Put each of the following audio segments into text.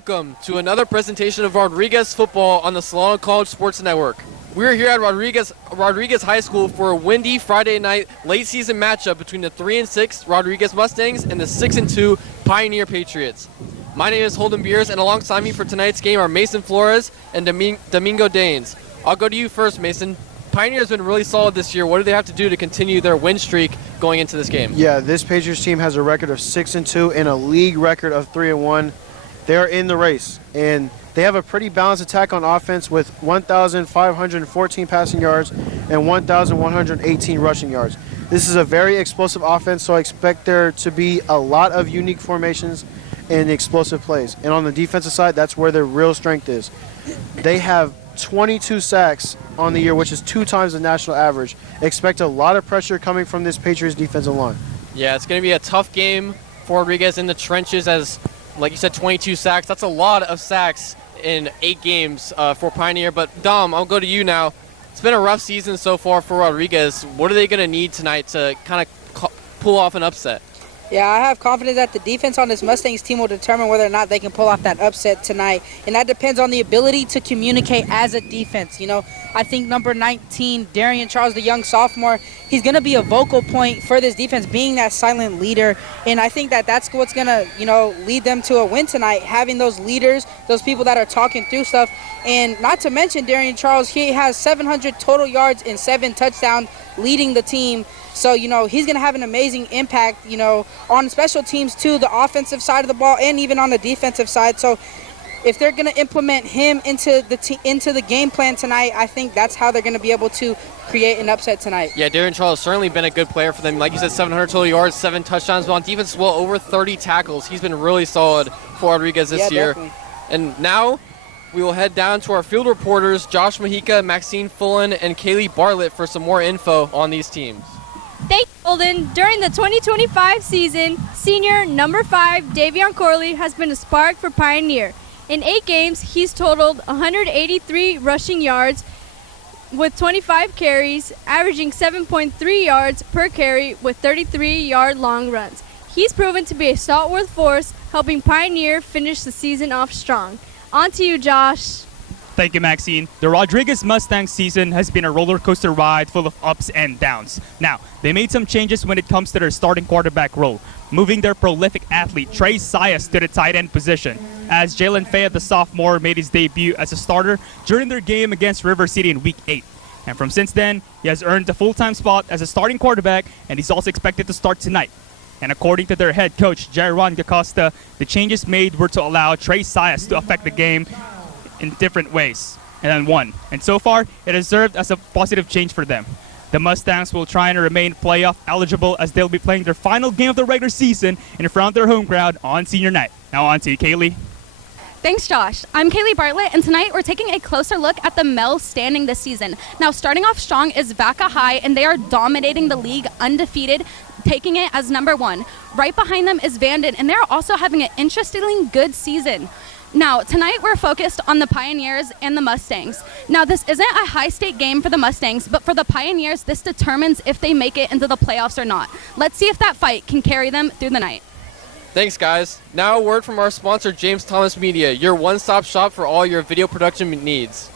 Welcome to another presentation of Rodriguez football on the Solano College Sports Network. We're here at Rodriguez High School for a windy Friday night late season matchup between the 3-6 Rodriguez Mustangs and the 6-2 Pioneer Patriots. My name is Holden Beers, and alongside me for tonight's game are Mason Flores and Domingo Danes. I'll go to you first, Mason. Pioneer's been really solid this year. What do they have to do to continue their win streak going into this game? Yeah, this Patriots team has a record of 6-2 and a league record of 3-1. They're in the race, and they have a pretty balanced attack on offense with 1,514 passing yards and 1,118 rushing yards. This is a very explosive offense, so I expect there to be a lot of unique formations and explosive plays. And on the defensive side, that's where their real strength is. They have 22 sacks on the year, which is 2 times the national average. Expect a lot of pressure coming from this Patriots defensive line. Yeah, it's going to be a tough game for Rodriguez in the trenches as, like you said, 22 sacks. That's a lot of sacks in 8 games for Pioneer. But, Dom, I'll go to you now. It's been a rough season so far for Rodriguez. What are they going to need tonight to kind of pull off an upset? Yeah, I have confidence that the defense on this Mustangs team will determine whether or not they can pull off that upset tonight. And that depends on the ability to communicate as a defense. You know, I think number 19, Darian Charles, the young sophomore, he's going to be a vocal point for this defense, being that silent leader. And I think that that's what's going to, lead them to a win tonight, having those leaders, those people that are talking through stuff. And not to mention Darian Charles, he has 700 total yards and 7 touchdowns leading the team. So, he's going to have an amazing impact, on special teams too, the offensive side of the ball and even on the defensive side. So if they're going to implement him into the game plan tonight, I think that's how they're going to be able to create an upset tonight. Yeah, Darian Charles has certainly been a good player for them. Like you said, 700 total yards, 7 touchdowns, but on defense as well, over 30 tackles. He's been really solid for Rodriguez this year. Definitely. And now we will head down to our field reporters, Josh Mahika, Maxine Fullen, and Kaylee Bartlett for some more info on these teams. Thank you, Holden. During the 2025 season, senior number 5, Davion Corley, has been a spark for Pioneer. In 8 games, he's totaled 183 rushing yards with 25 carries, averaging 7.3 yards per carry with 33-yard long runs. He's proven to be a stalwart force, helping Pioneer finish the season off strong. On to you, Josh. Thank you, Maxine. The Rodriguez Mustang season has been a roller coaster ride full of ups and downs. Now, they made some changes when it comes to their starting quarterback role, moving their prolific athlete Trey Sias to the tight end position, as Jalen Fayette, the sophomore, made his debut as a starter during their game against River City in Week 8. And from since then, he has earned a full-time spot as a starting quarterback, and he's also expected to start tonight. And according to their head coach, Jaron Gacosta, the changes made were to allow Trey Sias to affect the game in different ways, and then won. And so far, it has served as a positive change for them. The Mustangs will try and remain playoff eligible as they'll be playing their final game of the regular season in front of their home crowd on senior night. Now on to you, Kaylee. Thanks, Josh. I'm Kaylee Bartlett, and tonight we're taking a closer look at the male standing this season. Now, starting off strong is Vaca High, and they are dominating the league undefeated, taking it as number 1. Right behind them is Vanden, and they're also having an interestingly good season. Now, tonight we're focused on the Pioneers and the Mustangs. Now, this isn't a high-stake game for the Mustangs, but for the Pioneers, this determines if they make it into the playoffs or not. Let's see if that fight can carry them through the night. Thanks, guys. Now a word from our sponsor, James Thomas Media, your one-stop shop for all your video production needs.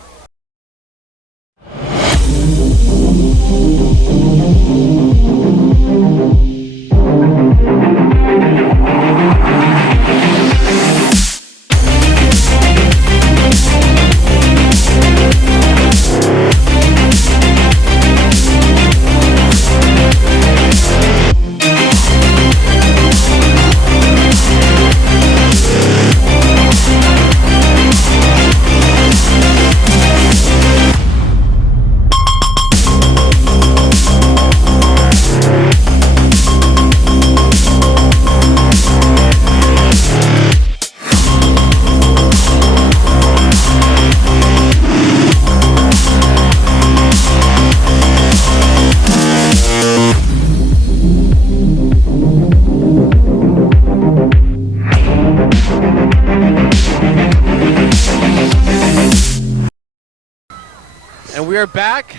And we are back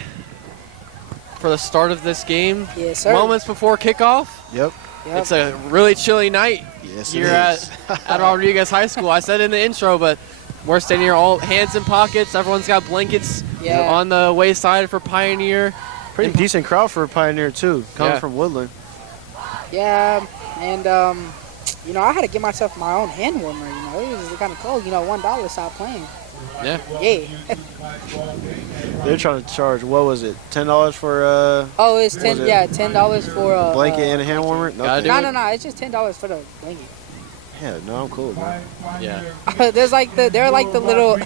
for the start of this game. Yes, sir. Moments before kickoff. Yep. Yep. It's a really chilly night Yes, here it is. at Rodriguez High School. I said in the intro, but we're standing here all hands in pockets. Everyone's got blankets on the wayside for Pioneer. Pretty decent crowd for Pioneer, too, coming Yeah. from Woodland. Yeah, and you know, I had to get myself my own hand warmer. You know, it was kind of cold. You know, $1 stop playing. Yeah. Yeah. They're trying to charge, what was it, $10 for Oh, it's What was it? $10 for a blanket and a hand warmer? Gotta do Nothing. it. No, it's just $10 for the blanket. Yeah, no, I'm cool, man. Yeah. They're like the little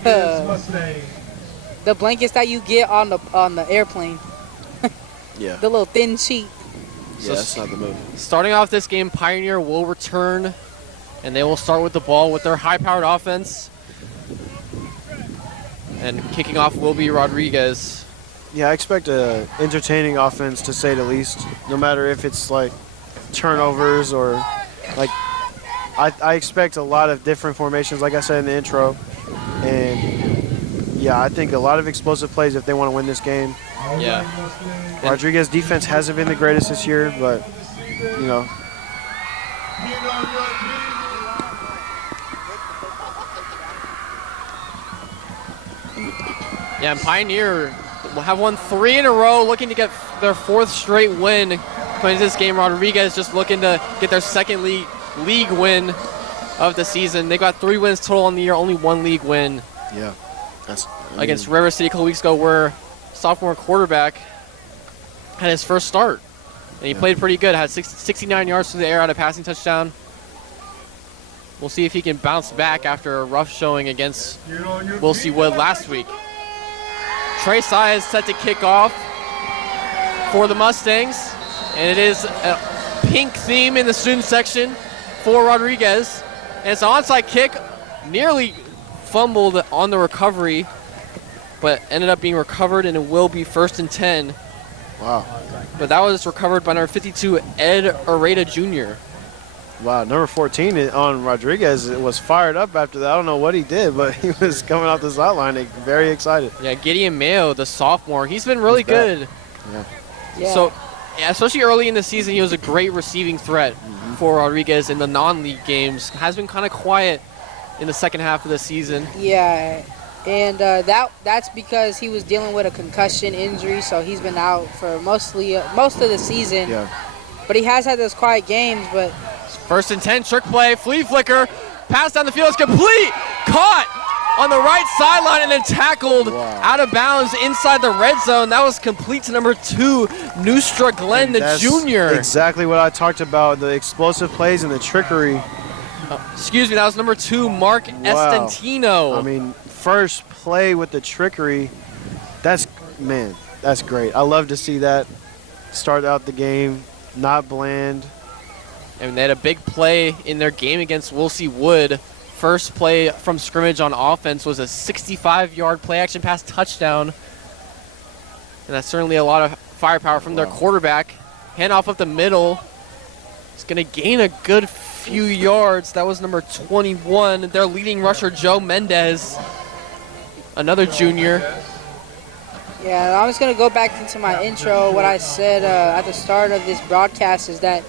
the blankets that you get on the airplane. Yeah. The little thin sheet. Yeah, that's not the move. Starting off this game, Pioneer will return, and they will start with the ball with their high-powered offense. And kicking off will be Rodriguez. Yeah, I expect a entertaining offense, to say the least, no matter if it's like turnovers or like I expect a lot of different formations, like I said in the intro. And yeah, I think a lot of explosive plays if they want to win this game. Yeah. Rodriguez defense hasn't been the greatest this year, but you know. Yeah, and Pioneer will have won 3 in a row, looking to get their 4th straight win. Going into this game, Rodriguez just looking to get their 2nd league win of the season. They got 3 wins total on the year, only 1 league win Yeah. against River City a couple weeks ago, where sophomore quarterback had his first start. And he played pretty good, had 69 yards through the air, had a passing touchdown. We'll see if he can bounce back after a rough showing against Wilsey Wood last week. Trey Sy is set to kick off for the Mustangs, and it is a pink theme in the student section for Rodriguez. And it's an onside kick, nearly fumbled on the recovery, but ended up being recovered, and it will be 1st and 10. Wow. But that was recovered by number 52, Ed Areta Jr. Wow, number 14 on Rodriguez was fired up after that. I don't know what he did, but he was coming off the sideline very excited. Yeah, Gideon Mayo, the sophomore, he's been really He's back. good. Yeah. So, yeah, especially early in the season, he was a great receiving threat for Rodriguez in the non-league games. Has been kind of quiet in the second half of the season. Yeah, and that's because he was dealing with a concussion injury, so he's been out for most of the season. Yeah. But he has had those quiet games. But 1st and 10, trick play, flea flicker, pass down the field is complete, caught on the right sideline and then tackled out of bounds inside the red zone. That was complete to number 2, Nustra Glenn, the That's junior. exactly what I talked about, the explosive plays and the trickery. Excuse me, that was number 2, Mark Estantino. I mean, first play with the trickery, that's great. I love to see that. Start out the game, not bland. And they had a big play in their game against Wilsey Wood. First play from scrimmage on offense was a 65-yard play-action pass touchdown. And that's certainly a lot of firepower from their quarterback. Handoff up the middle. It's going to gain a good few yards. That was number 21. Their leading rusher, Joe Mendez, another junior. yeah, I'm just gonna go back into my intro. What I said at the start of this broadcast is that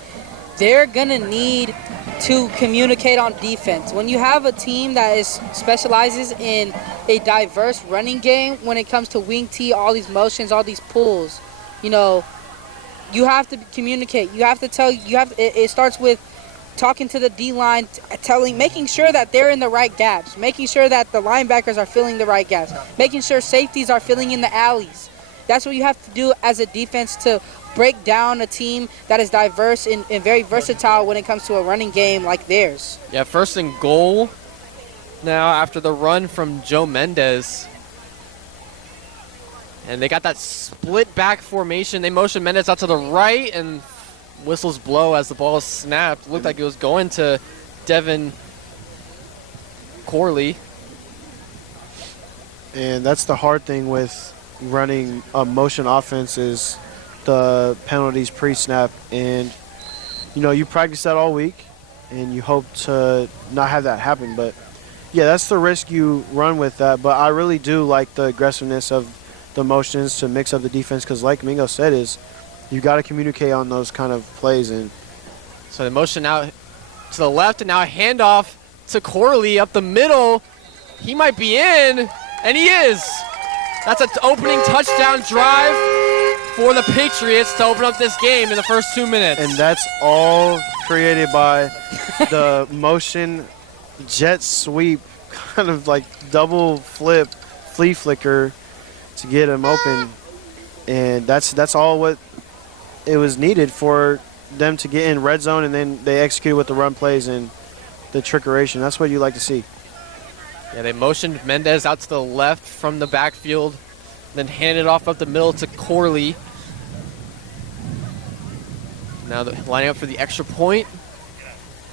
they're gonna need to communicate on defense. When you have a team that specializes in a diverse running game, when it comes to wing tee, all these motions, all these pulls, you know, you have to communicate. You have to tell. It starts with talking to the D-line, making sure that they're in the right gaps, making sure that the linebackers are filling the right gaps, making sure safeties are filling in the alleys. That's what you have to do as a defense to break down a team that is diverse and very versatile when it comes to a running game like theirs. Yeah, 1st and goal now after the run from Joe Mendez. And they got that split back formation. They motion Mendez out to the right, and whistles blow as the ball is snapped. Looked like it was going to Devin Corley. And that's the hard thing with running a motion offense is the penalties pre-snap. And, you know, you practice that all week, and you hope to not have that happen. But, yeah, that's the risk you run with that. But I really do like the aggressiveness of the motions to mix up the defense because, like Mingo said, is you got to communicate on those kind of plays. And So the motion out to the left, and now a handoff to Corley up the middle. He might be in, and he is. That's an opening touchdown drive for the Patriots to open up this game in the first 2 minutes. And that's all created by the motion jet sweep, kind of like double flip, flea flicker to get him open. And that's all what it was needed for them to get in red zone, and then they executed with the run plays and the trickeration. That's what you like to see. Yeah, they motioned Mendez out to the left from the backfield, then handed off up the middle to Corley. Now lining up for the extra point.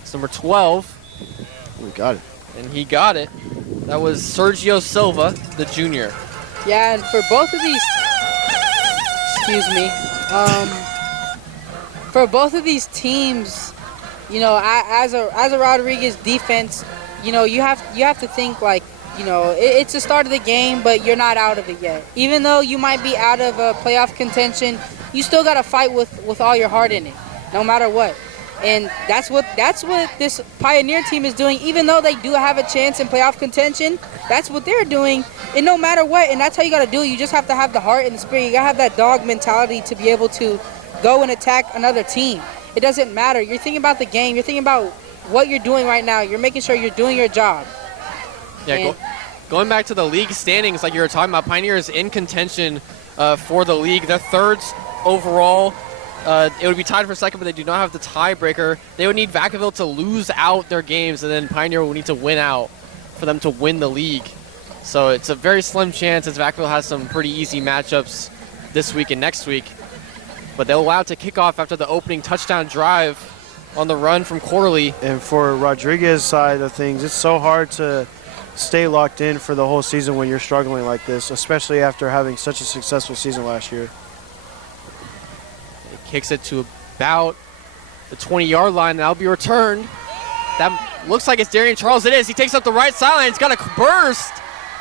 It's number 12. We got it. And he got it. That was Sergio Silva, the junior. Yeah, and for both of these, excuse me, for both of these teams, you know, as a Rodriguez defense, you know, you have to think like, you know, it's the start of the game, but you're not out of it yet. Even though you might be out of playoff contention, you still got to fight with all your heart in it, no matter what. And that's what this Pioneer team is doing. Even though they do have a chance in playoff contention, that's what they're doing. And no matter what, and that's how you got to do it. You just have to have the heart and the spirit. You got to have that dog mentality to be able to go and attack another team. It doesn't matter. You're thinking about the game. You're thinking about what you're doing right now. You're making sure you're doing your job. Yeah, going back to the league standings, like you were talking about, Pioneer is in contention for the league. They're third overall. It would be tied for second, but they do not have the tiebreaker. They would need Vacaville to lose out their games, and then Pioneer would need to win out for them to win the league. So it's a very slim chance, as Vacaville has some pretty easy matchups this week and next week. But they'll allow it to kick off after the opening touchdown drive on the run from Corley. And for Rodriguez's side of things, it's so hard to stay locked in for the whole season when you're struggling like this, especially after having such a successful season last year. Kicks it to about the 20-yard line. That'll be returned. That looks like it's Darian Charles. It is. He takes up the right sideline. He's got a burst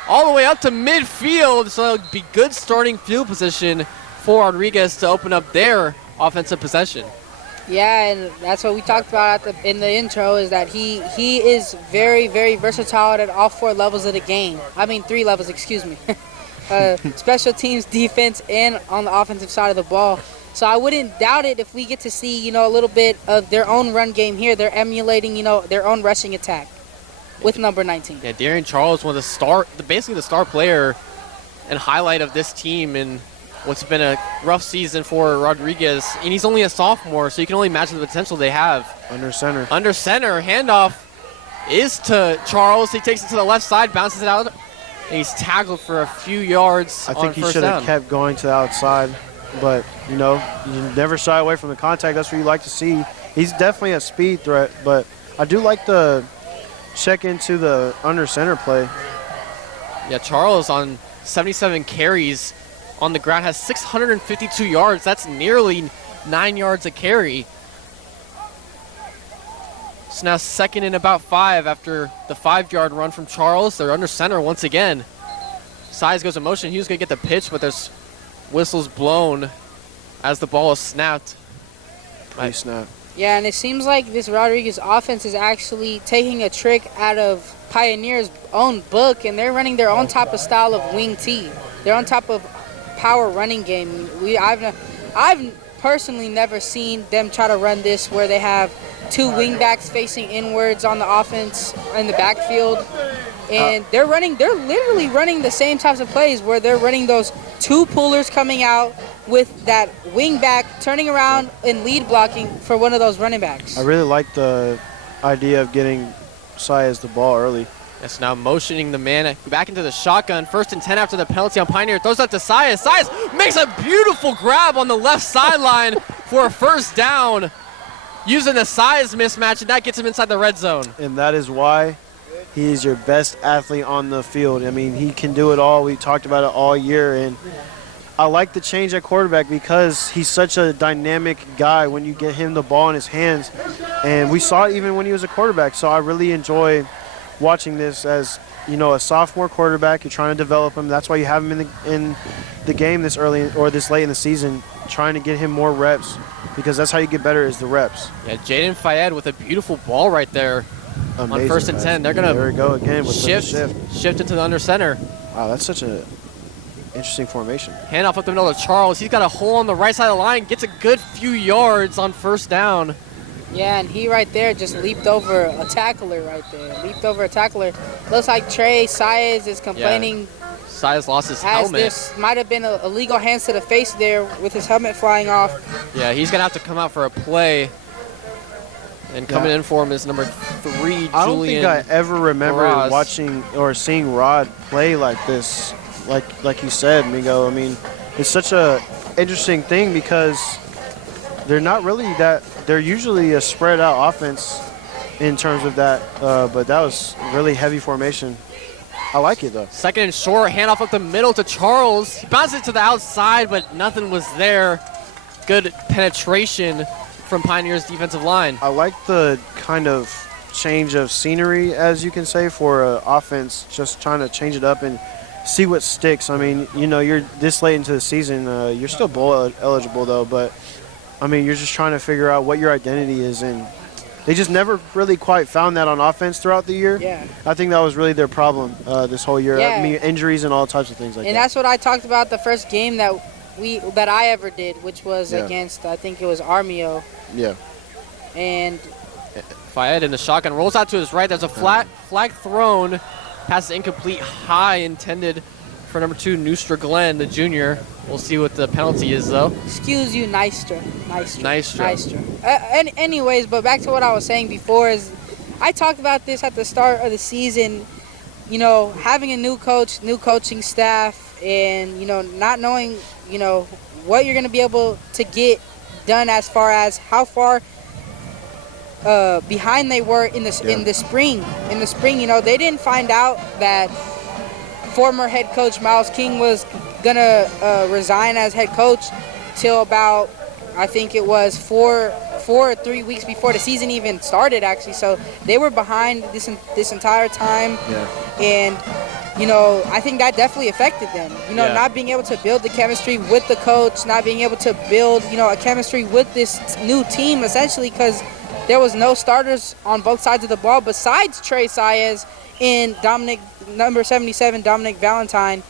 all the way up to midfield. So it'll be good starting field position for Rodriguez to open up their offensive possession. Yeah, and that's what we talked about in the intro, is that he is very, very versatile at all four levels of the game. I mean, 3 levels, excuse me. Special teams, defense, and on the offensive side of the ball. So I wouldn't doubt it if we get to see, you know, a little bit of their own run game here. They're emulating, you know, their own rushing attack with number 19. Yeah, Darian Charles, basically the star player and highlight of this team in what's been a rough season for Rodriguez. And he's only a sophomore, so you can only imagine the potential they have. Under center. Under center, handoff is to Charles. He takes it to the left side, bounces it out, and he's tackled for a few yards on first down. I think he should have kept going to the outside. But, you know, you never shy away from the contact. That's what you like to see. He's definitely a speed threat, but I do like the check into the under center play. Yeah, Charles on 77 carries on the ground has 652 yards. That's nearly 9 yards a carry. So now second and about 5 after the 5-yard run from Charles. They're under center once again. Size goes in motion. He was going to get the pitch, but there's whistles blown as the ball is snapped. Pre-snap. Yeah, and it seems like this Rodriguez offense is actually taking a trick out of Pioneer's own book, and they're running their own type of style of wing T. They're on top of power running game. I've personally never seen them try to run this where they have 2 wing backs facing inwards on the offense in the backfield. And they're literally running the same types of plays where they're running those 2 pullers coming out with that wing back turning around and lead blocking for one of those running backs. I really like the idea of getting Saez the ball early. That's now motioning the man back into the shotgun. 1st and 10 after the penalty on Pioneer. Throws out to Saez. Saez makes a beautiful grab on the left sideline for a first down using the Saez mismatch, and that gets him inside the red zone. And that is why he's your best athlete on the field. I mean, he can do it all. We talked about it all year, and I like the change at quarterback because he's such a dynamic guy when you get him the ball in his hands. And we saw it even when he was a quarterback. So I really enjoy watching this as, you know, a sophomore quarterback. You're trying to develop him. That's why you have him in the game this early or this late in the season, trying to get him more reps because that's how you get better is the reps. Yeah, Jaden Fayed with a beautiful ball right there. Amazing, on 1st and guys. 10. They're going to there we go again with shift into the under center. Wow, that's such a interesting formation. Handoff up the middle to Charles. He's got a hole on the right side of the line. Gets a good few yards on 1st down. Yeah, and he right there just leaped over a tackler right there. Looks like Trey Saez is complaining. Yeah. Saez lost his as helmet. This might have been a illegal hands to the face there with his helmet flying off. Yeah, he's going to have to come out for a play. And coming in for him is number 3, Julian. I don't think I ever remember Barras. watching or seeing Rod play like this, like you said, Migo. I mean, it's such a interesting thing because they're not really that. They're usually a spread out offense in terms of that, but that was really heavy formation. I like it though. 2nd and short, handoff up the middle to Charles. He bounced it to the outside, but nothing was there. Good penetration from Pioneer's defensive line. I like the kind of change of scenery, as you can say, for an offense, just trying to change it up and see what sticks. I mean, you know, you're this late into the season. You're still bowl eligible, though, but, I mean, you're just trying to figure out what your identity is, and they just never really quite found that on offense throughout the year. Yeah. I think that was really their problem this whole year. Yeah. I mean, injuries and all types of things like that. And that's what I talked about the first game that I ever did, which was against, I think it was Armio. Yeah. And Fayed in the shotgun rolls out to his right. There's a flag thrown. Pass is incomplete. High intended for number 2, Nustra Glenn, the junior. We'll see what the penalty is, though. Excuse you, Nystra. Nystra. Anyways, but back to what I was saying before is I talked about this at the start of the season, you know, having a new coach, new coaching staff, and, you know, not knowing, you know, what you're going to be able to get done as far as how far behind they were in the spring. In the spring, you know, they didn't find out that former head coach Miles King was gonna resign as head coach till about, I think it was 4 or 3 weeks before the season even started, actually. So they were behind this entire time. Yeah. And, you know, I think that definitely affected them. You know, not being able to build the chemistry with the coach, not being able to build, you know, a chemistry with this new team, essentially, because there was no starters on both sides of the ball besides Trey Saez and number 77, Dominic Valentine,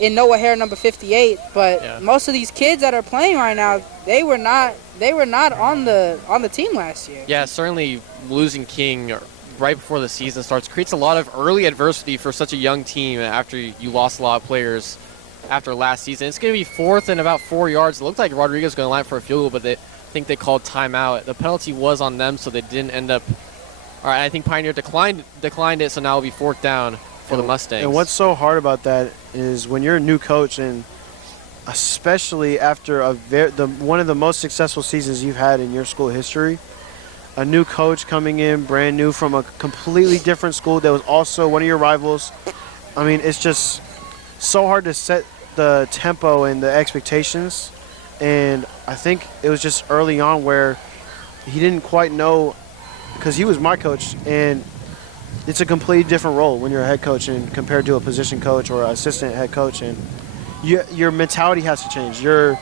and Noah Hare, number 58. But most of these kids that are playing right now, they were not on the team last year. Yeah, certainly losing King right before the season starts creates a lot of early adversity for such a young team after you lost a lot of players after last season. It's going to be 4th and about 4 yards. It looked like Rodriguez was going to line for a field goal, but I think they called timeout. The penalty was on them, so they didn't end up. All right, I think Pioneer declined it, so now it'll be 4th down for the Mustangs. And what's so hard about that is when you're a new coach, and especially after one of the most successful seasons you've had in your school history, a new coach coming in, brand new from a completely different school that was also one of your rivals. I mean, it's just so hard to set the tempo and the expectations. And I think it was just early on where he didn't quite know, because he was my coach, and it's a completely different role when you're a head coach and compared to a position coach or assistant head coach. And your mentality has to change. Your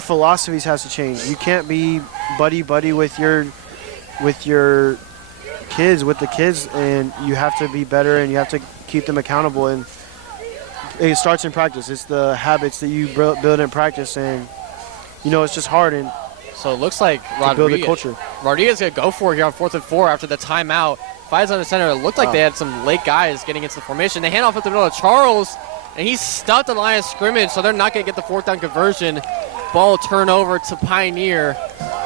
philosophies has to change. You can't be buddy with your kids, and you have to be better, and you have to keep them accountable. And it starts in practice. It's the habits that you build in practice, and you know, it's just hard. And so it looks like build a culture. Rodriguez going to go for it here on 4th and 4 after the timeout. Fives on the center. It looked like they had some late guys getting into the formation. They hand off at the middle of Charles, and he's stuck the line of scrimmage, so they're not going to get the 4th down conversion. Ball turnover to Pioneer.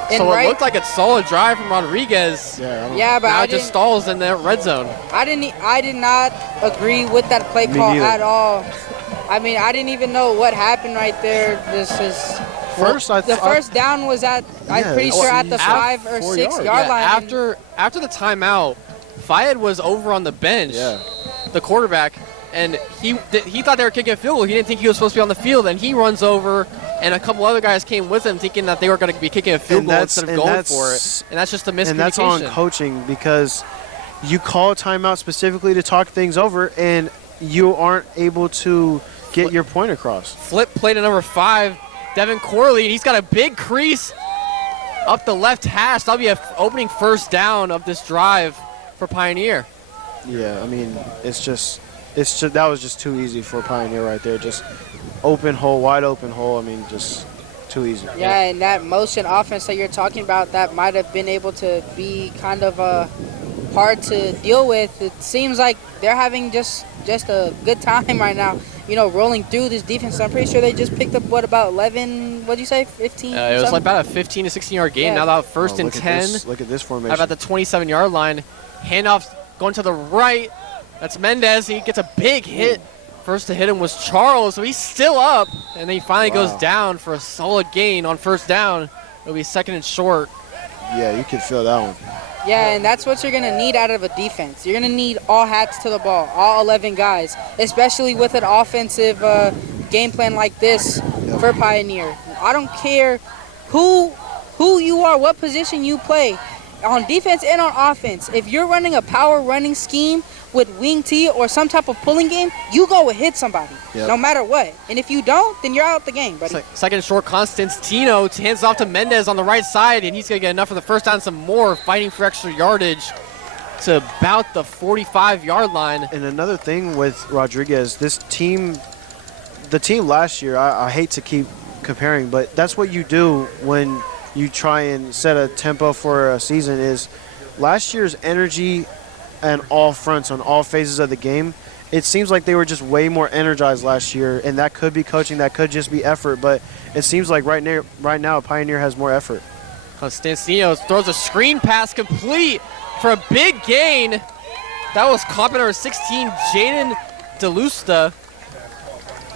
So it looked like a solid drive from Rodriguez. But now it just stalls in the red zone. I did not agree with that play call at all. I mean, I didn't even know what happened right there. The first down was at, I'm pretty sure, at the 5 or 6 yard line. After the timeout, Fayed was over on the bench, the quarterback, and he thought they were kicking a field goal. He didn't think he was supposed to be on the field, and he runs over, and a couple other guys came with him thinking that they were going to be kicking a field goal instead of going for it. And that's just a miscommunication. And that's on coaching, because you call timeout specifically to talk things over, and you aren't able to get your point across. Flip play to number 5, Devin Corley, and he's got a big crease up the left hash. That'll be an opening first down of this drive for Pioneer. Yeah, I mean, that was just too easy for Pioneer right there. Just open hole, wide open hole. I mean, just too easy. Yeah, and that motion offense that you're talking about, that might have been able to be kind of hard to deal with. It seems like they're having just a good time right now, rolling through this defense. I'm pretty sure they just picked up, about 11, what'd you say, 15? It was like about a 15 to 16-yard gain. Yeah. Now that first and 10. Look at this formation. About the 27-yard line. Handoff going to the right. That's Mendez. He gets a big hit. First to hit him was Charles, so he's still up. And then he finally goes down for a solid gain on first down. It'll be second and short. Yeah, you can feel that one. Yeah, and that's what you're going to need out of a defense. You're going to need all hats to the ball, all 11 guys, especially with an offensive game plan like this for Pioneer. I don't care who you are, what position you play, on defense and on offense. If you're running a power running scheme with wing T or some type of pulling game, you go and hit somebody, no matter what. And if you don't, then you're out the game, buddy. Second and short, Constantino hands off to Mendez on the right side, and he's going to get enough for the first down, some more, fighting for extra yardage to about the 45-yard line. And another thing with Rodriguez, the team last year, I hate to keep comparing, but that's what you do when you try and set a tempo for a season. Is last year's energy and all fronts on all phases of the game, it seems like they were just way more energized last year, and that could be coaching, that could just be effort, but it seems like right now Pioneer has more effort. Constantino throws a screen pass complete for a big gain. That was caught by number 16, Jaden DeLusta.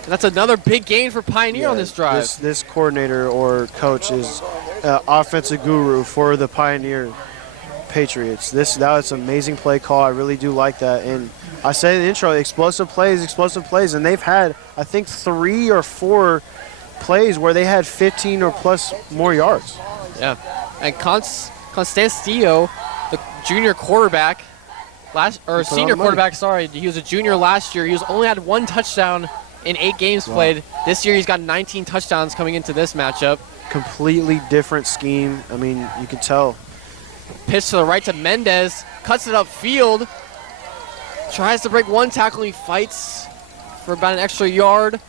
And that's another big gain for Pioneer on this drive. This coordinator or coach is offensive guru for the Pioneer Patriots. That was an amazing play call. I really do like that. And I said in the intro, explosive plays. And they've had, I think, 3 or 4 plays where they had 15 or plus more yards. Yeah. And Constantino, the junior quarterback, senior quarterback, sorry. He was a junior last year. He only had 1 touchdown in 8 games played. This year he's got 19 touchdowns coming into this matchup. Completely different scheme. I mean, you can tell. Pitch to the right to Mendez, cuts it upfield, tries to break 1 tackle. He fights for about an extra yard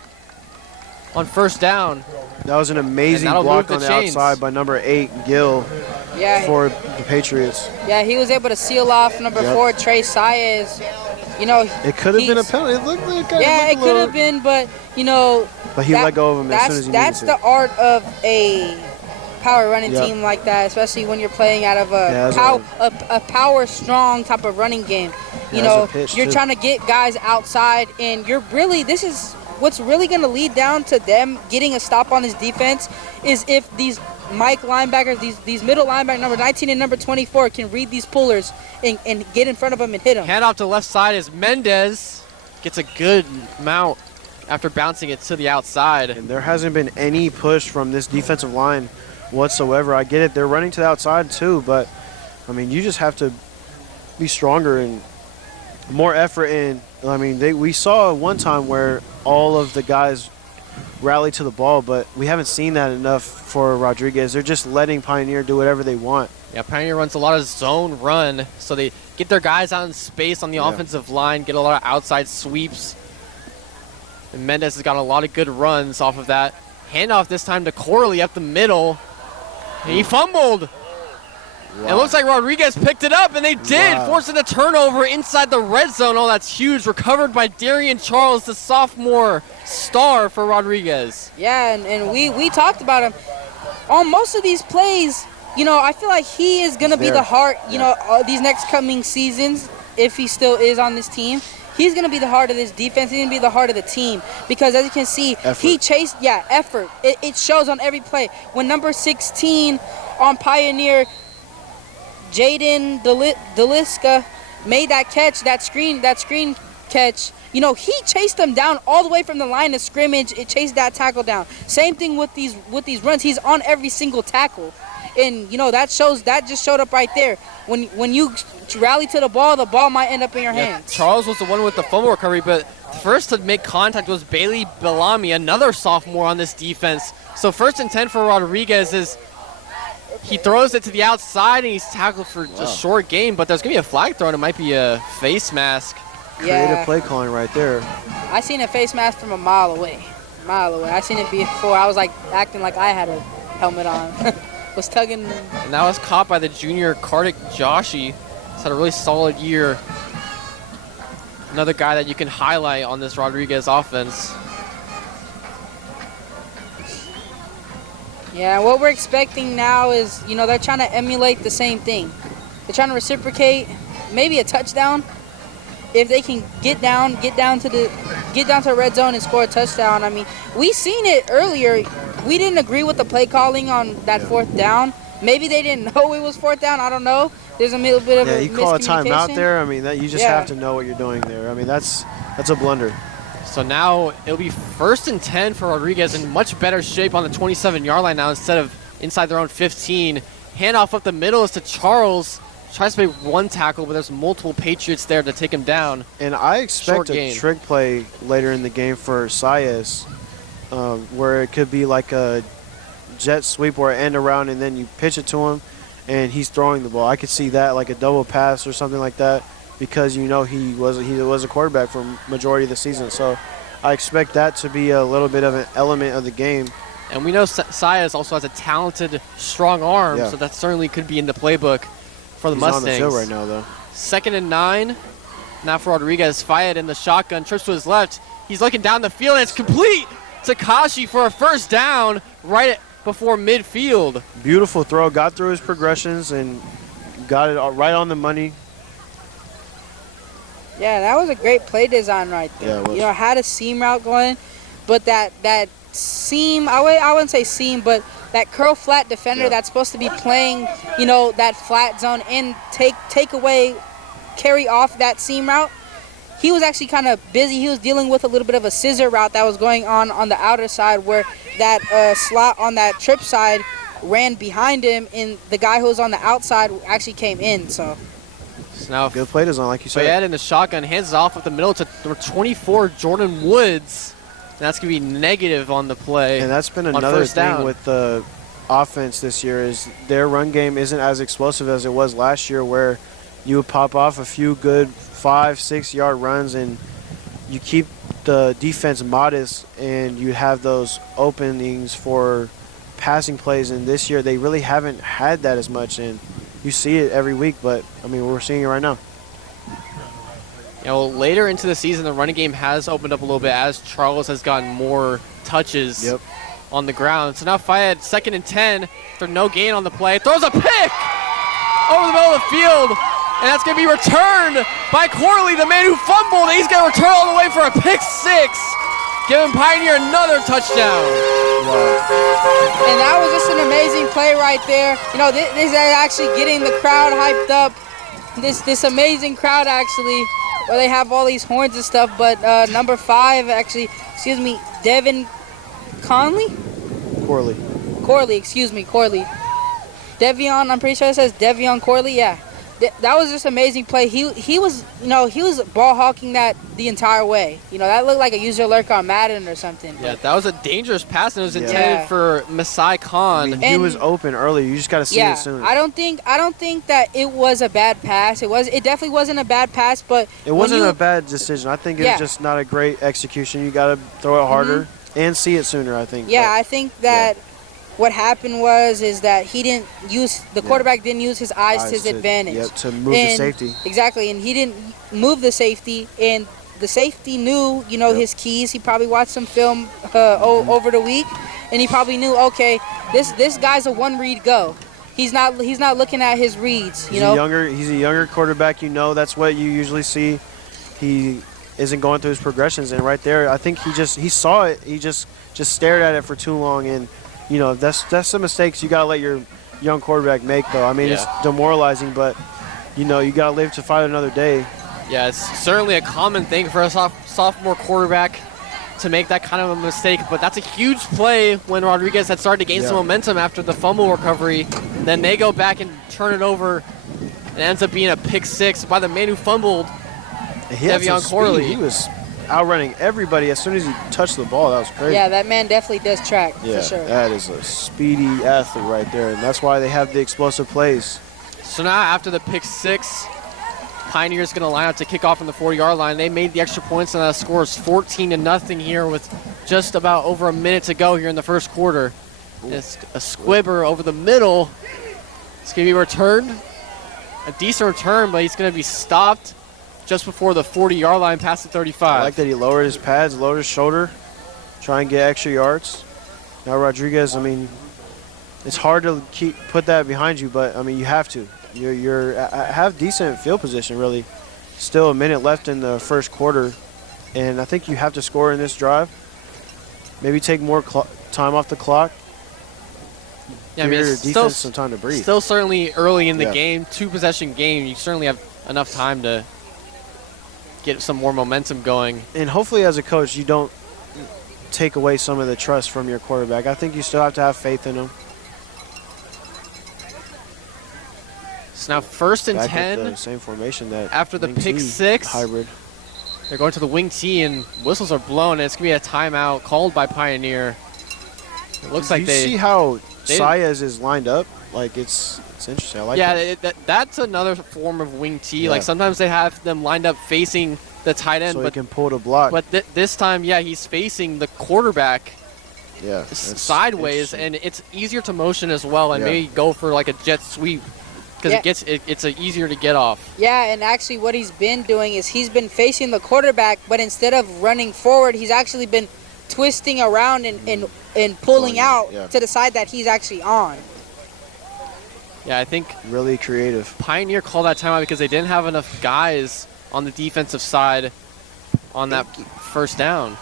on first down. That was an amazing block on the outside by number 8, Gill, for the Patriots. Yeah, he was able to seal off number 4, Trey Saez. It could have been a penalty. It could have been, but But he let go of him as soon as he needed to. That's the art of a power running team like that, especially when you're playing out of a power strong type of running game. You're trying to get guys outside, and this is what's really going to lead down to them getting a stop on his defense is if these Mike linebackers, these middle linebackers, number 19 and number 24, can read these pullers and get in front of them and hit them. Hand off to the left side as Mendez gets a good mount after bouncing it to the outside. And there hasn't been any push from this defensive line whatsoever. I get it. They're running to the outside too, but, I mean, you just have to be stronger and more effort in. I mean, we saw one time where all of the guys rally to the ball, but we haven't seen that enough for Rodriguez. They're just letting Pioneer do whatever they want. Yeah, Pioneer runs a lot of zone run, so they get their guys out in space on the offensive line, get a lot of outside sweeps. And Mendez has got a lot of good runs off of that. Handoff this time to Corley up the middle. And he fumbled. It looks like Rodriguez picked it up, and they did, forcing a turnover inside the red zone. Oh, that's huge. Recovered by Darian Charles, the sophomore star for Rodriguez. Yeah, and we talked about him. On most of these plays, I feel like he is going to be the heart, these next coming seasons, if he still is on this team. He's going to be the heart of this defense. He's going to be the heart of the team because, as you can see, he chased, effort. It shows on every play. When number 16 on Pioneer, Jaden DeLuska, made that catch, that screen catch, he chased them down all the way from the line of scrimmage. It chased that tackle down. Same thing with these runs. He's on every single tackle. And, that just showed up right there. When you rally to the ball might end up in your hands. Charles was the one with the fumble recovery, but first to make contact was Bailey Bellamy, another sophomore on this defense. So 1st and 10 for Rodriguez is He throws it to the outside, and he's tackled for just short gain, but there's going to be a flag thrown. It might be a face mask. Creative play calling right there. I seen a face mask from a mile away. I seen it before. I was like acting like I had a helmet on. Was tugging. And that was caught by the junior Kartik Joshi. He's had a really solid year. Another guy that you can highlight on this Rodriguez offense. Yeah, what we're expecting now is, they're trying to emulate the same thing. They're trying to reciprocate, maybe a touchdown. If they can get down to the red zone and score a touchdown. I mean, we seen it earlier. We didn't agree with the play calling on that fourth down. Maybe they didn't know it was fourth down. I don't know. There's a little bit of a you call a timeout miscommunication. there. I mean, that you just have to know what you're doing there. I mean, that's a blunder. So now it'll be 1st and 10 for Rodriguez, in much better shape on the 27-yard line now instead of inside their own 15. Handoff up the middle is to Charles. Tries to make one tackle, but there's multiple Patriots there to take him down. And I expect a trick play later in the game for Saez, where it could be like a jet sweep or an end around, and then you pitch it to him, and he's throwing the ball. I could see that, like a double pass or something like that, because he was a quarterback for majority of the season. So I expect that to be a little bit of an element of the game. And we know Saez also has a talented, strong arm, so that certainly could be in the playbook for the Mustangs. He's on the field right now, though. 2nd and 9. Now for Rodriguez. Fayed in the shotgun. Trips to his left. He's looking down the field, and it's complete. Takashi for a first down right before midfield. Beautiful throw. Got through his progressions and got it right on the money. Yeah, that was a great play design right there. Yeah, it was. Had a seam route going, but that seam, I wouldn't say seam, but that curl flat defender that's supposed to be playing, that flat zone and take away, carry off that seam route. He was actually kind of busy. He was dealing with a little bit of a scissor route that was going on the outer side, where that slot on that trip side ran behind him, and the guy who was on the outside actually came in. So now good play design, like you said. Fayed in the shotgun, hands it off up the middle to number 24, Jordan Woods. And that's going to be negative on the play. And that's been another thing with the offense this year, is their run game isn't as explosive as it was last year, where you would pop off a few good 5-6 yard runs and you keep the defense modest, and you have those openings for passing plays. And this year they really haven't had that as much, and you see it every week, but I mean, we're seeing it right now. Later into the season, the running game has opened up a little bit as Charles has gotten more touches on the ground. So now Fayed, 2nd and 10, after no gain on the play, throws a pick over the middle of the field, and that's going to be returned by Corley, the man who fumbled. He's going to return all the way for a pick 6, giving Pioneer another touchdown. And that was just an amazing play right there. This is actually getting the crowd hyped up. This amazing crowd, actually, where they have all these horns and stuff. But number 5, actually, Devin Corley. Devion, I'm pretty sure it says Devion Corley. Yeah, that was just an amazing play. He was ball hawking that the entire way. That looked like a user lurk on Madden or something. Yeah, that was a dangerous pass, and it was intended for Masai Khan. I mean, he was open early. You just got to see it sooner. I don't think that it was a bad pass. It definitely wasn't a bad pass, but it wasn't a bad decision. I think it was just not a great execution. You got to throw it harder and see it sooner, I think. Yeah, I think that what happened is that he didn't use, the quarterback didn't use his eyes to his advantage. Yep, to move the safety. Exactly, and he didn't move the safety, and the safety knew, his keys. He probably watched some film over the week, and he probably knew, okay, this guy's a one-read go. He's not looking at his reads. He's a younger quarterback. That's what you usually see. He isn't going through his progressions, and right there, I think he saw it. He just stared at it for too long, and that's some mistakes you gotta let your young quarterback make, though. I mean, it's demoralizing, but you gotta live to fight another day. Yeah, it's certainly a common thing for a sophomore quarterback to make that kind of a mistake, but that's a huge play when Rodriguez had started to gain some momentum after the fumble recovery. Then they go back and turn it over, and it ends up being a pick 6 by the man who fumbled, Devion Corley. He was outrunning everybody as soon as he touched the ball. That was crazy. Yeah, that man definitely does track, Yeah, for sure. that is a speedy athlete right there, and that's why they have the explosive plays. So now after the pick 6, Pioneer's going to line up to kick off from the 40-yard line. They made the extra points, and that score is 14-0 here with just about over a minute to go here in the first quarter. It's a squibber over the middle. It's going to be returned. A decent return, but he's going to be stopped just before the 40-yard line past the 35. I like that he lowered his pads, lowered his shoulder, try and get extra yards. Now Rodriguez, I mean, it's hard to put that behind you, but I mean you have to. You're have decent field position really. Still a minute left in the first quarter, and I think you have to score in this drive. Maybe take more time off the clock. Yeah, I mean, Give your it's defense some time to breathe. Still certainly early in the Yeah. game, 2-possession game. You certainly have enough time to get some more momentum going. And hopefully as a coach you don't take away some of the trust from your quarterback. I think you still have to have faith in him. So now 1st and Back with 10 the same formation that after the wing pick T 6. hybrid. They're going to the wing tee, and whistles are blown, and it's going to be a timeout called by Pioneer. It looks like you they... see how they- Saez is lined up? Like it's interesting. I like that. Yeah, that's another form of wing tee. Yeah. Like sometimes they have them lined up facing the tight end, So he but can pull the block. this time, yeah, he's facing the quarterback yeah, that's sideways, interesting. and it's easier to motion as well, and Yeah. maybe go for like a jet sweep because Yeah. it's easier to get off. Yeah, and actually what he's been doing is he's been facing the quarterback, but instead of running forward, he's actually been twisting around and pulling out yeah. to the side that he's actually on. Yeah, I think Really creative. Pioneer called that timeout because they didn't have enough guys on the defensive side on that first down.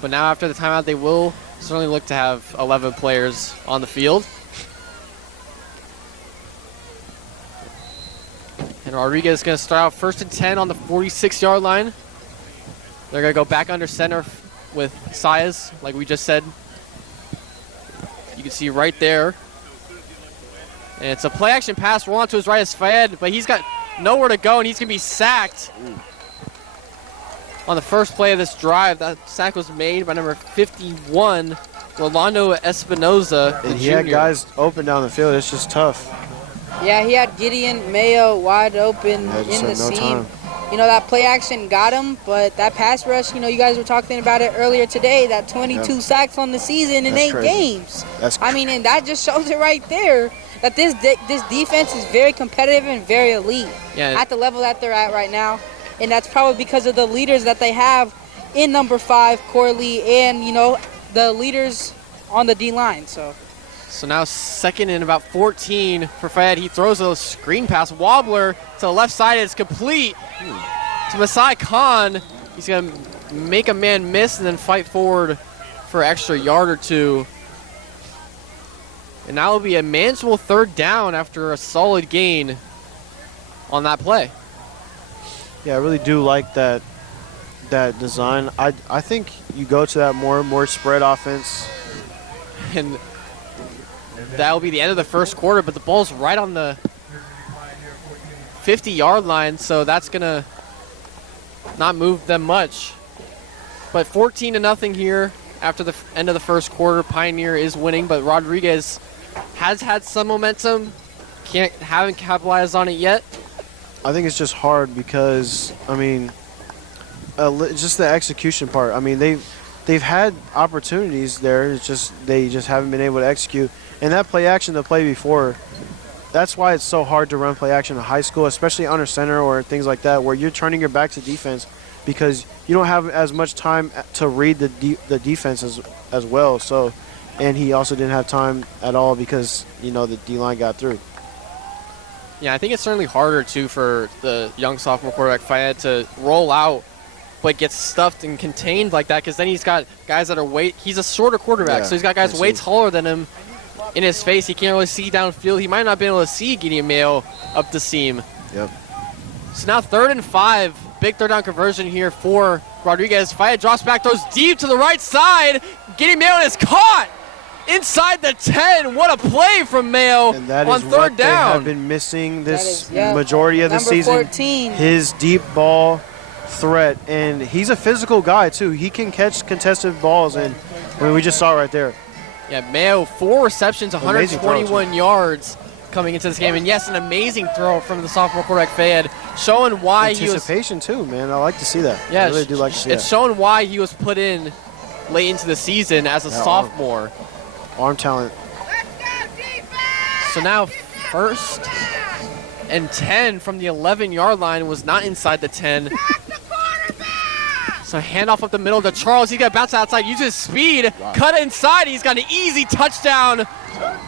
But now after the timeout, they will certainly look to have 11 players on the field. And Rodriguez is going to start out 1st and 10 on the 46-yard line. They're going to go back under center with Saez, like we just said. You can see right there. And it's a play-action pass. Roll on to his right is Fayed, but he's got nowhere to go, and he's going to be sacked on the first play of this drive. That sack was made by number 51, Rolando Espinoza, the And he junior. had guys open down the field. It's just tough. Yeah, he had Gideon Mayo wide open Yeah, just in the had no seam. time. You know, that play action got him, but that pass rush, you know, you guys were talking about it earlier today, that 22 Yeah. sacks on the season in That's 8 crazy. games. That's I mean, and that just shows it right there that this defense is very competitive and very elite Yeah. at the level that they're at right now. And that's probably because of the leaders that they have in number 5, Corley, and, you know, the leaders on the D-line. So now 2nd and about 14 for Fayed. He throws a screen pass, wobbler to the left side. It's complete to Masai Khan. He's going to make a man miss and then fight forward for an extra yard or two. And now will be a manageable 3rd down after a solid gain on that play. Yeah, I really do like that design. I think you go to that more spread offense. And that'll be the end of the first quarter, but the ball's right on the 50-yard line, so that's going to not move them much. But 14-0 here after the end of the first quarter. Pioneer is winning, but Rodriguez has had some momentum. Haven't capitalized on it yet. I think it's just hard because, I mean, just the execution part. I mean, they've had opportunities there. It's just they just haven't been able to execute. And that play action, the play before, that's why it's so hard to run play action in high school, especially under center or things like that, where you're turning your back to defense because you don't have as much time to read the defense as well. So, and he also didn't have time at all because, you know, the D-line got through. Yeah, I think it's certainly harder, too, for the young sophomore quarterback, Fayed, to roll out but get stuffed and contained like that because then he's got guys that are he's a shorter quarterback, Yeah, so he's got guys way taller than him in his face. He can't really see downfield. He might not be able to see Gideon Mayo up the seam. Yep. So now 3rd and 5. Big 3rd down conversion here for Rodriguez. Fayed drops back, throws deep to the right side. Gideon Mayo is caught inside the 10. What a play from Mayo And that on is third what they have down. been missing this That is, majority of the number season. 14. His deep ball threat, and he's a physical guy too. He can catch contested balls, and I mean, we just saw it right there. Yeah, Mayo, 4 receptions, Amazing throw, 121 yards coming into this game. And yes, an amazing throw from the sophomore quarterback Fayed, showing why he was. Anticipation too, man. I like to see that. Yeah, I really do like to see it's that. showing why he was put in late into the season as a sophomore. Arm talent. So now 1st and 10 from the 11-yard line, was not inside the 10. So handoff up the middle to Charles. He's got to bounce outside, use his speed, cut inside. He's got an easy touchdown.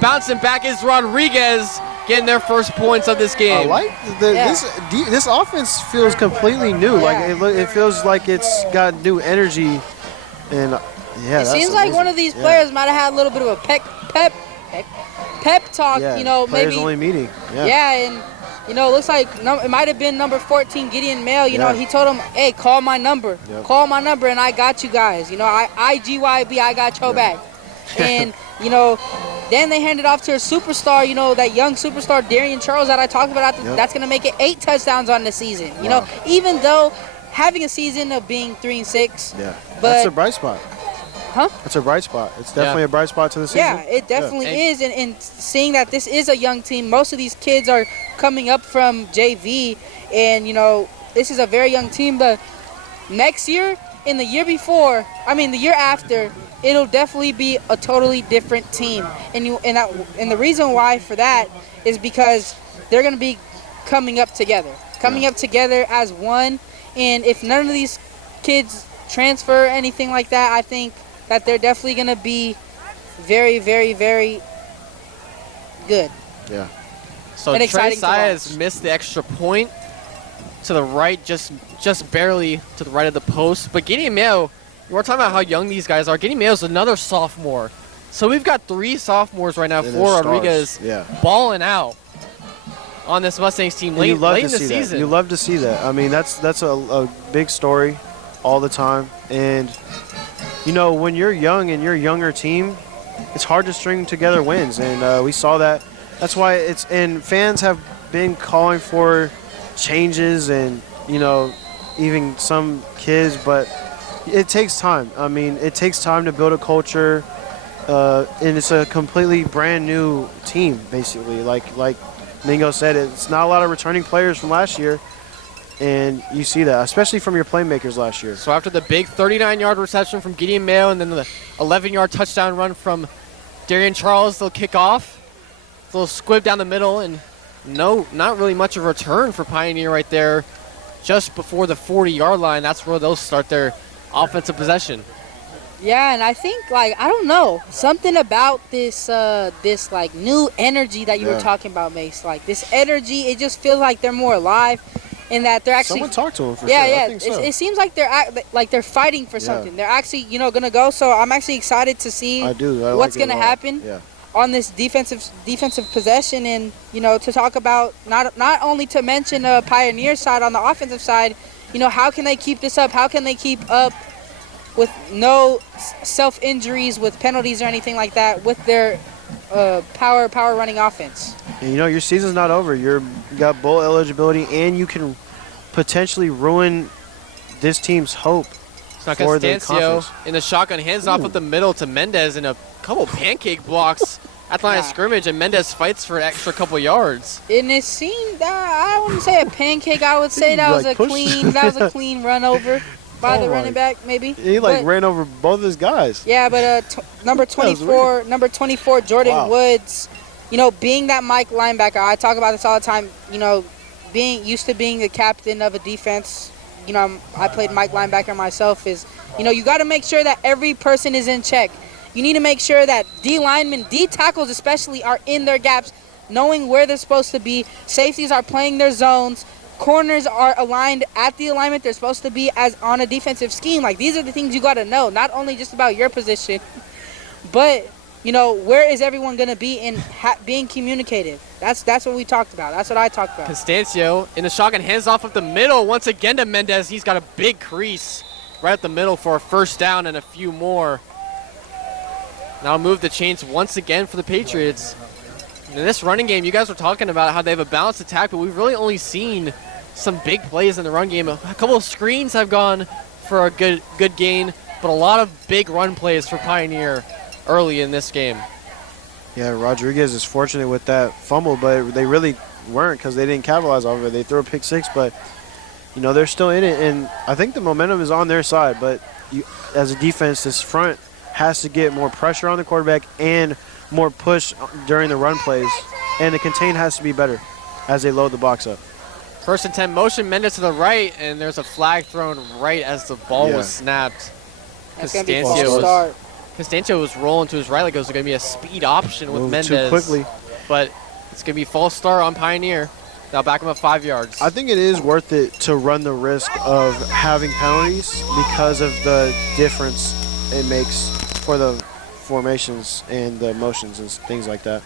Bouncing back is Rodriguez, getting their first points of this game. I like this offense feels completely new. Like it feels like it's got new energy, and It seems like one of these players might have had a little bit of a pep talk. Yeah, You know, players maybe. only meeting. Yeah, and you know, it looks like it might have been number 14, Gideon Mayo. You know, Yeah. he told him, "Hey, call my number. Yep. Call my number, and I got you guys. You know, I GYB, I got your back." And you know, then they handed off to a superstar. You know, that young superstar Darian Charles that I talked about. That's gonna make it 8 touchdowns on the season. You know, even though having a season of being 3-6. Yeah, But that's a bright spot. Huh? It's a bright spot. It's definitely a bright spot to the season. Yeah, it definitely is. And seeing that this is a young team, most of these kids are coming up from JV, and you know, this is a very young team. But next year, and the year before, the year after, it'll definitely be a totally different team. And the reason why for that is because they're going to be coming up together as one. And if none of these kids transfer or anything like that, I think that they're definitely going to be very, very, very good. Yeah. So and Trey exciting to Saez watch. missed the extra point to the right, just barely to the right of the post. But Gideon Mayo, we're talking about how young these guys are. Gideon Mayo's another sophomore. So we've got 3 sophomores right now And for they're Rodriguez stars. balling out on this Mustangs team late in the season. You love to see that. I mean, that's a big story all the time. And, you know, when you're young and you're a younger team, it's hard to string together wins. And we saw that. That's why and fans have been calling for changes and, you know, even some kids, but it takes time. I mean, it takes time to build a culture, and it's a completely brand new team, basically. Like Mingo said, it's not a lot of returning players from last year, and you see that, especially from your playmakers last year. So after the big 39-yard reception from Gideon Mayo and then the 11-yard touchdown run from Darian Charles, they'll kick off. A little squib down the middle, and not really much of a return for Pioneer right there. Just before the 40-yard line, that's where they'll start their offensive possession. Yeah, and I think, I don't know, something about this like new energy that you were talking about, Mace. Like this energy, it just feels like they're more alive, and that they're actually. Someone talk to them for yeah, sure. yeah. I think so. It seems like they're fighting for something. They're actually, gonna go. So I'm actually excited to see what's gonna happen. Yeah. On this defensive possession, and to talk about not only to mention Pioneer side on the offensive side, how can they keep this up? How can they keep up with no self injuries, with penalties or anything like that, with their power running offense? And your season's not over. You got bowl eligibility, and you can potentially ruin this team's hope. Now Constancio in the shotgun, hands off up the middle to Mendez, and a couple pancake blocks at the line of scrimmage, and Mendez fights for an extra couple yards. And it seemed I wouldn't say a pancake. I would say that was a clean run over by the running back, maybe. He ran over both of his guys. Yeah, but number 24, Jordan Woods, being that Mike linebacker, I talk about this all the time. Being used to being the captain of a defense. I played Mike linebacker myself. You got to make sure that every person is in check. You need to make sure that D linemen, D tackles especially, are in their gaps, knowing where they're supposed to be. Safeties are playing their zones. Corners are aligned at the alignment they're supposed to be as on a defensive scheme. Like, these are the things you got to know, not only just about your position, but where is everyone going to be in being communicative? That's what we talked about. That's what I talked about. Constancio in the shotgun, hands off up the middle once again to Mendez. He's got a big crease right at the middle for a first down and a few more. Now move the chains once again for the Patriots. In this running game, you guys were talking about how they have a balanced attack, but we've really only seen some big plays in the run game. A couple of screens have gone for a good gain, but a lot of big run plays for Pioneer early in this game. Yeah, Rodriguez is fortunate with that fumble, but they really weren't because they didn't capitalize off of it. They threw a pick six, but, you know, they're still in it, and I think the momentum is on their side, but as a defense, this front has to get more pressure on the quarterback and more push during the run plays, and the contain has to be better as they load the box up. First and 10 motion, Mendez to the right, and there's a flag thrown right as the ball was snapped. That's going to be a false start. Costancio was rolling to his right like it was going to be a speed option with Mendez. Too quickly. But it's going to be false start on Pioneer. They'll back him up 5 yards. I think it is worth it to run the risk of having penalties because of the difference it makes for the formations and the motions and things like that.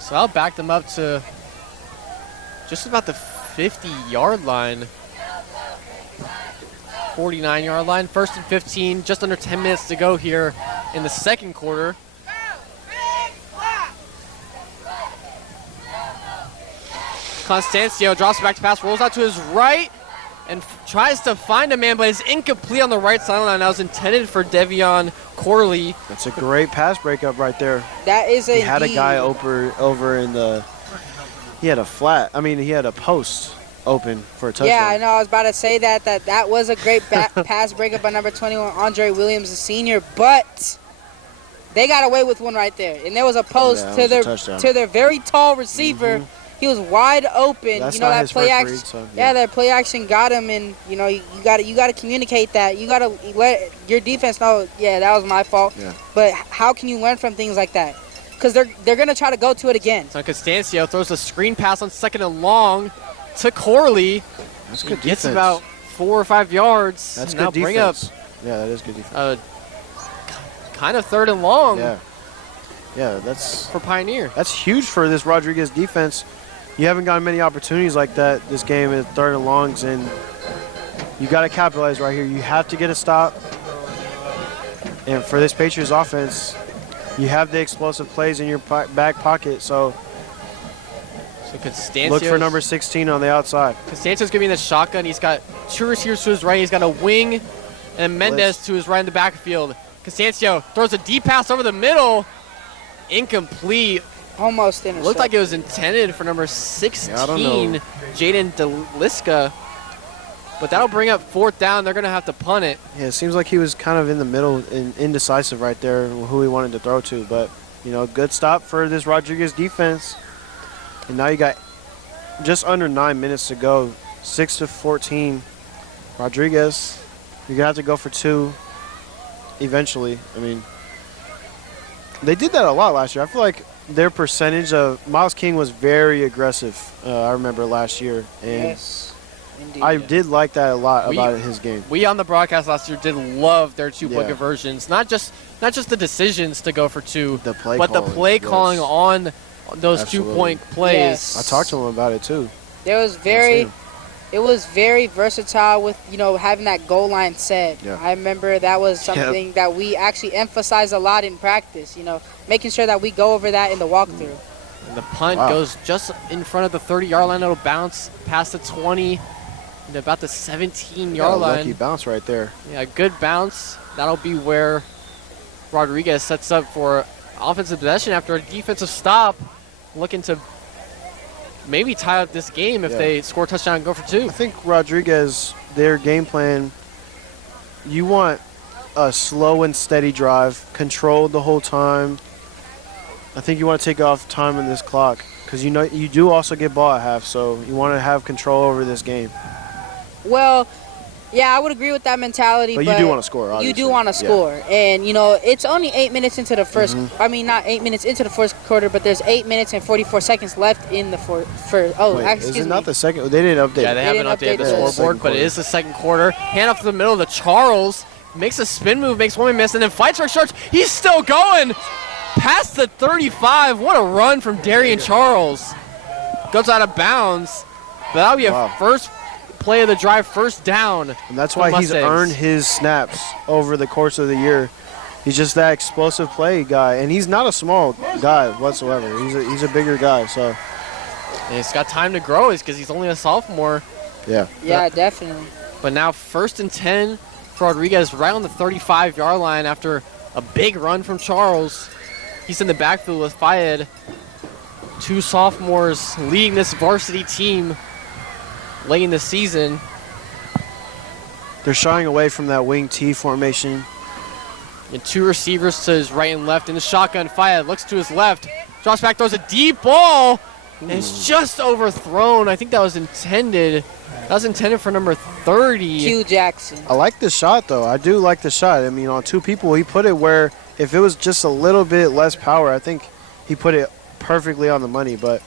So I'll back them up to just about the 50-yard line. 49-yard line. First and 15, just under 10 minutes to go here in the second quarter. Constancio drops back to pass, rolls out to his right, and tries to find a man, but is incomplete on the right sideline. That was intended for Devion Corley. That's a great pass breakup right there. That is He had a guy over in the – he had a flat – I mean, he had a post open for a touchdown. Yeah, I know. I was about to say that was a great pass breakup by number 21, Andre Williams, the senior, but they got away with one right there. And there was a post to their very tall receiver. Mm-hmm. He was wide open. That's you know, that play action. So, that play action got him, and you know you got to communicate that. You got to let your defense know. Yeah, that was my fault. Yeah. But how can you learn from things like that? Because they're gonna try to go to it again. So Costancio throws a screen pass on second and long to Corley. That's good defense. Gets about 4 or 5 yards. That's good defense. Bring up, yeah, that is good defense. Kind of third and long. Yeah, that's for Pioneer. That's huge for this Rodriguez defense. You haven't gotten many opportunities like that this game at third and longs, and you got to capitalize right here. You have to get a stop. And for this Patriots offense, you have the explosive plays in your back pocket, so look for number 16 on the outside. Costancio's going to be in the shotgun. He's got 2 receivers to his right. He's got a wing and Mendez to his right in the backfield. Costancio throws a deep pass over the middle. Incomplete. Almost intercepted. Looked like it was intended for number 16, Jaden DeLisca. But that'll bring up 4th down. They're going to have to punt it. Yeah, it seems like he was kind of in the middle and indecisive right there who he wanted to throw to. But, you know, good stop for this Rodriguez defense. And now you got just under 9 minutes to go. 6-14. Rodriguez, you're going to have to go for 2 eventually. I mean, they did that a lot last year. I feel like their percentage of Miles King was very aggressive. I remember last year, and yes, indeed, I did like that a lot about his game. We on the broadcast last year did love their 2-point conversions, not just the decisions to go for 2, the play calling on those 2-point plays. Yes. I talked to him about it too. It was very versatile with, you know, having that goal line set. Yeah. I remember that was something that we actually emphasized a lot in practice, you know, making sure that we go over that in the walkthrough. And the punt goes just in front of the 30-yard line. It'll bounce past the 20 and about the 17-yard line. Lucky bounce right there. Yeah, good bounce. That'll be where Rodriguez sets up for offensive possession after a defensive stop, looking to maybe tie up this game if they score a touchdown and go for 2. I think Rodriguez, their game plan, you want a slow and steady drive, controlled the whole time. I think you want to take off time in this clock because you know you do also get ball at half, so you want to have control over this game. Well, yeah, I would agree with that mentality. But you do want to score, obviously. You do want to score. And, you know, it's only 8 minutes into the first I mean, not 8 minutes into the first quarter, but there's 8 minutes and 44 seconds left in the first. Is it not the second? They didn't update. Yeah, they haven't updated the scoreboard, but it is the second quarter. Hand off to the middle to Charles. Makes a spin move, makes one miss, and then fights for Sharks. He's still going. Past the 35. What a run from Darian Charles. Goes out of bounds. But that'll be a first play of the drive, first down. And that's for why he's Mustangs. earned his snaps over the course of the year. He's just that explosive play guy, and he's not a small guy whatsoever. He's a bigger guy, so. And he's got time to grow because he's only a sophomore. Yeah. Yeah, definitely. But now 1st and 10 for Rodriguez right on the 35-yard line after a big run from Charles. He's in the backfield with Fayed. 2 sophomores leading this varsity team late in the season. They're shying away from that wing T formation. And 2 receivers to his right and left in the shotgun. Fayed looks to his left. Drops back, throws a deep ball. And it's just overthrown. I think that was intended. That was intended for number 30. Q Jackson. I like the shot, though. I do like the shot. I mean, on 2 people, he put it where if it was just a little bit less power, I think he put it perfectly on the money. But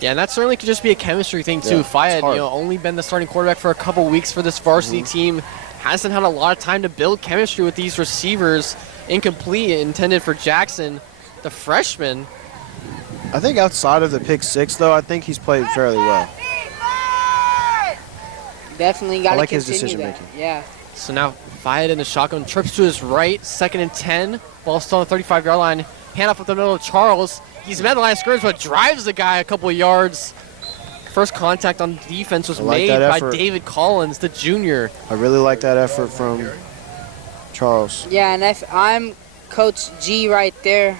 Yeah, and that certainly could just be a chemistry thing, too. Yeah, Fayed, it's hard. only been the starting quarterback for a couple weeks for this varsity team. Hasn't had a lot of time to build chemistry with these receivers. Incomplete, intended for Jackson, the freshman. I think outside of the pick 6, though, I think he's played fairly well. Definitely got to I like his continue that. decision-making. Yeah. So now Fayed in the shotgun, trips to his right, 2nd and 10. Ball still on the 35-yard line. Handoff up the middle of Charles. He's met the line of scrimmage, but drives the guy a couple of yards. First contact on defense was I like made that by effort. David Collins, the junior. I really like that effort from Charles. Yeah, and if I'm Coach G right there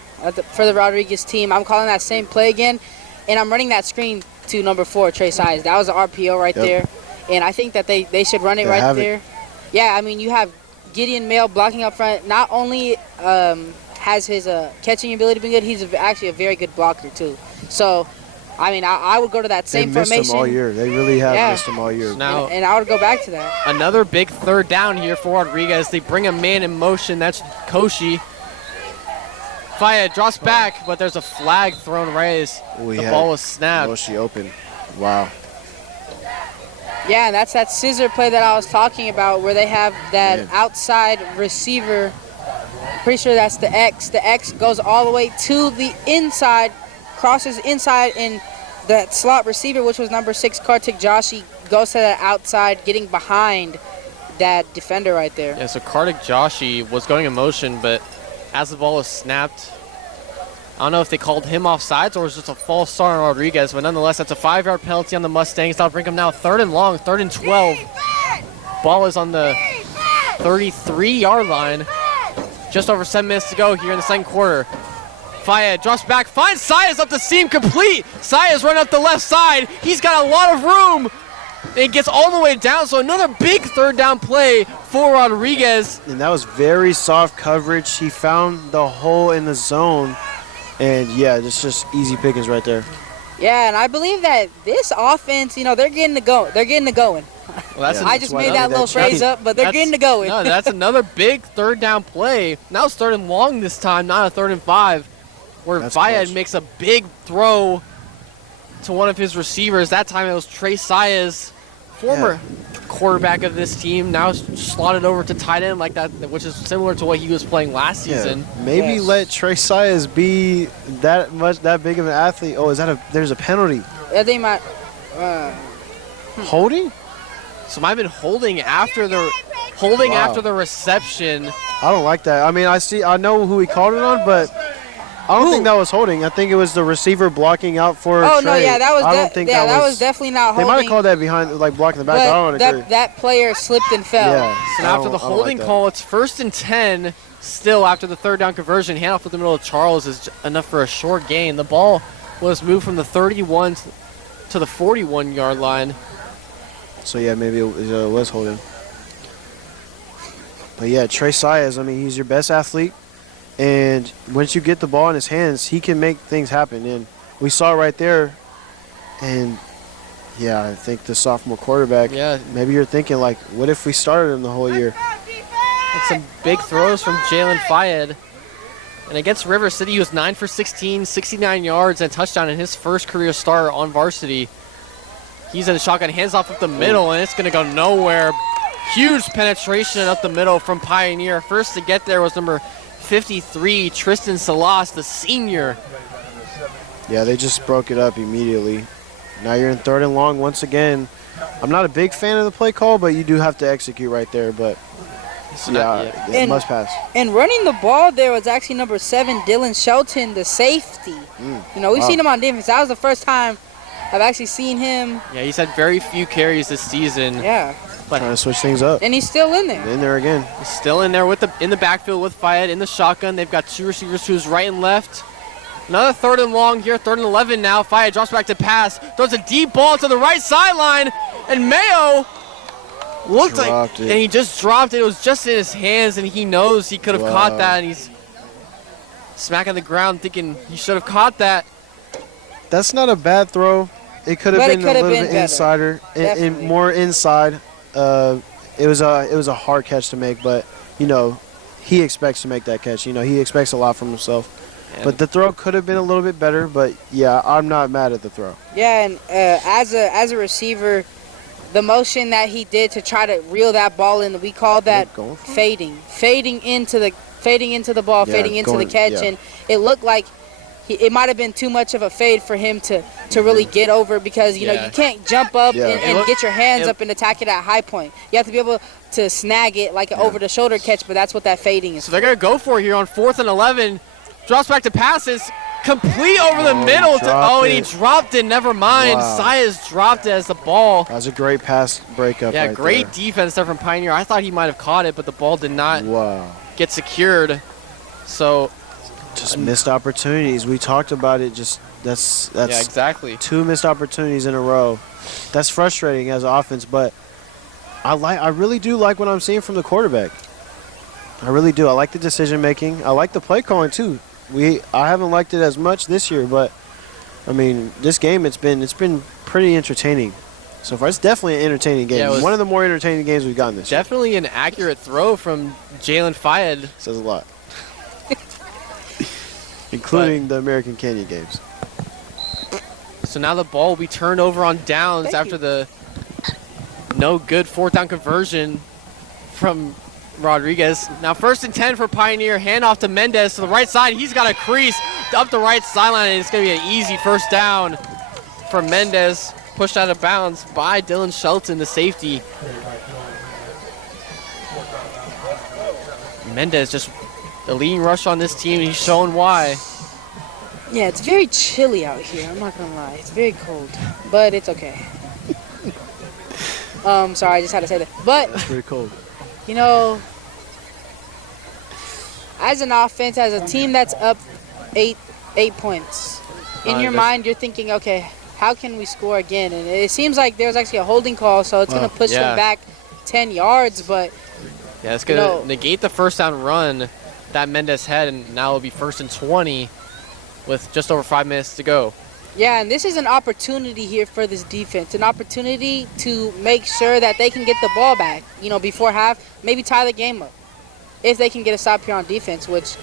for the Rodriguez team, I'm calling that same play again, and I'm running that screen to number 4, Trey Size. That was an RPO right Yep. there, and I think that they should run it They right have it. there. Yeah, I mean, you have Gideon Mail blocking up front. Not only has his catching ability been good, he's actually a very good blocker too. So, I mean, I would go to that They same missed formation. him all year. They really have Yeah. missed him all year. Now And I would go back to that. another big 3rd down here for Rodriguez. They bring a man in motion. That's Koshi. Fayed drops back, but there's a flag thrown right as the ball was snapped. Yoshi open. Wow. Yeah, and that's that scissor play that I was talking about where they have that Yeah. outside receiver. Pretty sure that's the X. The X goes all the way to the inside, crosses inside, and that slot receiver, which was number 6, Kartik Joshi, goes to that outside, getting behind that defender right there. Yeah, so Kartik Joshi was going in motion, but as the ball was snapped, I don't know if they called him offsides or it was just a false start on Rodriguez, but nonetheless, that's a 5-yard penalty on the Mustangs. That'll bring them now 3rd and long, 3rd and 12. Ball is on the 33-yard line. Just over 7 minutes to go here in the second quarter. Fayed drops back, finds Sayas up the seam, complete. Sayas running up the left side. He's got a lot of room. And gets all the way down, so another big 3rd down play for Rodriguez. And that was very soft coverage. He found the hole in the zone. And, yeah, it's just easy pickings right there. Yeah, and I believe that this offense, they're getting to go. They're getting to going. Well, that's Yeah. I just why made they that made little that phrase change. up, but they're That's- getting to going. No, that's another big 3rd down play. Now it's 3rd and long this time, not a 3rd and 5, where That's Fayed close. makes a big throw to one of his receivers. That time it was Trey Sayas, former quarterback of this team, now slotted over to tight end like that, which is similar to what he was playing last season. Maybe Yes. let Trey Sayas be that big of an athlete. Oh, there's a penalty. I think my Holding? So might have been holding after the Wow. after the reception. I don't like that. I mean, I know who he called it on, but I don't think that was holding. I think it was the receiver blocking out for Oh Trey. no, yeah, that was I don't think that was definitely not They holding. might have called that behind, like blocking the back. But I don't agree. that player slipped and fell. Yeah. So I after don't- the I don't like holding that. call, it's 1st and 10. Still after the 3rd down conversion, handoff with the middle of Charles is enough for a short gain. The ball was moved from the 31 to the 41-yard line. So yeah, maybe it was holding. But yeah, Trey Sayas, I mean, he's your best athlete. And once you get the ball in his hands, he can make things happen. And we saw it right there. And yeah, I think the sophomore quarterback, Yeah. maybe you're thinking, like, what if we started him the whole year? And some big throws from Jalen Fayed. And against River City, he was 9 for 16, 69 yards, and a touchdown in his first career start on varsity. He's in the shotgun, hands off up the middle, and it's going to go nowhere. Huge penetration up the middle from Pioneer. First to get there was number 53, Tristan Salas, the senior. Yeah, they just broke it up immediately. Now you're in 3rd and long once again. I'm not a big fan of the play call, but you do have to execute right there. But it must pass. And running the ball there was actually number 7, Dylan Shelton, the safety. We've seen him on defense. That was the first time I've actually seen him. Yeah, he's had very few carries this season. Yeah. But trying to switch things up. And he's still in there. In there again. He's still in there in the backfield with Fayed in the shotgun. They've got 2 receivers to his right and left. Another 3rd and long here, 3rd and 11 now. Fayed drops back to pass, throws a deep ball to the right sideline, and Mayo looked like, and he just dropped it. It was just in his hands, and he knows he could have caught that, and he's smacking the ground thinking he should have caught that. That's not a bad throw. It could have been a little bit insider, more inside. It was a hard catch to make, but he expects to make that catch. He expects a lot from himself. But the throw could have been a little bit better. But yeah, I'm not mad at the throw. Yeah, and as a receiver, the motion that he did to try to reel that ball in, we call that fading into the ball, fading into the catch, and it looked like it might have been too much of a fade for him to really get over, because you can't jump up and get your hands up and attack it at high point. You have to be able to snag it like an over-the-shoulder catch, but that's what that fading is. So they're going to go for it here on 4th and 11. Drops back to passes. Complete over the middle. And he dropped it. Never mind. Wow. Saez dropped it as the ball. That was a great pass breakup. Yeah, right great there. defense there from Pioneer. I thought he might have caught it, but the ball did not get secured. So just missed opportunities. We talked about it. That's exactly 2 missed opportunities in a row. That's frustrating as offense, but I really do like what I'm seeing from the quarterback. I really do. I like the decision making. I like the play calling too. I haven't liked it as much this year, but I mean, this game it's been pretty entertaining so far. It's definitely an entertaining game. Yeah, one of the more entertaining games we've gotten this year. Definitely an accurate throw from Jalen Fayed. Says a lot. Including the American Canyon games. So now the ball will be turned over on downs after the no good 4th down conversion from Rodriguez. Now 1st and 10 for Pioneer. Handoff to Mendez to the right side. He's got a crease up the right sideline, and it's going to be an easy 1st down for Mendez. Pushed out of bounds by Dylan Shelton, the safety. Mendez just the leading rusher on this team, and he's showing why. Yeah, it's very chilly out here. I'm not going to lie. It's very cold, but it's okay. Sorry, I just had to say that. But that's pretty cold. As an offense, as a team that's up 8 points, in your mind you're thinking, okay, how can we score again? And it seems like there's actually a holding call, so it's going to push them back 10 yards. But yeah, it's going to negate the 1st down run that Mendez had, and now it'll be 1st and 20 with just over 5 minutes to go. Yeah, and this is an opportunity here for this defense, an opportunity to make sure that they can get the ball back, before half, maybe tie the game up, if they can get a stop here on defense, which...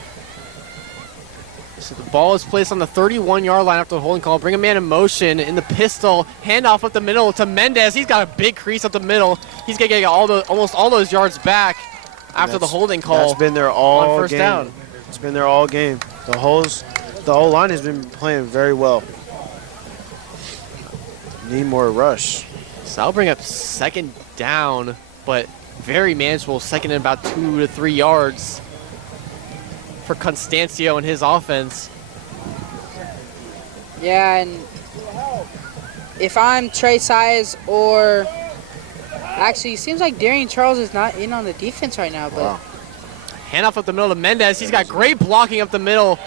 So the ball is placed on the 31-yard line after the holding call. Bring a man in motion in the pistol. Handoff up the middle to Mendez. He's got a big crease up the middle. He's going to get almost all those yards back after the holding call. That's been there all on 1st down. It's been there all game. The whole line has been playing very well. Need more rush. So that'll bring up 2nd down, but very manageable. 2nd and about 2 to 3 yards for Constancio and his offense. Yeah, and if I'm Trey Saez or... Actually, it seems like Darian Charles is not in on the defense right now, but... Handoff up the middle to Mendez. He's got great blocking up the middle.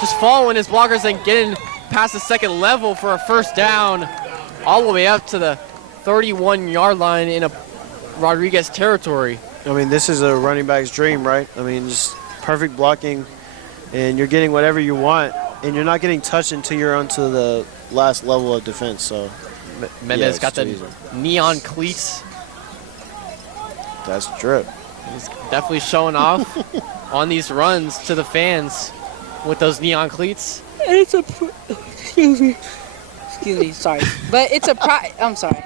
Just following his blockers and getting past the 2nd level for a 1st down. All the way up to the 31-yard line in a Rodriguez territory. I mean, this is a running back's dream, right? I mean, just perfect blocking, and you're getting whatever you want, and you're not getting touched until you're onto the last level of defense. So Mendez got the neon cleats. That's drip. He's definitely showing off on these runs to the fans with those neon cleats. It's a... Excuse me, sorry. But it's a... I'm sorry.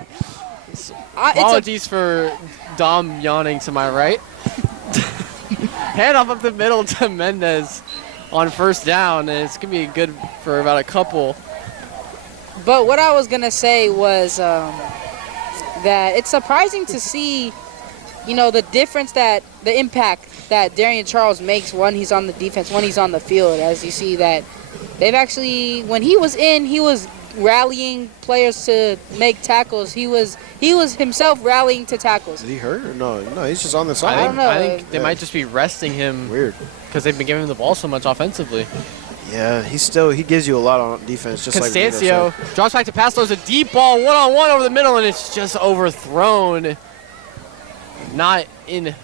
Apologies for Dom yawning to my right. Handoff up the middle to Mendez on 1st down, and it's going to be good for about a couple. But what I was going to say was that it's surprising to see, the difference the impact that Darian Charles makes when he's on the defense, when he's on the field. As you see that they've actually, when he was rallying players to make tackles. He was himself rallying to tackles. Is he hurt or no? No, he's just on the side. I don't know. I think they might just be resting him. Weird. Because they've been giving him the ball so much offensively. Yeah, he gives you a lot on defense. Just Constancio like drops back to pass, throws a deep ball, one-on-one over the middle, and it's just overthrown. Not in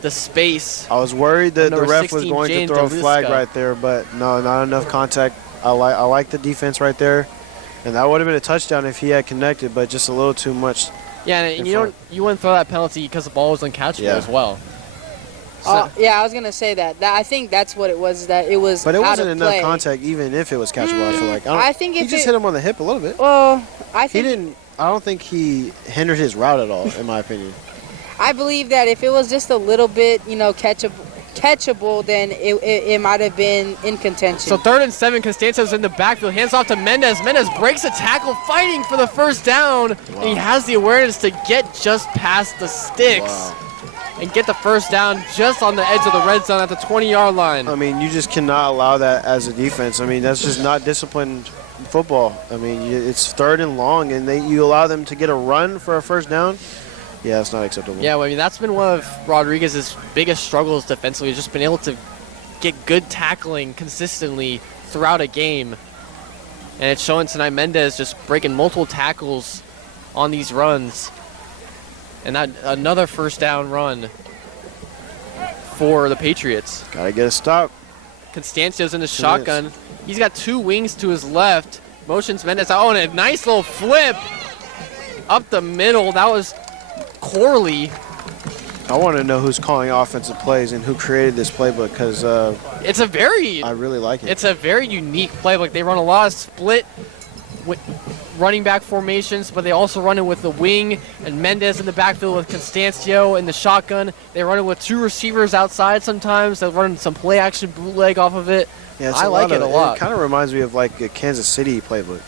the space. I was worried that the Number ref was 16, going Jane to throw a flag Deluska. right there, but no, not enough contact. I like the defense right there, and that would have been a touchdown if he had connected, but just a little too much. Yeah, and you wouldn't throw that penalty because the ball was uncatchable as well. Yeah, I was gonna say that. I think that's what it was. That it was. But it out wasn't of enough play. contact, even if it was catchable. I feel like. I think he if just hit him on the hip a little bit. Well, I He think didn't. I don't think he hindered his route at all, in my opinion. I believe that if it was just a little bit, catchable, then it might have been in contention. So 3rd and 7, Constancio's in the backfield, hands off to Mendez. Mendez breaks a tackle, fighting for the first down. Wow. And he has the awareness to get just past the sticks. Wow. And get the first down just on the edge of the red zone at the 20-yard line. I mean, you just cannot allow that as a defense. I mean, that's just not disciplined football. I mean, it's 3rd and long, and you allow them to get a run for a first down. Yeah, it's not acceptable. Yeah, well, I mean, that's been one of Rodriguez's biggest struggles defensively, just been able to get good tackling consistently throughout a game. And it's showing tonight. Mendez just breaking multiple tackles on these runs. And that another first down run for the Patriots. Gotta get a stop. Constancio's in the shotgun. He's got 2 wings to his left. Motions Mendez out. Oh, and a nice little flip up the middle. That was Corley. I want to know who's calling offensive plays and who created this playbook, because It's a very I really like it. It's a very unique playbook. They run a lot of split with running back formations, but they also run it with the wing and Mendez in the backfield with Constancio in the shotgun. They run it with 2 receivers outside sometimes. They run some play action bootleg off of it. Yeah, I like it a lot. It kind of reminds me of like a Kansas City playbook.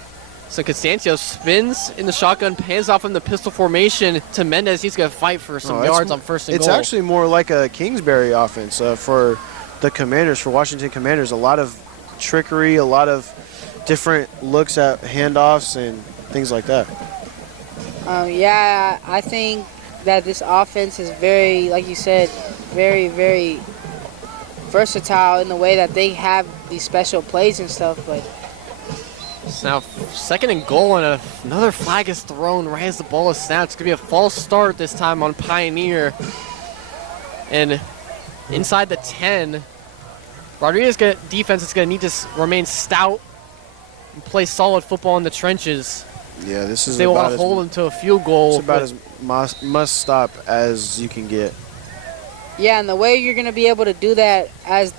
So Constancio spins in the shotgun, hands off in the pistol formation to Mendez. He's going to fight for some yards on 1st and It's goal. actually more like a Kingsbury offense for the Commanders, for Washington Commanders. A lot of trickery, a lot of different looks at handoffs and things like that. Yeah, I think that this offense is very, like you said, very, very versatile in the way that they have these special plays and stuff. But So now 2nd and goal, and another flag is thrown right as the ball is snapped. It's going to be a false start this time on Pioneer. And inside the 10, Rodriguez defense is going to need to remain stout and play solid football in the trenches. Yeah, this is They about want to hold them to a field goal. It's about as must stop as you can get. yeah, and the way you're going to be able to do that as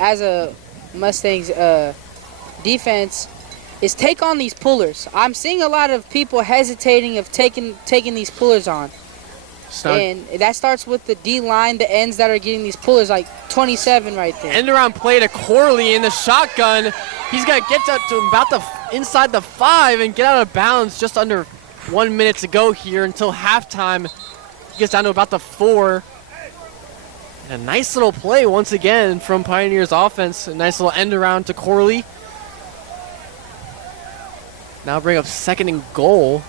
a Mustangs defense is take on these pullers. I'm seeing a lot of people hesitating of taking these pullers on. And that starts with the D-line, the ends that are getting these pullers, like 27 right there. End around play to Corley in the shotgun. He's got to get up to about inside the 5 and get out of bounds just under 1 minute to go here until halftime. He gets down to about the 4. And a nice little play once again from Pioneer's offense. A nice little end around to Corley. Now bring up 2nd and goal.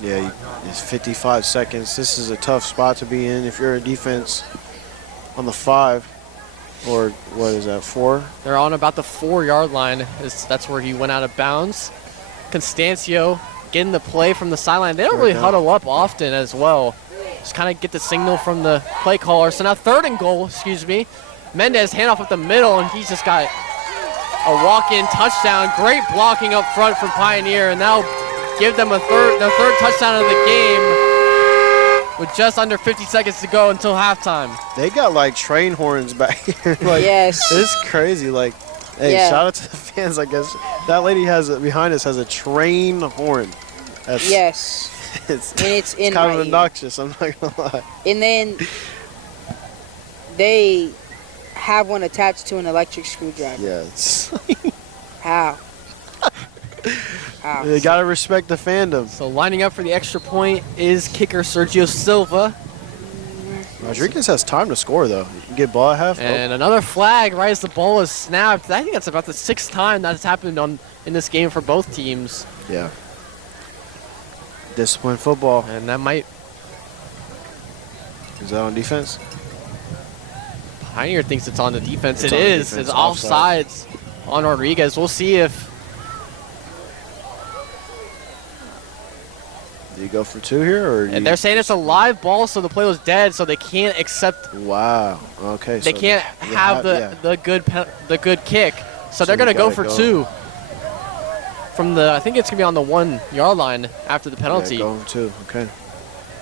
Yeah, it's 55 seconds. This is a tough spot to be in if you're a defense on the 5. Or what is that, 4? They're on about the 4-yard line. That's where he went out of bounds. Constancio getting the play from the sideline. They don't really huddle up often as well. Just kind of get the signal from the play caller. So now 3rd and goal, Mendez handoff up the middle, and he's just got a walk-in touchdown. Great blocking up front from Pioneer, and that'll give them their 3rd touchdown of the game with just under 50 seconds to go until halftime. They got like train horns back here. Yes. It's crazy. Like, hey, Yeah. shout out to the fans, I guess. That lady behind us has a train horn. Yes. It's And it's in kind my of ear. obnoxious, I'm not going to lie. And then they have one attached to an electric screwdriver. Yeah, it's How? Ow. They got to respect the fandom. So lining up for the extra point is kicker Sergio Silva. Rodriguez has time to score, though. You can get ball at half. And another flag right as the ball is snapped. I think that's about the 6th time that's happened in this game for both teams. Yeah. Discipline football. And that might... Is that on defense? Pioneer thinks it's on the defense. It's It on the is. defense. It's offsides on Rodriguez. We'll see if... Do you go for 2 here? Or And they're saying it's a live ball, so the play was dead, so they can't accept... Wow. Okay. They so can't you have yeah. the good kick. So they're you going to go gotta for go. 2. From the... I think it's going to be on the 1-yard line after the penalty. Yeah, going for 2. Okay.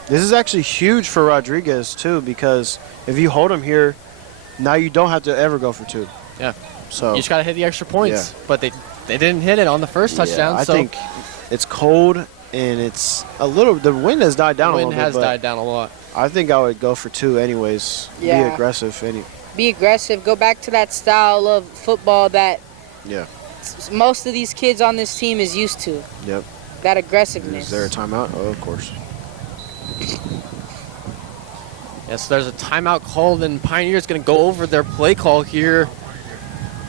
This is actually huge for Rodriguez, too, because if you hold him here, now you don't have to ever go for 2. Yeah. So You just got to hit the extra points. Yeah. But they didn't hit it on the first touchdown. I so think it's cold and it's a little. The wind has died down the a wind little has bit. died down a lot. I think I would go for 2 anyways. Yeah. Be aggressive. Be aggressive. Go back to that style of football that Yeah. most of these kids on this team is used to. Yep. That aggressiveness. Is there a timeout? Oh, of course. Yes, there's a timeout called, and Pioneer's going to go over their play call here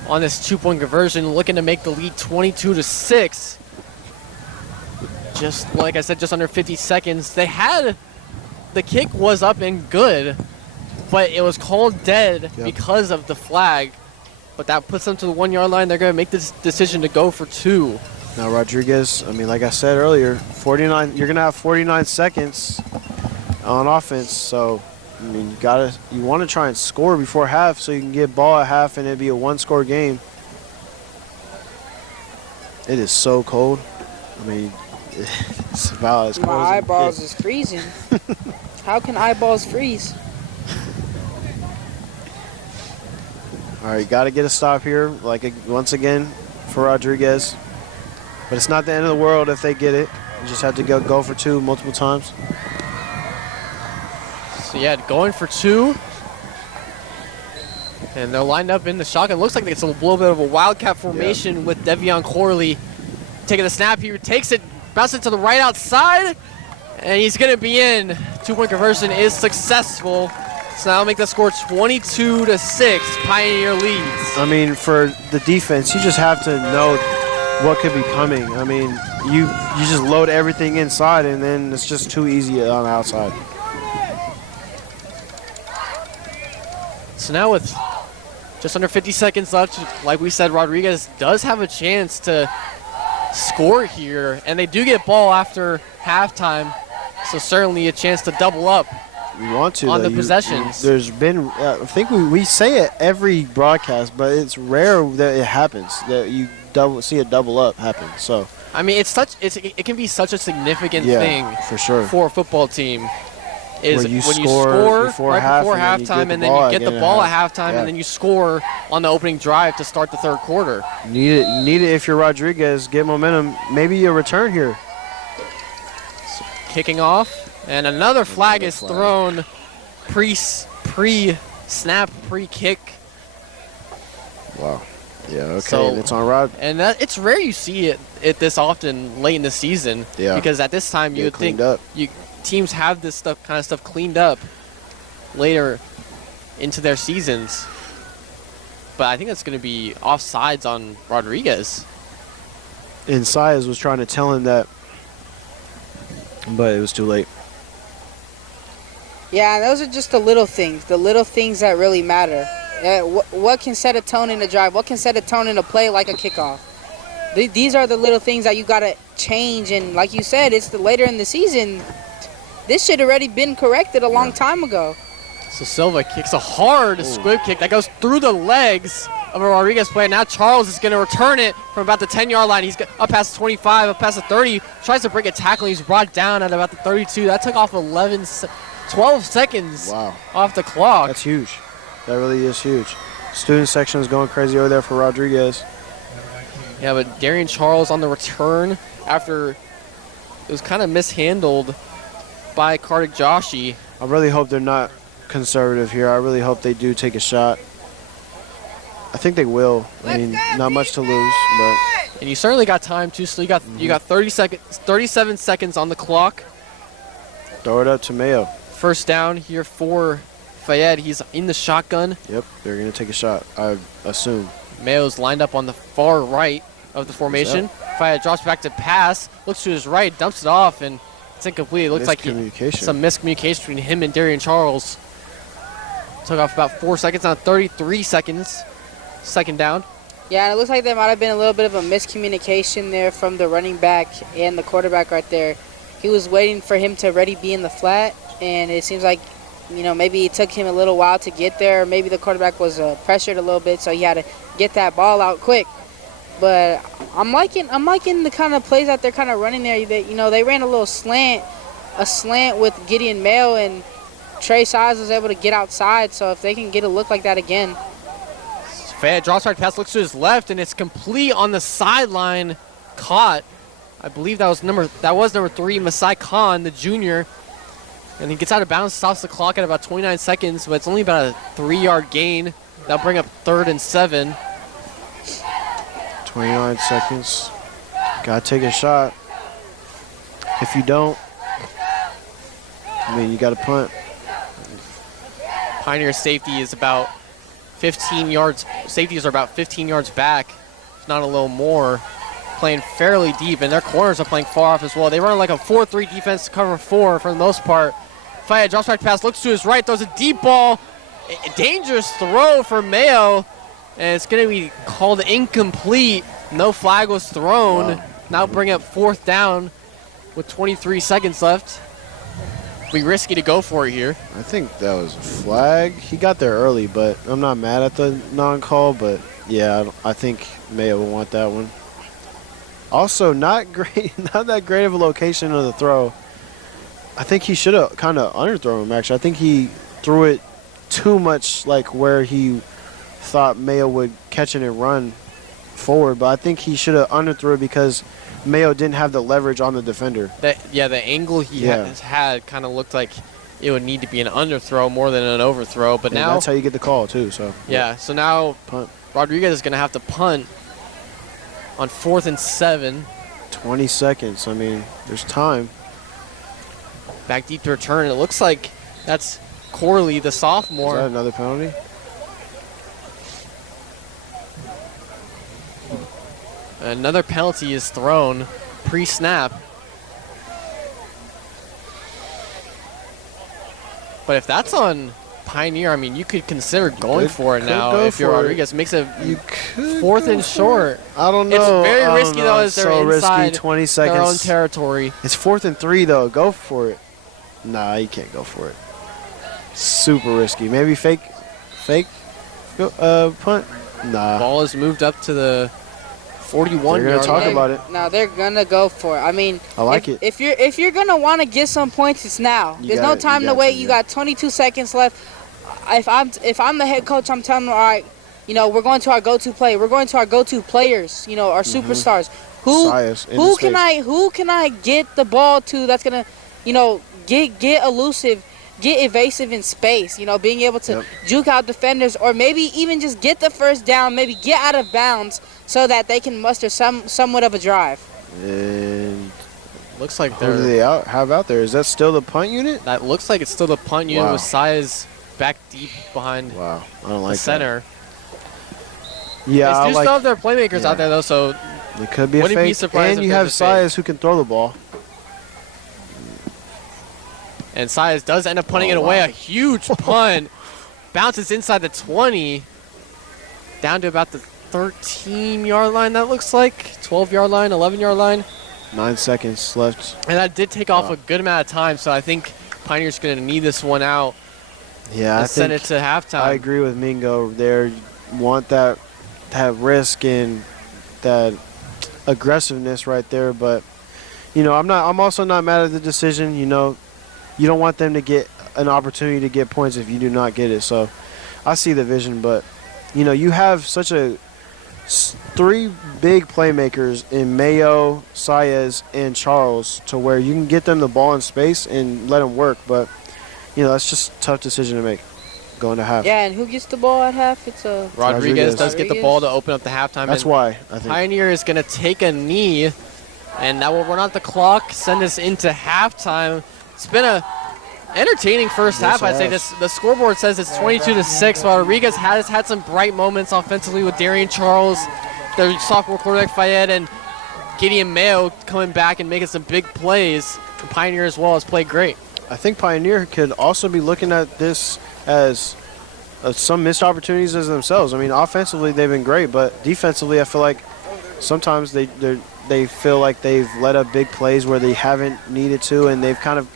on this 2-point conversion, looking to make the lead 22-6. Just like I said, just under 50 seconds. The kick was up and good, but it was called dead because of the flag. But that puts them to the 1-yard line. They're going to make this decision to go for 2. Now Rodriguez. I mean, like I said earlier, 49. You're gonna have 49 seconds on offense. So, I mean, you want to try and score before half, so you can get ball at half and it'd be a 1-score game. It is so cold. I mean, it's about as cold My as it eyeballs gets. is freezing. How can eyeballs freeze? All right, got to get a stop here, once again, for Rodriguez. But it's not the end of the world if they get it. You just have to go for 2 multiple times. So yeah, going for 2. And they're lined up in the shotgun. Looks like it's a little bit of a wildcat formation with Devion Corley taking the snap. He takes it, bounces it to the right outside, and he's going to be in. 2-point conversion is successful. So now make the score 22-6. Pioneer leads. I mean, for the defense, you just have to know what could be coming. I mean, you just load everything inside, and then it's just too easy on the outside. So now with just under 50 seconds left, like we said, Rodriguez does have a chance to score here, and they do get ball after halftime, so certainly a chance to double up. You want to on though. the possessions. There's been, I think we say it every broadcast, but it's rare that it happens that you see a double up happen. So I mean, it can be such a significant yeah, thing for sure. for a football team. Is When you when you score score before right half before and then you halftime, get and the then ball you get the again at ball at half. halftime, Yeah. and then you score on the opening drive to start the third quarter. You need it if you're Rodriguez. Get momentum. Maybe a return here. Kicking off, and another flag is thrown. Pre-snap, pre-kick. Wow. Yeah. Okay. So- It's on Rod. And it's rare you see it this often late in the season. Yeah. Because at this time you would think Cleaned up. teams have this kind of stuff cleaned up later into their seasons. But I think that's going to be offsides on Rodriguez. And Saez was trying to tell him that, but it was too late. Yeah, those are just the little things that really matter. What can set a tone in a drive? What can set a tone in a play like a kickoff? These are the little things that you got to change. And like you said, it's later in the season. This should already been corrected a long time ago. So Silva kicks a hard squib kick that goes through the legs of a Rodriguez player. Now Charles is going to return it from about the 10-yard line. He's up past the 25, up past the 30. Tries to break a tackle. He's brought down at about the 32. That took off 12 seconds off the clock. That's huge. That really is huge. Student section is going crazy over there for Rodriguez. Yeah, but Darian Charles on the return after it was kind of mishandled by Kartik Joshi. I really hope they're not conservative here. I really hope they do take a shot. I think they will. I mean, not much to lose, but And you certainly got time too, so you got 37 seconds on the clock. Throw it up to Mayo. First down here for Fayette. He's in the shotgun. Yep, they're going to take a shot, I assume. Mayo's lined up on the far right of the formation. Fayette drops back to pass, looks to his right, dumps it off, and it's incomplete. It looks like some miscommunication between him and Darian Charles. Took off about 4 seconds on 33 seconds. Second down. Yeah, and it looks like there might have been a little bit of a miscommunication there from the running back and the quarterback right there. He was waiting for him to already be in the flat, and it seems like, maybe it took him a little while to get there. Maybe the quarterback was pressured a little bit, so he had to get that ball out quick. But I'm liking the kind of plays that they're kind of running there. They ran a little slant with Gideon Mayo, and Trey Size was able to get outside. So if they can get a look like that again. Fayette drops back pass, looks to his left, and it's complete on the sideline. Caught. I believe that was number 3, Masai Khan, the junior. And he gets out of bounds, stops the clock at about 29 seconds, but it's only about a 3-yard gain. That'll bring up 3rd and 7. 29 seconds. Gotta take a shot. If you don't, you gotta punt. Pioneer safety is about 15 yards. Safeties are about 15 yards back, if not a little more. Playing fairly deep, and their corners are playing far off as well. They run like a 4-3 defense to cover 4 for the most part. Fayette drops back pass, looks to his right, throws a deep ball. A dangerous throw for Mayo, and it's going to be called incomplete. No flag was thrown. Wow. Now bring up 4th down with 23 seconds left. Be risky to go for it here. I think that was a flag. He got there early, but I'm not mad at the non-call, but yeah, I think Mayo will want that one. Also, not that great of a location of the throw. I think he should have kind of underthrown him, actually. I think he threw it too much like where he thought Mayo would catch it and run forward, but I think he should have underthrew it because Mayo didn't have the leverage on the defender. The angle he had kind of looked like it would need to be an underthrow more than an overthrow, but now that's how you get the call too. So so now punt. Rodriguez is going to have to punt on 4th and 7. 20 seconds. There's time. Back deep to return. It looks like that's Corley, the sophomore. Is that another penalty? Another penalty is thrown pre-snap. But if that's on Pioneer, you could consider going for it now if you're Rodriguez. Makes it 4th and short. I don't know. It's very risky, though, as they're so inside risky. 20 seconds. their own territory. It's 4th and 3, though. Go for it. Nah, you can't go for it. Super risky. Maybe fake punt? Nah. Ball is moved up to the 41 They're yard gonna talk line. about it. No, they're gonna go for it. I like it. If you're gonna want to get some points, it's now. There's no time to wait. You got 22 seconds left. If I'm the head coach, I'm telling them, all right, we're going to our go-to play. We're going to our go-to players. Our superstars. Who can I get the ball to? That's gonna, get elusive, get evasive in space. Being able to juke out defenders, or maybe even just get the first down. Maybe get out of bounds so that they can muster somewhat of a drive. And looks like who do they have out there? Is that still the punt unit? That looks like it's still the punt unit with Size back deep behind I don't like the center. Yeah, they do still have their playmakers out there, though, so it could be a fake. be surprised and if you there's have a fake. Sias who can throw the ball. And Sias does end up punting it away. A huge punt. Bounces inside the 20. Down to about the 13-yard line, that looks like. 12-yard line, 11-yard line. 9 seconds left. And that did take off a good amount of time, so I think Pioneer's going to need this one out. Yeah, and send it to halftime. I agree with Mingo there. You want that risk and that aggressiveness right there, but I'm also not mad at the decision. You don't want them to get an opportunity to get points if you do not get it. So I see the vision, but you have such a 3 big playmakers in Mayo, Saez, and Charles to where you can get them the ball in space and let them work, but that's just a tough decision to make. going to half. Yeah, and who gets the ball at half? It's Rodriguez does get the ball to open up the halftime. That's why, I think. Pioneer is going to take a knee, and that will run out the clock, send us into halftime. It's been a entertaining first half. I'd say the scoreboard says it's 22-6. Rodriguez has had some bright moments offensively with Darian Charles, their sophomore quarterback Fayed, and Gideon Mayo coming back and making some big plays. And Pioneer as well has played great. I think Pioneer could also be looking at this as some missed opportunities as themselves. I mean, offensively they've been great, but defensively I feel like sometimes they feel like they've let up big plays where they haven't needed to, and they've kind of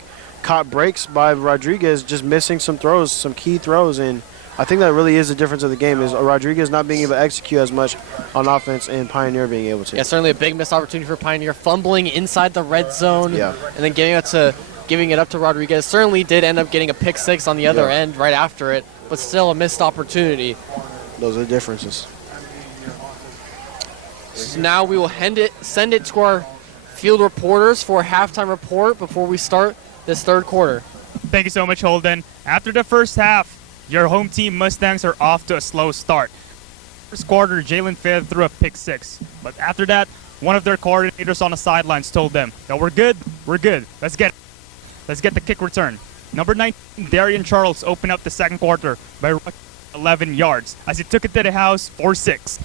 caught breaks by Rodriguez just missing some throws, some key throws, and I think that really is the difference of the game, is Rodriguez not being able to execute as much on offense and Pioneer being able to. Yeah, certainly a big missed opportunity for Pioneer, fumbling inside the red zone, yeah, and then giving it up to Rodriguez. Certainly did end up getting a pick six on the other end right after it, but still a missed opportunity. Those are the differences. So now we will send it to our field reporters for a halftime report before we start this third quarter. Thank you so much, Holden. After the first half, your home team Mustangs are off to a slow start. First quarter, Jalen Fayed threw a pick six. But after that, one of their coordinators on the sidelines told them, "No, we're good. Let's get the kick return." Number 19, Darian Charles opened up the second quarter by 11 yards as he took it to the house 4-6.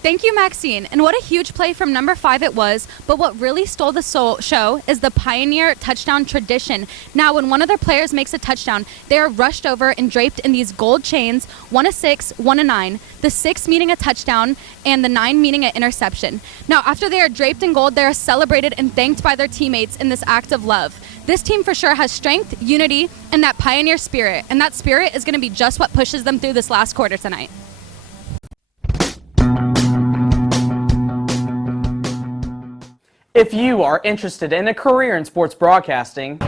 Thank you, Maxine. And what a huge play from number 5 it was. But what really stole the show is the Pioneer touchdown tradition. Now, when one of their players makes a touchdown, they are rushed over and draped in these gold chains, 1 a 6, 1 a 9. The 6 meaning a touchdown and the 9 meaning an interception. Now, after they are draped in gold, they are celebrated and thanked by their teammates in this act of love. This team for sure has strength, unity, and that Pioneer spirit. And that spirit is going to be just what pushes them through this last quarter tonight. If you are interested in a career in sports broadcasting,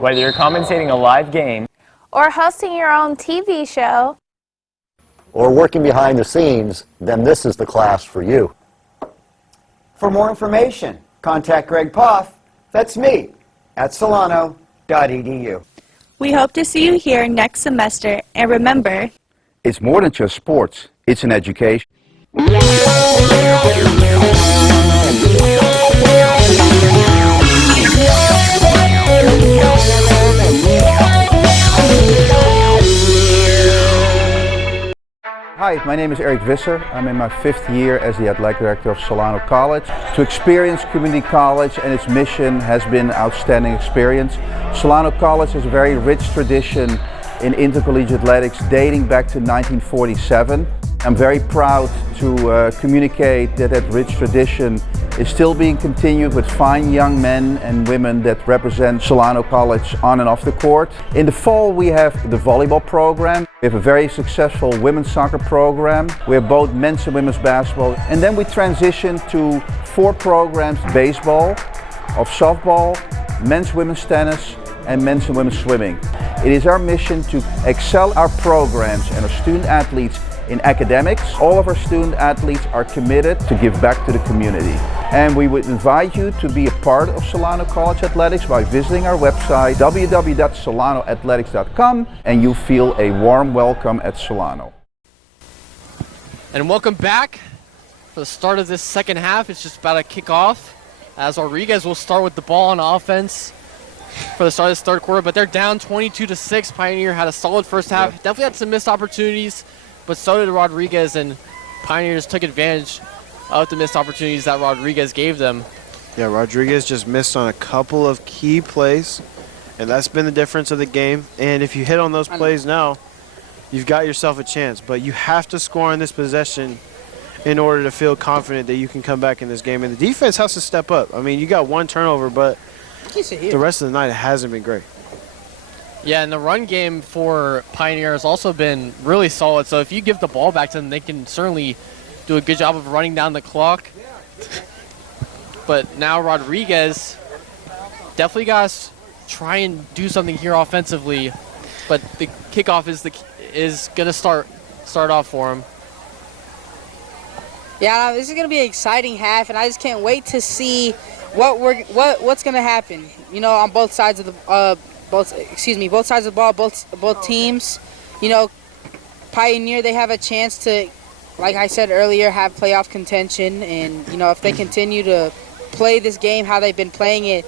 whether you're commentating a live game or hosting your own TV show, or working behind the scenes, then this is the class for you. For more information, contact Greg Poff, that's me, at solano.edu. we hope to see you here next semester. And remember, it's more than just sports, it's an education. Hi, my name is Eric Visser. I'm in my 5th year as the athletic director of Solano College. To experience community college and its mission has been an outstanding experience. Solano College has a very rich tradition in intercollegiate athletics dating back to 1947. I'm very proud to communicate that rich tradition is still being continued with fine young men and women that represent Solano College on and off the court. In the fall we have the volleyball program. We have a very successful women's soccer program. We have both men's and women's basketball. And then we transition to 4 programs: baseball, of softball, men's women's tennis, and men's and women's swimming. It is our mission to excel our programs and our student athletes in academics. All of our student athletes are committed to give back to the community. And we would invite you to be a part of Solano College Athletics by visiting our website www.solanoathletics.com, and you feel a warm welcome at Solano. And welcome back for the start of this second half. It's just about to kick off as Rodriguez will start with the ball on offense for the start of this third quarter, but they're down 22-6. Pioneer had a solid first half. Definitely had some missed opportunities, but so did Rodriguez, and Pioneers took advantage of the missed opportunities that Rodriguez gave them. Yeah, Rodriguez just missed on a couple of key plays, and that's been the difference of the game. And if you hit on those plays now, you've got yourself a chance. But you have to score on this possession in order to feel confident that you can come back in this game. And the defense has to step up. I mean, you got 1 turnover, but the rest of the night it hasn't been great. Yeah, and the run game for Pioneer has also been really solid. So if you give the ball back to them, they can certainly do a good job of running down the clock. But now Rodriguez definitely got to try and do something here offensively. But the kickoff is going to start off for him. Yeah, this is going to be an exciting half, and I just can't wait to see what's going to happen. You know, on both sides of the both sides of the ball, both teams. Pioneer, they have a chance to, like I said earlier, have playoff contention. And, if they continue to play this game how they've been playing it,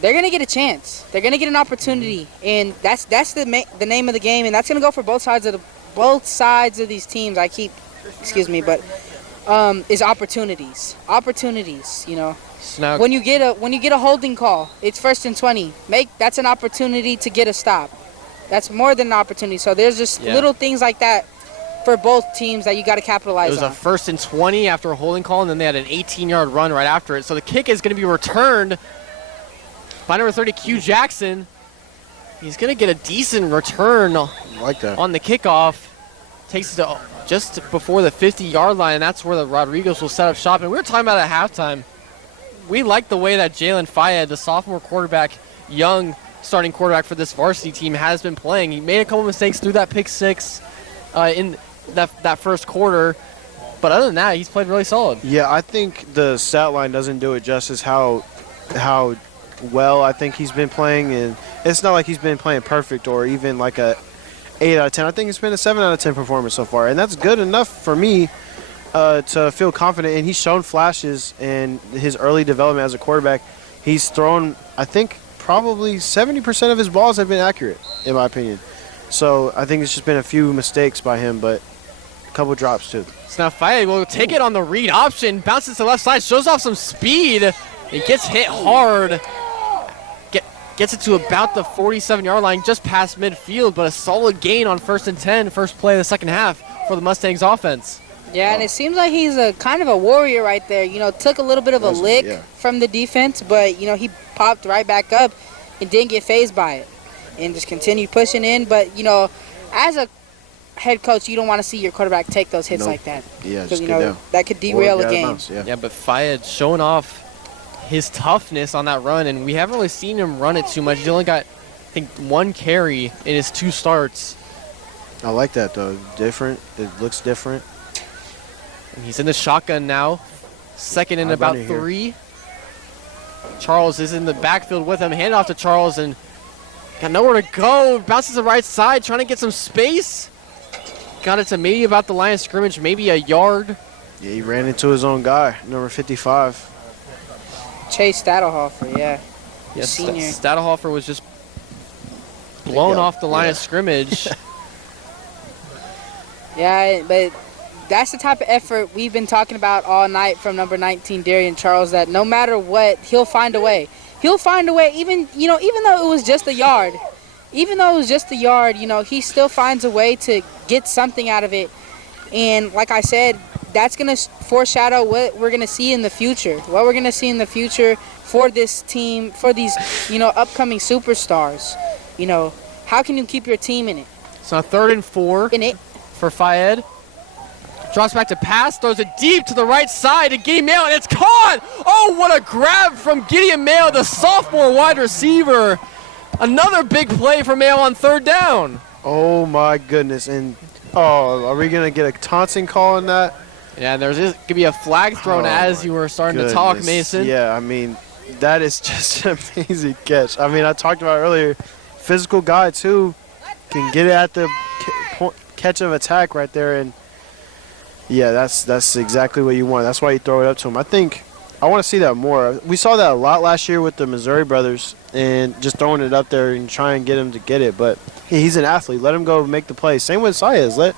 they're going to get a chance. They're going to get an opportunity. And that's the name of the game. And that's going to go for both sides of these teams. Is opportunities. Opportunities, Snug. When you get a holding call, it's 1st and 20. That's an opportunity to get a stop. That's more than an opportunity. So there's just little things like that for both teams that you got to capitalize on. It was a 1st and 20 after a holding call, and then they had an 18-yard run right after it. So the kick is going to be returned by number 30, Q Jackson. He's going to get a decent return like that on the kickoff. Takes it to just before the 50-yard line, and that's where the Rodriguez will set up shop. And we were talking about at halftime, we like the way that Jalen Fayed, the sophomore quarterback, young starting quarterback for this varsity team, has been playing. He made a couple mistakes through that pick six in that first quarter, but other than that, he's played really solid. Yeah, I think the stat line doesn't do it justice how well I think he's been playing, and it's not like he's been playing perfect or even like a 8 out of 10. I think it's been a 7 out of 10 performance so far, and that's good enough for me to feel confident. And he's shown flashes in his early development as a quarterback. He's thrown, I think, probably 70% of his balls have been accurate, in my opinion. So I think it's just been a few mistakes by him, but a couple drops too. So now Fayed will take it on the read option, bounces to the left side, shows off some speed. He gets hit hard. Gets it to about the 47-yard line, just past midfield, but a solid gain on 1st and 10, first play of the second half for the Mustangs offense. Yeah, and it seems like he's a kind of a warrior right there. Took a little bit of a lick from the defense, but, he popped right back up and didn't get fazed by it and just continued pushing in. But, as a head coach, you don't want to see your quarterback take those hits like that. Yeah, because, that could derail a game. Yeah, but Fayed showing off his toughness on that run, and we haven't really seen him run it too much. He's only got, I think, 1 carry in his 2 starts. I like that, though. Different. It looks different. And he's in the shotgun now. Second and about 3. Charles is in the backfield with him. Hand off to Charles, and got nowhere to go. Bounces to the right side, trying to get some space. Got it to maybe about the line of scrimmage, maybe a yard. Yeah, he ran into his own guy, number 55. Chase Stadelhofer, yeah. Yes, senior. Stadelhofer was just blown off the line of scrimmage. Yeah, but that's the type of effort we've been talking about all night from number 19, Darian Charles, that no matter what, he'll find a way. He'll find a way, even though it was just a yard. Even though it was just a yard, he still finds a way to get something out of it. And like I said, that's going to foreshadow what we're going to see in the future. What we're going to see in the future for this team, for these, upcoming superstars. How can you keep your team in it? So 3rd and 4 in it for Fayed. Drops back to pass, throws it deep to the right side to Gideon Mayo, and it's caught! Oh, what a grab from Gideon Mayo, the sophomore wide receiver. Another big play for Mayo on 3rd down. Oh, my goodness. And, are we going to get a taunting call on that? Yeah, there's going to be a flag thrown as you were starting to talk, Mason. Yeah, I mean, that is just an amazing catch. I mean, I talked about earlier, physical guy, too, can get it at the catch of attack right there. And, yeah, that's exactly what you want. That's why you throw it up to him. I want to see that more. We saw that a lot last year with the Missouri brothers and just throwing it up there and trying to get him to get it. But he's an athlete. Let him go make the play. Same with Saez. I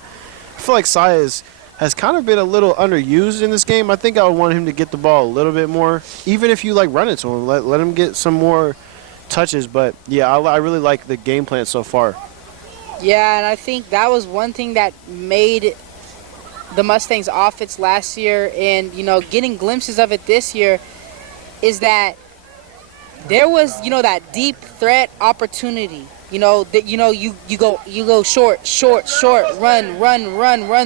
feel like Saez has kind of been a little underused in this game. I think I would want him to get the ball a little bit more, even if you run it to him. Let him get some more touches. But, yeah, I really like the game plan so far. Yeah, and I think that was one thing that made the Mustangs offense last year and, getting glimpses of it this year is that there was, that deep threat opportunity. You go short, run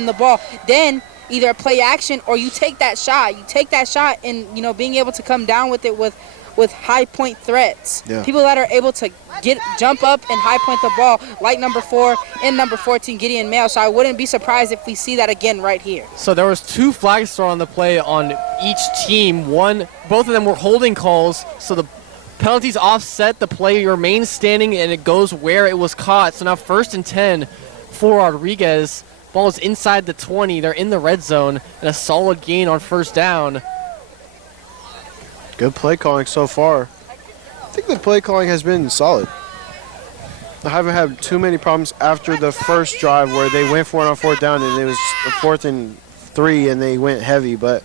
the ball. Then either a play action or you take that shot. You take that shot and, being able to come down with it with high point threats. Yeah. People that are able to jump up and high point the ball like number 4 and number 14, Gideon Mayo. So I wouldn't be surprised if we see that again right here. So there was 2 flags thrown on the play on each team. Both of them were holding calls. So the penalties offset, the play remains standing and it goes where it was caught. So now 1st and 10 for Rodriguez. Ball is inside the 20. They're in the red zone, and a solid gain on first down. Good play calling so far. I think the play calling has been solid. I haven't had too many problems after the first drive where they went for it on fourth down and it was a 4th and 3 and they went heavy, but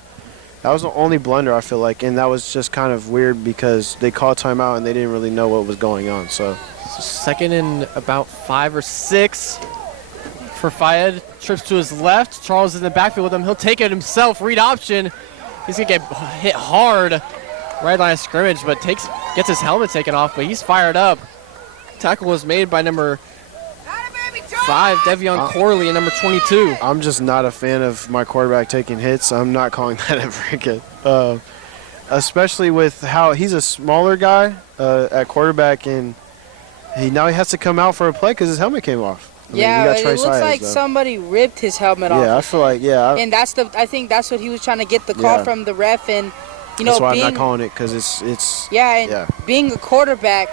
that was the only blunder I feel like, and that was just kind of weird because they called timeout and they didn't really know what was going on. So second and about 5 or 6 for Fayed. Trips to his left. Charles is in the backfield with him. He'll take it himself. Read option. He's going to get hit hard right line of scrimmage, but gets his helmet taken off, but he's fired up. Tackle was made by number 5, Devion Corley, and number 22. I'm just not a fan of my quarterback taking hits. I'm not calling that ever again. Especially with how he's a smaller guy at quarterback, and now he has to come out for a play because his helmet came off. I mean, it looks like somebody ripped his helmet off. Yeah, I feel like, and I think that's what he was trying to get the call from the ref, and that's why I'm not calling it, because it's being a quarterback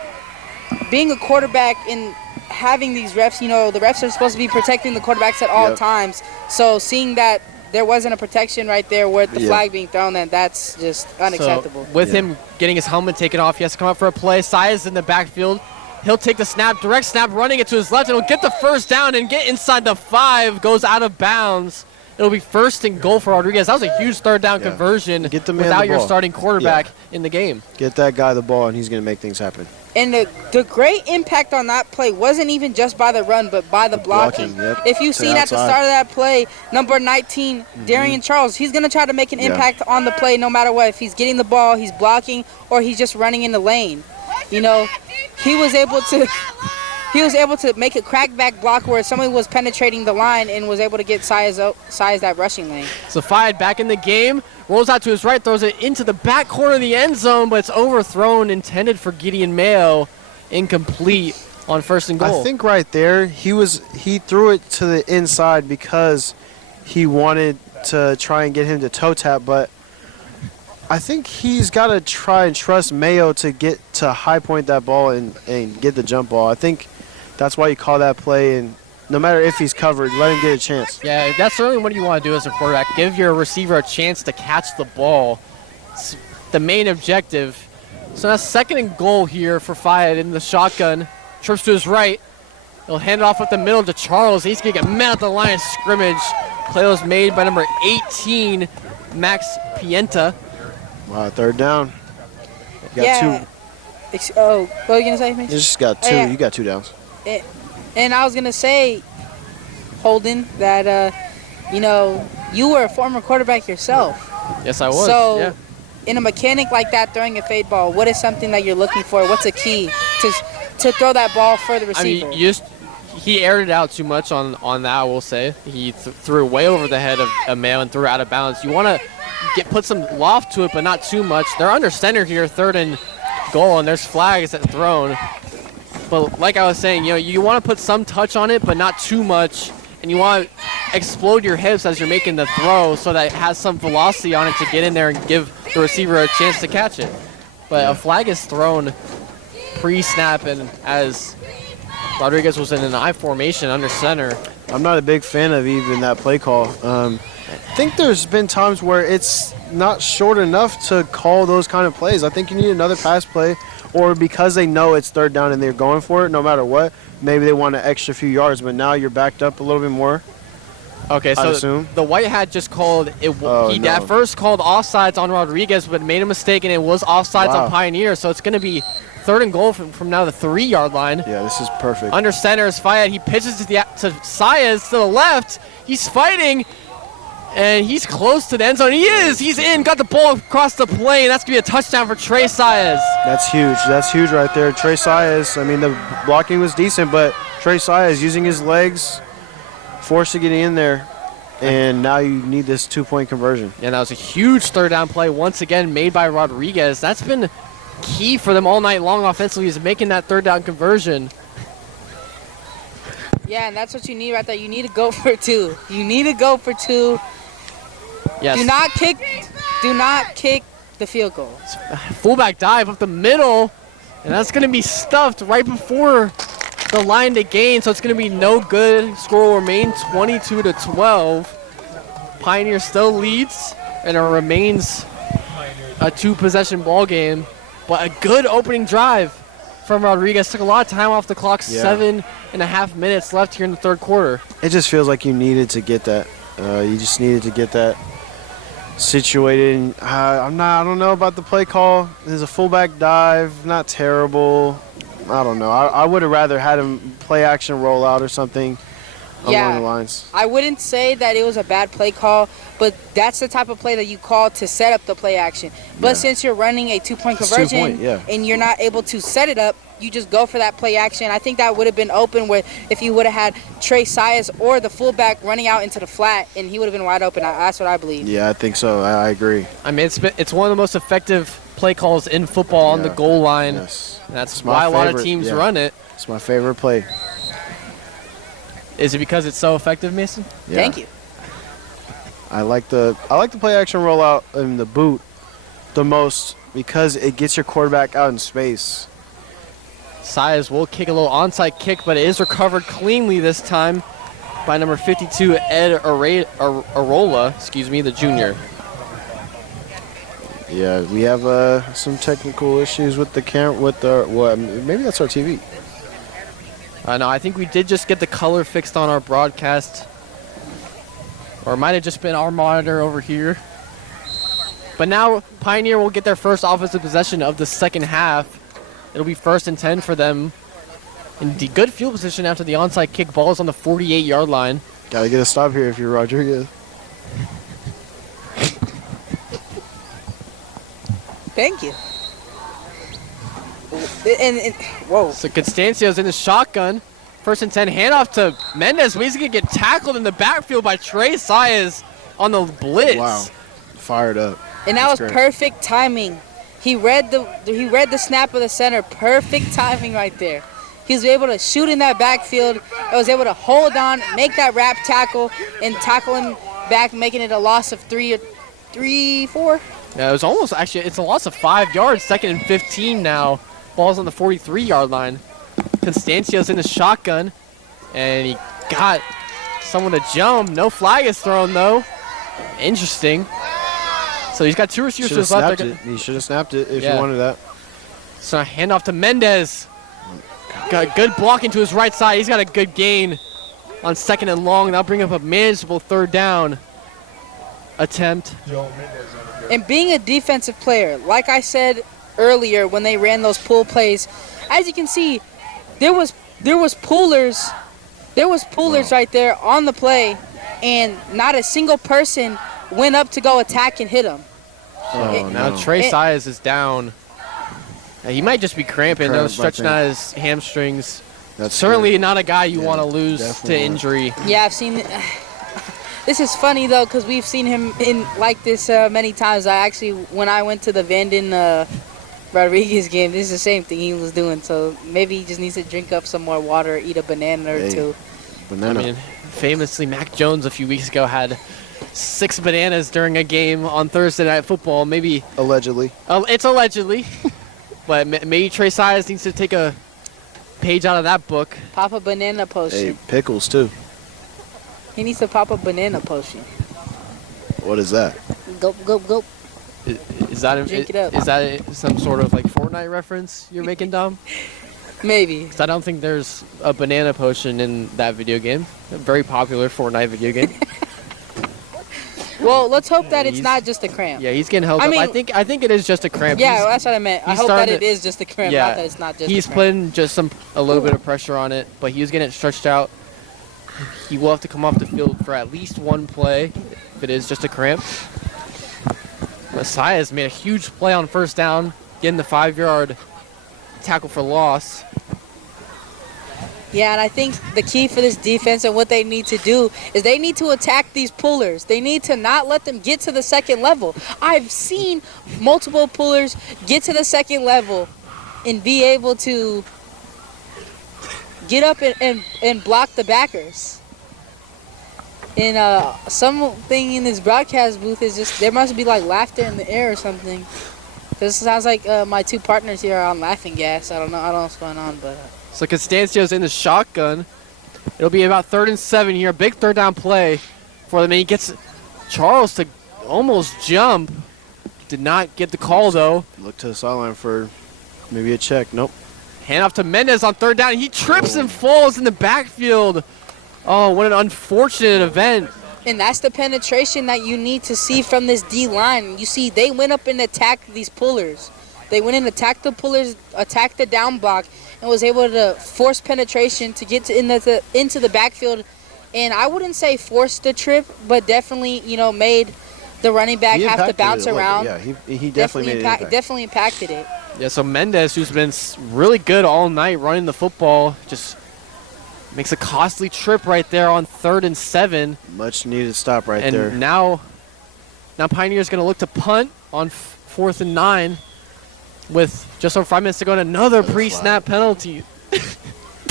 and having these refs, the refs are supposed to be protecting the quarterbacks at all times. So seeing that there wasn't a protection right there with the flag being thrown, then that's just unacceptable. So with him getting his helmet taken off, he has to come out for a play. Saez in the backfield. He'll take the snap, direct snap, running it to his left, and he'll get the first down and get inside the 5, goes out of bounds. It'll be 1st and goal for Rodriguez. That was a huge third down conversion without your starting quarterback in the game. Get that guy the ball, and he's going to make things happen. And the great impact on that play wasn't even just by the run, but by the blocking. If you've seen at the start of that play, number 19, Darian Charles, he's going to try to make an impact on the play no matter what. If he's getting the ball, he's blocking, or he's just running in the lane. He was able to make a crackback block where somebody was penetrating the line and was able to get size that rushing lane. So Fayed back in the game, rolls out to his right, throws it into the back corner of the end zone, but it's overthrown, intended for Gideon Mayo, incomplete on 1st and goal. I think right there he threw it to the inside because he wanted to try and get him to toe tap, but I think he's got to try and trust Mayo to get to high point that ball and get the jump ball. I think that's why you call that play, and no matter if he's covered, let him get a chance. Yeah, that's certainly what you want to do as a quarterback. Give your receiver a chance to catch the ball. It's the main objective. So that's 2nd and goal here for Fayed in the shotgun. Trips to his right. He'll hand it off up the middle to Charles. He's going to get met at the line of scrimmage. Play was made by number 18, Max Pienta. Wow, 3rd down. You got 2. What were you going to say, Mason? You just got 2. You got 2 downs. And I was going to say, Holden, that, you were a former quarterback yourself. Yes, I was. So, in a mechanic like that, throwing a fade ball, what is something that you're looking for? What's a key to throw that ball for the receiver? I mean, he aired it out too much on that, I will say. He threw way over the head of Mayo and threw it out of bounds. You want to put some loft to it, but not too much. They're under center here, 3rd and goal, and there's flags that thrown. But like I was saying, you want to put some touch on it, but not too much. And you want to explode your hips as you're making the throw so that it has some velocity on it to get in there and give the receiver a chance to catch it. But a flag is thrown pre-snap, and as Rodriguez was in an I formation under center. I'm not a big fan of even that play call. I think there's been times where it's not short enough to call those kind of plays. I think you need another pass play, or because they know it's 3rd down and they're going for it no matter what, maybe they want an extra few yards, but now you're backed up a little bit more. Okay, so the white hat just called it. He at first called offsides on Rodriguez, but made a mistake, and it was offsides on Pioneer. So it's going to be 3rd and goal from now the 3-yard line. Yeah, this is perfect. Under center is Fayed. He pitches to Saez to the left. He's fighting, and he's close to the end zone. He's in. Got the ball across the plane. That's going to be a touchdown for Trey Saez. That's huge. That's huge right there. Trey Saez, I mean, the blocking was decent, but Trey Saez using his legs, forced to get in there, and now you need this 2-point conversion. And that was a huge 3rd down play once again made by Rodriguez. That's been key for them all night long offensively, is making that 3rd down conversion. Yeah, and that's what you need right there. You need to go for 2. You need to go for 2. Yes. Do not kick the field goal. Fullback dive up the middle, and that's going to be stuffed right before the line to gain, so it's going to be no good. Score will remain 22-12. Pioneer still leads, and it remains a 2-possession ball game. But a good opening drive from Rodriguez. Took a lot of time off the clock. 7.5 minutes left here in the third quarter. It just feels like you needed to get that. You just needed to get that situated. I don't know about the play call. There's a fullback dive, not terrible. I don't know. I would have rather had him play action roll out or something along the lines. I wouldn't say that it was a bad play call, but that's the type of play that you call to set up the play action. But since you're running a 2-point conversion and you're not able to set it up, you just go for that play action. I think that would have been open with if you would have had Trey Sias or the fullback running out into the flat, and he would have been wide open. That's what I believe. Yeah, I think so. I agree. I mean, it's one of the most effective play calls in football on the goal line. Yes. And that's why a lot of teams run it. It's my favorite play. Is it because it's so effective, Mason? Yeah. Thank you. I like the play action rollout in the boot the most because it gets your quarterback out in space. Sias will kick a little onside kick, but it is recovered cleanly this time by number 52, Ed Arola, the junior. Yeah, we have some technical issues with the camera. Maybe that's our TV. No, I think we did just get the color fixed on our broadcast. Or it might have just been our monitor over here. But now Pioneer will get their first offensive possession of the second half. It'll be 1st and 10 for them. In the good field position after the onside kick. Ball is on the 48-yard line. Gotta get a stop here if you're Rodriguez. Thank you. Whoa. So Constancio's in the shotgun. 1st and 10, handoff to Mendez. He's going to get tackled in the backfield by Trey Sias on the blitz. Wow. Fired up. And that was perfect timing. He read the snap of the center. Perfect timing right there. He was able to shoot in that backfield. I was able to hold on, make that wrap tackle, and tackle him back, making it a loss of 4. Yeah, it was almost, actually, it's a loss of 5 yards. 2nd and 15 now. Ball's on the 43-yard line. Constancio's in the shotgun, and he got someone to jump. No flag is thrown, though. Interesting. So he's got 2 receivers left. He should have snapped it if he wanted that. So handoff to Mendez. Got good blocking to his right side. He's got a good gain on 2nd and long. That'll bring up a manageable 3rd down attempt. And being a defensive player, like I said earlier when they ran those pull plays, as you can see, there was pullers right there on the play, and not a single person went up to go attack and hit him. Now Trey Sias is down. He might just be cramping. They're stretching out his hamstrings. That's certainly not a guy you want to lose to injury. Yeah, I've seen it. This is funny, though, because we've seen him in like this many times. When I went to the Vanden Rodriguez game, this is the same thing he was doing. So maybe he just needs to drink up some more water, eat a banana or two. Banana. I mean, famously, Mac Jones a few weeks ago had 6 bananas during a game on Thursday Night Football. Maybe allegedly. It's allegedly, but maybe Trey Sias needs to take a page out of that book. Pop a banana potion. Hey, pickles too. He needs to pop a banana potion. What is that? Gulp, gulp, gulp. Is that Drink it up. Is that some sort of like Fortnite reference you're making, Dom? Maybe. Because I don't think there's a banana potion in that video game. A very popular Fortnite video game. Well, let's hope that it's not just a cramp. Yeah, he's getting held up. I think it is just a cramp. Yeah, that's what I meant. I hope that it is just a cramp, not that it's not just he's a cramp. putting just a little bit of pressure on it, but he was getting it stretched out. He will have to come off the field for at least one play if it is just a cramp. Messiah's made a huge play on 1st down, getting the 5-yard tackle for loss. Yeah, and I think the key for this defense and what they need to do is they need to attack these pullers. They need to not let them get to the 2nd level. I've seen multiple pullers get to the 2nd level and be able to get up and block the backers. And something in this broadcast booth is just, there must be like laughter in the air or something. Because it sounds like my 2 partners here are on laughing gas. I don't know what's going on, but So Constancio's in the shotgun. It'll be about 3rd and 7 here. Big third down play for them. And he gets Charles to almost jump. Did not get the call, though. Look to the sideline for maybe a check. Nope. Hand off to Mendez on 3rd down. He trips and falls in the backfield. Oh, what an unfortunate event. And that's the penetration that you need to see from this D-line. You see, they went up and attacked these pullers. They went and attacked the pullers, attacked the down block, and was able to force penetration to get into the backfield. And I wouldn't say forced the trip, but definitely, made the running back have to bounce around. Yeah, he definitely made it. Definitely impacted it. Yeah, so Mendez, who's been really good all night running the football, just makes a costly trip right there on 3rd and 7. Much needed stop right there. And now Pioneer's going to look to punt on 4th and 9 with just over 5 minutes to go, and another pre-snap penalty. This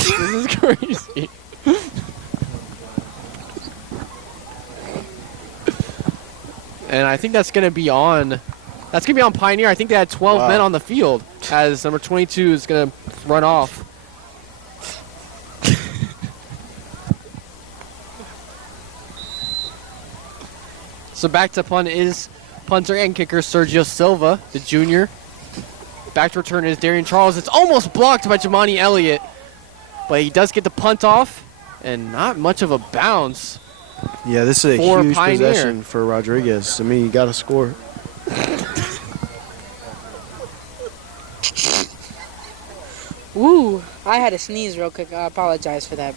is crazy. And I think that's going to be on Pioneer. I think they had 12 men on the field as number 22 is going to run off. So back to punt is punter and kicker Sergio Silva, the junior. Back to return is Darian Charles. It's almost blocked by Jamani Elliott, but he does get the punt off, and not much of a bounce. Yeah, this is a huge Pioneer. possession for Rodriguez. I mean, you got to score. Woo! I had to sneeze real quick. I apologize for that.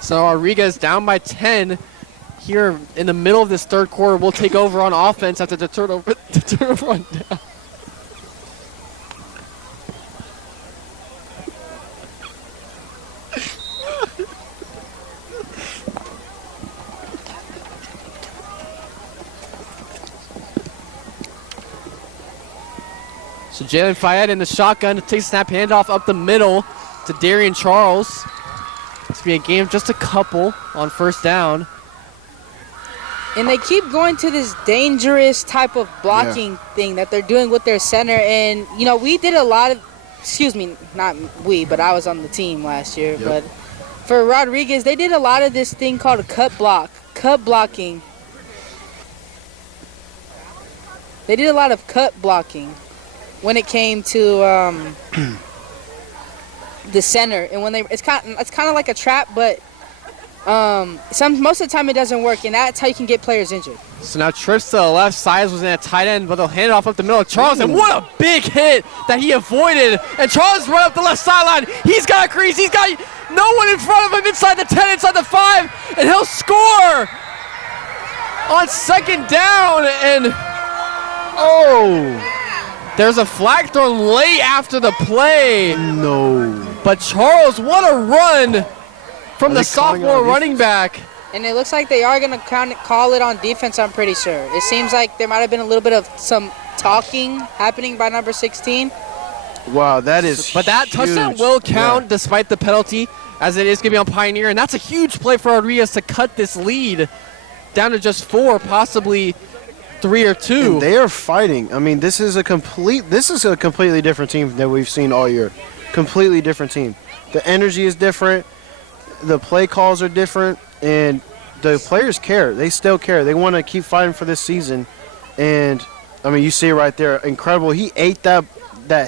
So Rodriguez down by 10 here in the middle of this third quarter. We'll take over on offense after the turnover on down. So Jalen Fayette in the shotgun to take snap handoff up the middle to Darian Charles. This will be a game of just a couple on 1st down. And they keep going to this dangerous type of blocking thing that they're doing with their center. And, we did a lot of, not we, but I was on the team last year. Yep. But for Rodriguez, they did a lot of this thing called a cut blocking. They did a lot of cut blocking when it came to the center. And when it's kind of like a trap, but most of the time it doesn't work, and that's how you can get players injured. So now trips to the left side, was in a tight end, but they'll hand it off up the middle of Charles, and what a big hit that he avoided. And Charles run up the left sideline. He's got a crease. He's got no one in front of him inside the 10, inside the 5, and he'll score on 2nd down. And there's a flag thrown late after the play. No. But Charles, what a run from the sophomore running back. And it looks like they are going to call it on defense, I'm pretty sure. It seems like there might have been a little bit of some talking happening by number 16. Wow, that is But that huge. touchdown will count despite the penalty, as it is going to be on Pioneer. And that's a huge play for Rodriguez to cut this lead down to just 4, possibly 3 or 2. And they are fighting. I mean, this is a completely different team than we've seen all year. Completely different team. The energy is different. The play calls are different, and the players care. They still care. They want to keep fighting for this season. And I mean, you see it right there. Incredible. He ate that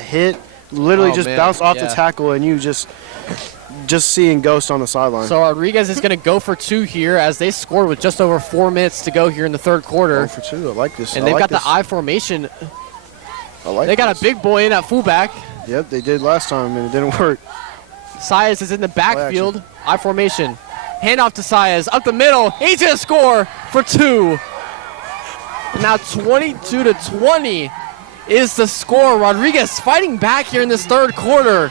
hit, literally bounced off the tackle, and you just seeing ghosts on the sideline. So Rodriguez is going to go for 2 here, as they scored with just over 4 minutes to go here in the third quarter. Go for 2. I like this. And they've got the I formation. They got a big boy in at fullback. Yep, they did last time, and it didn't work. Saez is in the backfield. I formation. Handoff to Saez. Up the middle. He's going to score for 2. And now 22-20 is the score. Rodriguez fighting back here in this third quarter.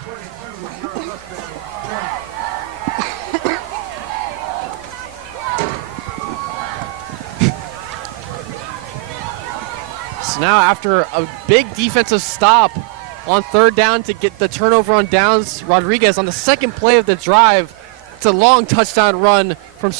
So now after a big defensive stop on 3rd down to get the turnover on downs, Rodriguez on the second play of the drive, it's a long touchdown run from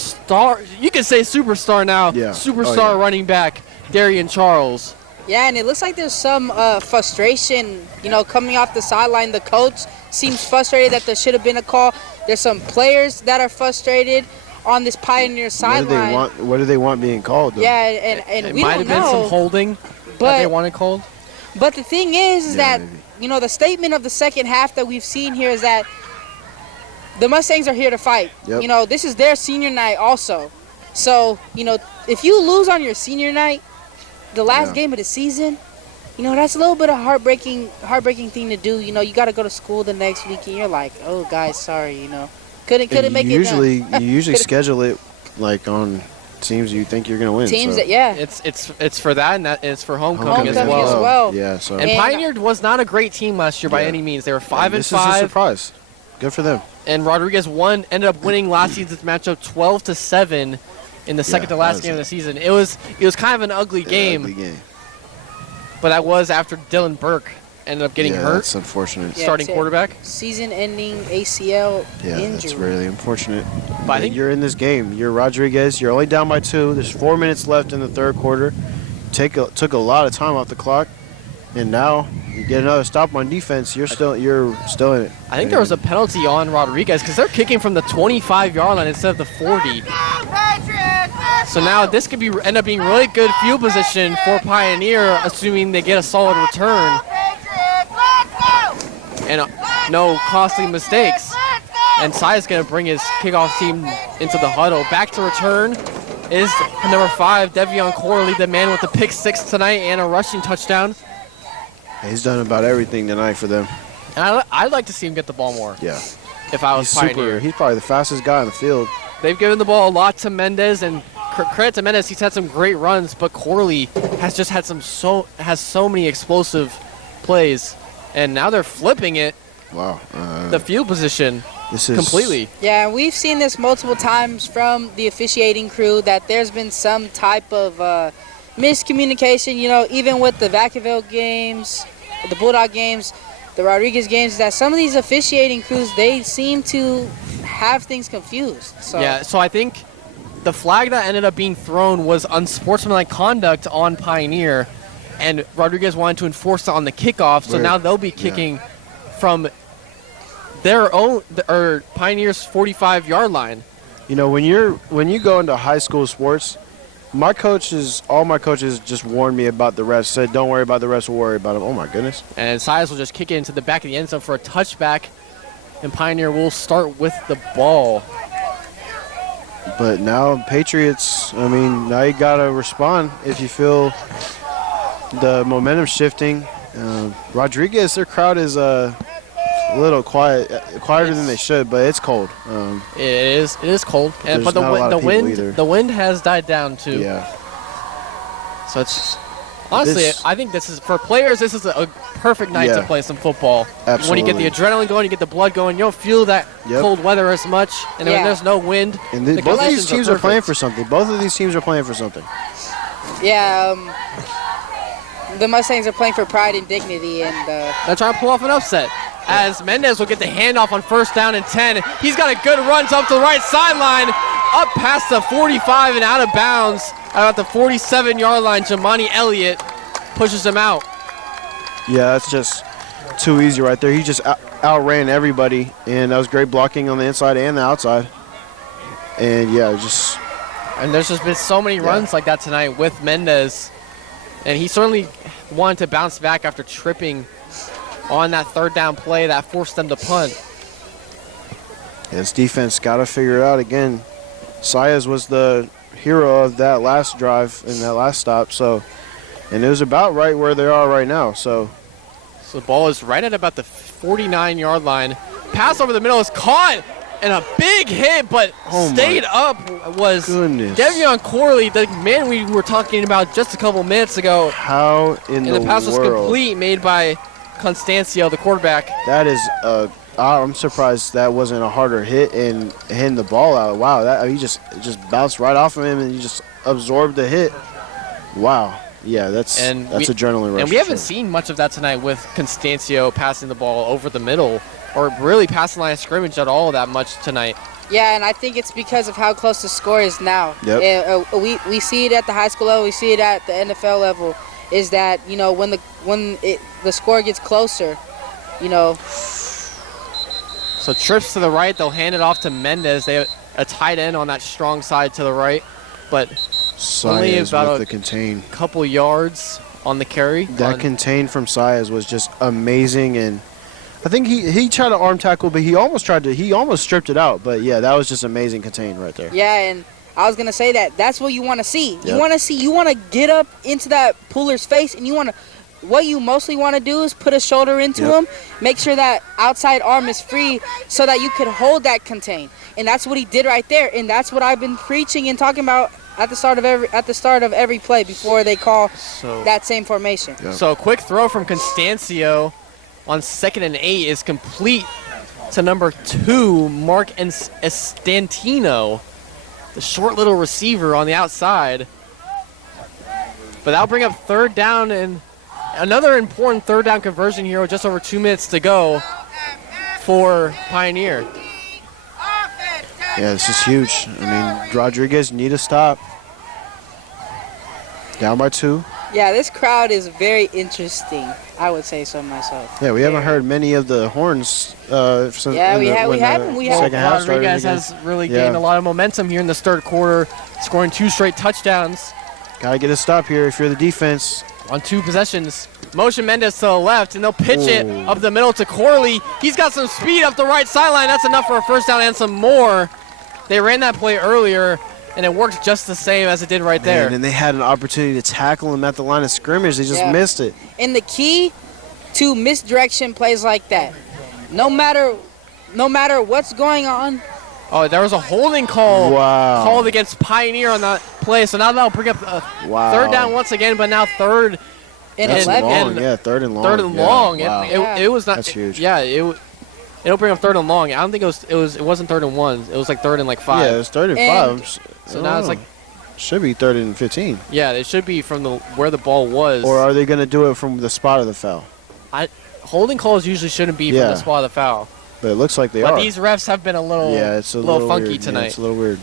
you can say superstar now, superstar running back Darian Charles. Yeah, and it looks like there's some frustration, coming off the sideline. The coach seems frustrated that there should have been a call. There's some players that are frustrated on this Pioneer sideline. What do they want being called, though? Yeah, and we might don't have been know. some holding that they wanted called. But the thing is that, maybe. you know, the statement of the second half that we've seen here is that the Mustangs are here to fight. Yep. You know, this is their senior night also. So, you know, if you lose on your senior night, the last game of the season, you know, that's a little bit of heartbreaking thing to do. You know, you got to go to school the next week, and you're like, oh, guys, sorry, you know. Couldn't make it done. You usually schedule it, like, on teams you think you're going to win. Teams so. that, yeah. It's for that, and it's for homecoming as well. Yeah, so. And Pioneer was not a great team last year by any means. They were 5-5. This is a surprise. Good for them. And Rodriguez ended up winning last season's matchup 12-7 in the second to last game of the season. It was kind of an ugly game. But that was after Dylan Burke ended up getting hurt. That's unfortunate. Starting quarterback. Season-ending ACL injury. That's really unfortunate. But I think you're in this game. You're Rodriguez. You're only down by 2. There's 4 minutes left in the third quarter. Took a lot of time off the clock, and now you get another stop on defense. You're still in it. I think there was a penalty on Rodriguez because they're kicking from the 25-yard line instead of the 40. So now this could end up being really good field position for Pioneer, assuming they get a solid return and no costly mistakes. And Sai is going to bring his kickoff team into the huddle. Back to return is number 5, Devion Corley, the man with the pick 6 tonight and a rushing touchdown. He's done about everything tonight for them. And I'd like to see him get the ball more. Yeah. If I was Pioneer. He's probably the fastest guy on the field. They've given the ball a lot to Mendez, and credit to Mendez, he's had some great runs, but Corley has just had so many explosive plays, and now they're flipping it. Wow. The field position completely. Yeah, and we've seen this multiple times from the officiating crew that there's been some type of miscommunication, you know, even with the Vacaville games, the Bulldog games, the Rodriguez games, that some of these officiating crews, they seem to have things confused. So. Yeah, so I think the flag that ended up being thrown was unsportsmanlike conduct on Pioneer, and Rodriguez wanted to enforce it on the kickoff, so now they'll be kicking from their own, or Pioneer's 45-yard line. You know, when you go into high school sports, all my coaches just warned me about the refs, said don't worry about the refs, we'll worry about them. Oh my goodness. And Sias will just kick it into the back of the end zone for a touchback, and Pioneer will start with the ball. But now Patriots, I mean, now you got to respond if you feel the momentum shifting. Rodriguez, their crowd is a little quieter than they should, but it's cold. It is cold, but the wind has died down too. Yeah. So it's honestly, I think this is for players. This is a perfect night to play some football. Absolutely. When you get the adrenaline going, you get the blood going. You don't feel that cold weather as much, and when there's no wind. And both of these teams are playing for something. Yeah. The Mustangs are playing for pride and dignity, and they're trying to pull off an upset. As Mendez will get the handoff on 1st down and 10. He's got a good run up to the right sideline, up past the 45 and out of bounds. About the 47-yard line, Jamani Elliott pushes him out. Yeah, that's just too easy right there. He just outran everybody, and that was great blocking on the inside and the outside. And and there's just been so many runs like that tonight with Mendez, and he certainly wanted to bounce back after tripping on that 3rd down play that forced them to punt. This defense got to figure it out again. Sayas was the hero of that last drive and that last stop, and it was about right where they are right now. So the ball is right at about the 49-yard line. Pass over the middle is caught, and a big hit, but stayed up was Devion Corley, the man we were talking about just a couple minutes ago. How in the world? And the pass was complete, made by Constancio, the quarterback. That is I'm surprised that wasn't a harder hit and hitting the ball out. Wow, he just bounced right off of him and he just absorbed the hit. Wow. Yeah, that's adrenaline rush. And we haven't seen much of that tonight with Constancio passing the ball over the middle or really passing line of scrimmage at all that much tonight. Yeah, and I think it's because of how close the score is now. Yep. We see it at the high school level, we see it at the NFL level, is that, you know, when the score gets closer, you know, So trips to the right. They'll hand it off to Mendez. They have a tight end on that strong side to the right, but only Saez about with a the contain. couple yards on the carry. That contain from Saez was just amazing, and I think he tried to arm tackle, but he almost stripped it out. But yeah, that was just amazing contain right there. Yeah, and I was gonna say that's what you want to see. Yep. You want to get up into that puller's face, and what you mostly want to do is put a shoulder into him, make sure that outside arm is free, so that you could hold that contain. And that's what he did right there, and that's what I've been preaching and talking about at the start of every play before they call that same formation. Yep. So a quick throw from Constancio on 2nd and 8 is complete to number 2, Mark Estantino, the short little receiver on the outside. But that'll bring up 3rd down, and another important 3rd down conversion here with just over 2 minutes to go for Pioneer. Yeah, this is huge. I mean, Rodriguez need to stop. Down by 2. Yeah, this crowd is very interesting. I would say so myself. Yeah, we haven't heard many of the horns since. Yeah, we haven't. Rodriguez has really gained a lot of momentum here in this 3rd quarter, scoring 2 straight touchdowns. Got to get a stop here if you're the defense. On 2 possessions. Motion Mendez to the left, and they'll pitch it up the middle to Corley. He's got some speed up the right sideline. That's enough for a 1st down and some more. They ran that play earlier, and it worked just the same as it did right there. And they had an opportunity to tackle him at the line of scrimmage. They just missed it. And the key to misdirection plays like that, no matter what's going on. Oh, there was a holding call called against Pioneer on that play. So now that'll bring up 3rd down once again, but now 3rd and 11. Yeah, 3rd and long. 3rd and long. Wow. It was not. That's huge. Yeah, it'll bring up 3rd and long. I don't think it wasn't 3rd and 1. It was like 3rd and like 5. Yeah, it was 3rd and 5. So now it's like should be 3rd and 15. Yeah, it should be from where the ball was. Or are they going to do it from the spot of the foul? Holding calls usually shouldn't be from the spot of the foul. But it looks like they are. But these refs have been a little funky weird. tonight. Yeah, it's a little weird.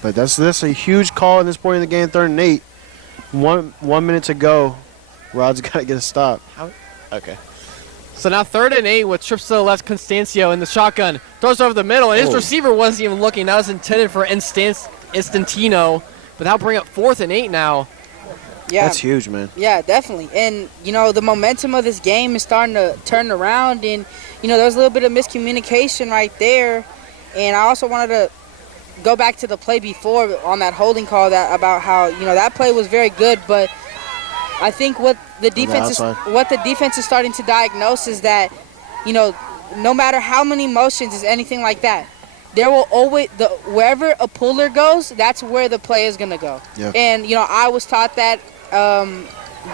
But that's a huge call at this point in the game, 3rd and 8. 1 minute to go. Rod's got to get a stop. Okay. So now 3rd and 8 with trips to the left, Constancio in the shotgun. Throws over the middle, and his receiver wasn't even looking. That was intended for Instantino. But that'll bring up 4th and 8 now. Yeah, that's huge, man. Yeah, definitely. And, the momentum of this game is starting to turn around. And, there was a little bit of miscommunication right there. And I also wanted to go back to the play before on that holding call about how, that play was very good. But I think what the defense is starting to diagnose is that, no matter how many motions is anything like that, there will always wherever a puller goes, that's where the play is gonna go. Yep. And I was taught that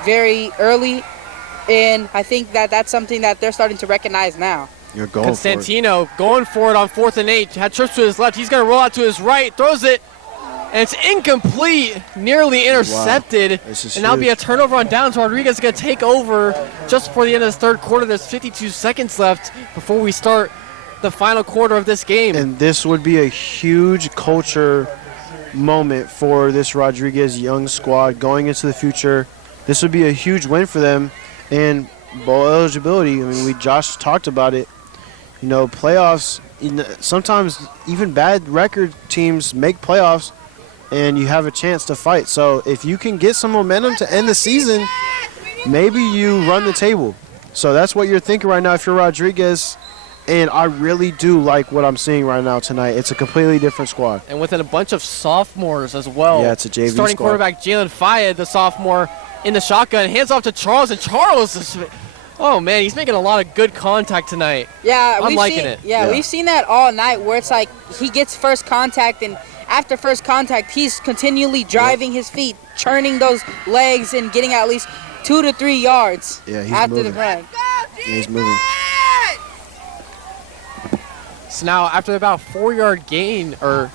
very early, and I think that's something that they're starting to recognize now. You're going Constantino going for it on 4th and 8. Had trips to his left. He's gonna roll out to his right, throws it, and it's incomplete, nearly intercepted. Wow. And that'll be a turnover on downs. Rodriguez is going to take over just before the end of this 3rd quarter. There's 52 seconds left before we start the final quarter of this game. And this would be a huge culture moment for this Rodriguez young squad going into the future. This would be a huge win for them. And bowl eligibility, I mean, Josh talked about it. Playoffs, sometimes even bad record teams make playoffs, and you have a chance to fight. So if you can get some momentum to end the season, maybe you run the table. So that's what you're thinking right now if you're Rodriguez. And I really do like what I'm seeing right now tonight. It's a completely different squad. And with a bunch of sophomores as well. Yeah, it's a JV Starting squad. quarterback Jalen Fayed, the sophomore, in the shotgun. Hands off to Charles, and Charles is... Oh, man, he's making a lot of good contact tonight. Yeah, I'm liking it. Yeah, we've seen that all night where it's like he gets first contact, and after first contact, he's continually driving his feet, churning those legs, and getting at least 2 to 3 yards after the play. Yeah, he's moving. So now, after about 4-yard gain, or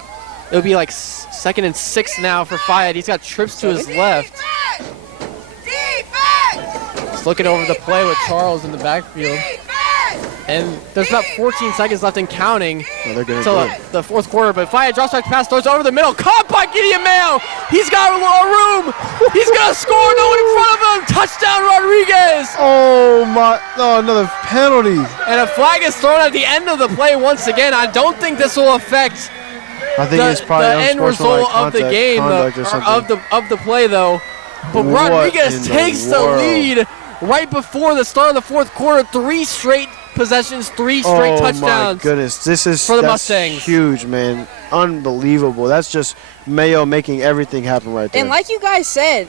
it'll be like 2nd and 6 now for Fayed. He's got trips to his left. He's looking over the play with Charles in the backfield. And there's about 14 seconds left and counting until the 4th quarter. But Fayed drops back pass, throws over the middle. Caught by Gideon Mayo. He's got a little room. He's going to score. No one in front of him. him. Touchdown, Rodriguez. Oh, my. Oh, another penalty. And a flag is thrown at the end of the play once again. I don't think this will affect I think it's probably the end result of the game, or of the play, though. But What Rodriguez in the takes the world? lead right before the start of the fourth quarter. 3 straight possessions, 3 straight touchdowns. Oh, my goodness. That's for the Mustangs. Huge, man. Unbelievable. That's just Mayo making everything happen right there. And like you guys said,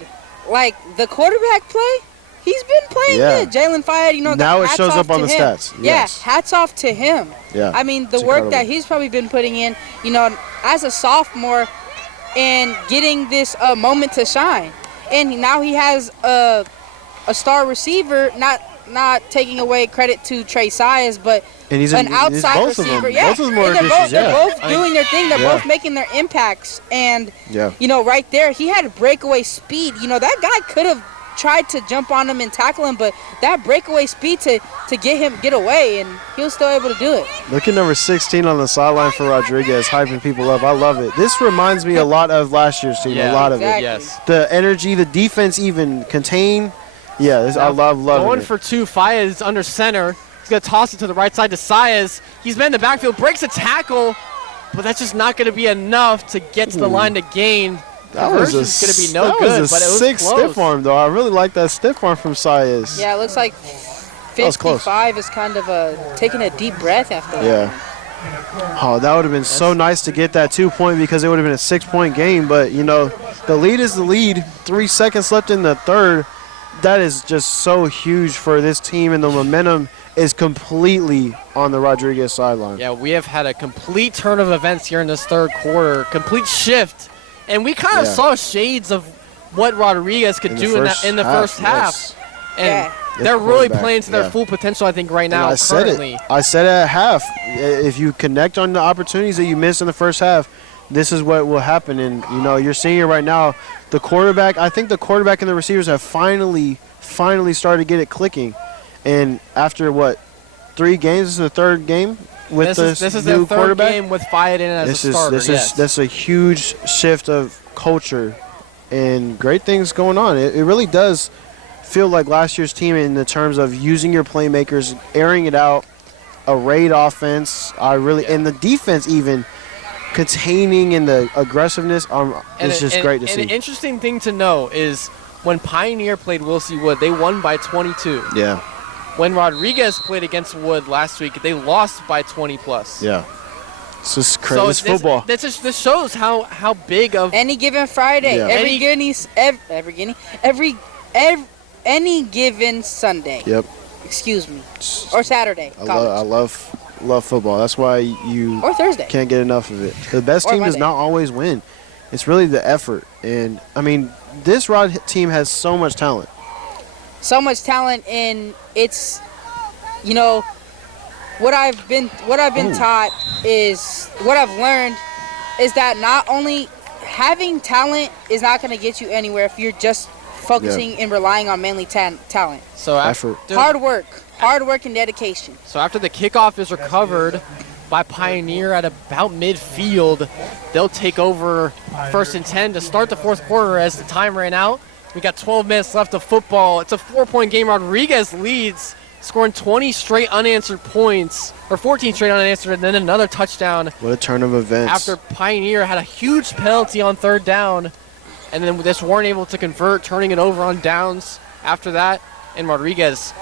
like the quarterback play, he's been playing Yeah. good. Jalen Fayed, you know, Now it hats shows off up on to the him. stats. Yes. Yeah, hats off to him. Yeah. I mean, the It's work incredible. that he's probably been putting in, you know, as a sophomore and getting this moment to shine. And now he has a star receiver, not taking away credit to Trey Sias, but And he's an outside both receiver. Of them. Yeah, Both of them are and they're additions, both doing their thing. They're Yeah. both making their impacts. And, Yeah. you know, right there, he had breakaway speed. You know, that guy could have tried to jump on him and tackle him, but that breakaway speed to get away, and he was still able to do it. Look at number 16 on the sideline for Rodriguez, hyping people up. I love it. This reminds me a lot of last year's team, a lot of exactly. it. Yes. The energy, the defense even contain. Yeah, I love Going it. for 2, Fayed is under center. He's going to toss it to the right side to Sias. He's been in the backfield, breaks a tackle, but that's just not going to be enough to get to the line to gain. That was Conversion's going to be no that good, was a but it was sick close. stiff arm, though. I really like that stiff arm from Sias. Yeah, it looks like was close. 55 is kind of taking a deep breath after that. Yeah. Oh, that would have been so nice to get that 2-point because it would have been a 6-point game. But, you know, the lead is the lead. 3 seconds left in the third. That is just so huge for this team, and the momentum is completely on the Rodriguez sideline. Yeah, we have had a complete turn of events here in this third quarter, complete shift. And we kind of saw shades of what Rodriguez could do in the first half. Yes. And The they're really quarterback, playing to their yeah. full potential, I think, right And now, I said currently. it. I said it at half. If you connect on the opportunities that you missed in the first half, this is what will happen. And, you know, you're seeing it right now. The quarterback, I think the quarterback and the receivers have finally started to get it clicking. And after, 3 games? This is the third game with This is their new third quarterback? game with Fayed in as a starter, That's a huge shift of culture and great things going on. It really does feel like last year's team in the terms of using your playmakers, airing it out, a raid offense. And the defense even containing in the aggressiveness. It's just great to see. And an interesting thing to know is when Pioneer played Wilsey Wood, they won by 22. Yeah. When Rodriguez played against Wood last week, they lost by 20+. Yeah. It's just crazy. So It's football. This shows how big of Any given Friday, Yeah. any given Sunday. Yep. Excuse me. Or Saturday. I love football. That's why you Or Thursday. can't get enough of it. The best Or team does Monday. not always win. It's really the effort. And, I mean, this Rod team has so much talent. So much talent, and it's, you know, what I've been taught is, what I've learned is that not only having talent is not going to get you anywhere if you're just focusing and relying on mainly talent. So effort. Hard work and dedication. So after the kickoff is recovered by Pioneer at about midfield, they'll take over 1st and 10 to start the fourth quarter as the time ran out. We got 12 minutes left of football. It's a 4-point game. Rodriguez leads, scoring 20 straight unanswered points, or 14 straight unanswered, and then another touchdown. What a turn of events. After Pioneer had a huge penalty on 3rd down, and then just weren't able to convert, turning it over on downs after that. And Rodriguez,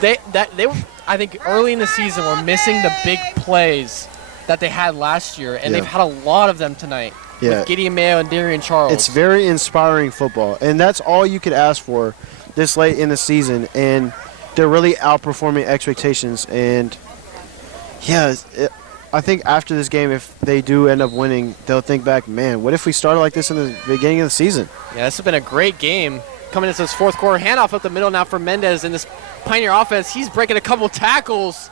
they were, I think, early in the season were missing the big plays that they had last year, and they've had a lot of them tonight. Yeah. With Gideon Mayo and Darian Charles. It's very inspiring football, and that's all you could ask for this late in the season, and they're really outperforming expectations. And, I think after this game, if they do end up winning, they'll think back, man, what if we started like this in the beginning of the season? Yeah, this has been a great game. Coming into this fourth quarter, handoff up the middle now for Mendez in this Pioneer offense. He's breaking a couple tackles,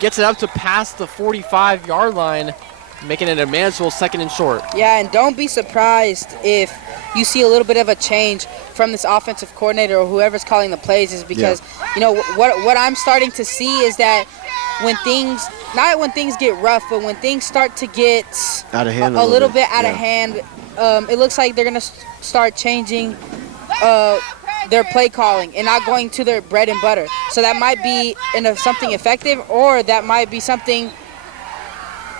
gets it up to past the 45-yard line, making it a manageable 2nd and short. Yeah, and don't be surprised if you see a little bit of a change from this offensive coordinator or whoever's calling the plays, is because, you know, what I'm starting to see is that when things, not when things get rough, but when things start to get Out of hand a little bit out of hand, it looks like they're going to start changing their play calling and not going to their bread and butter. So that might be something effective, or that might be something.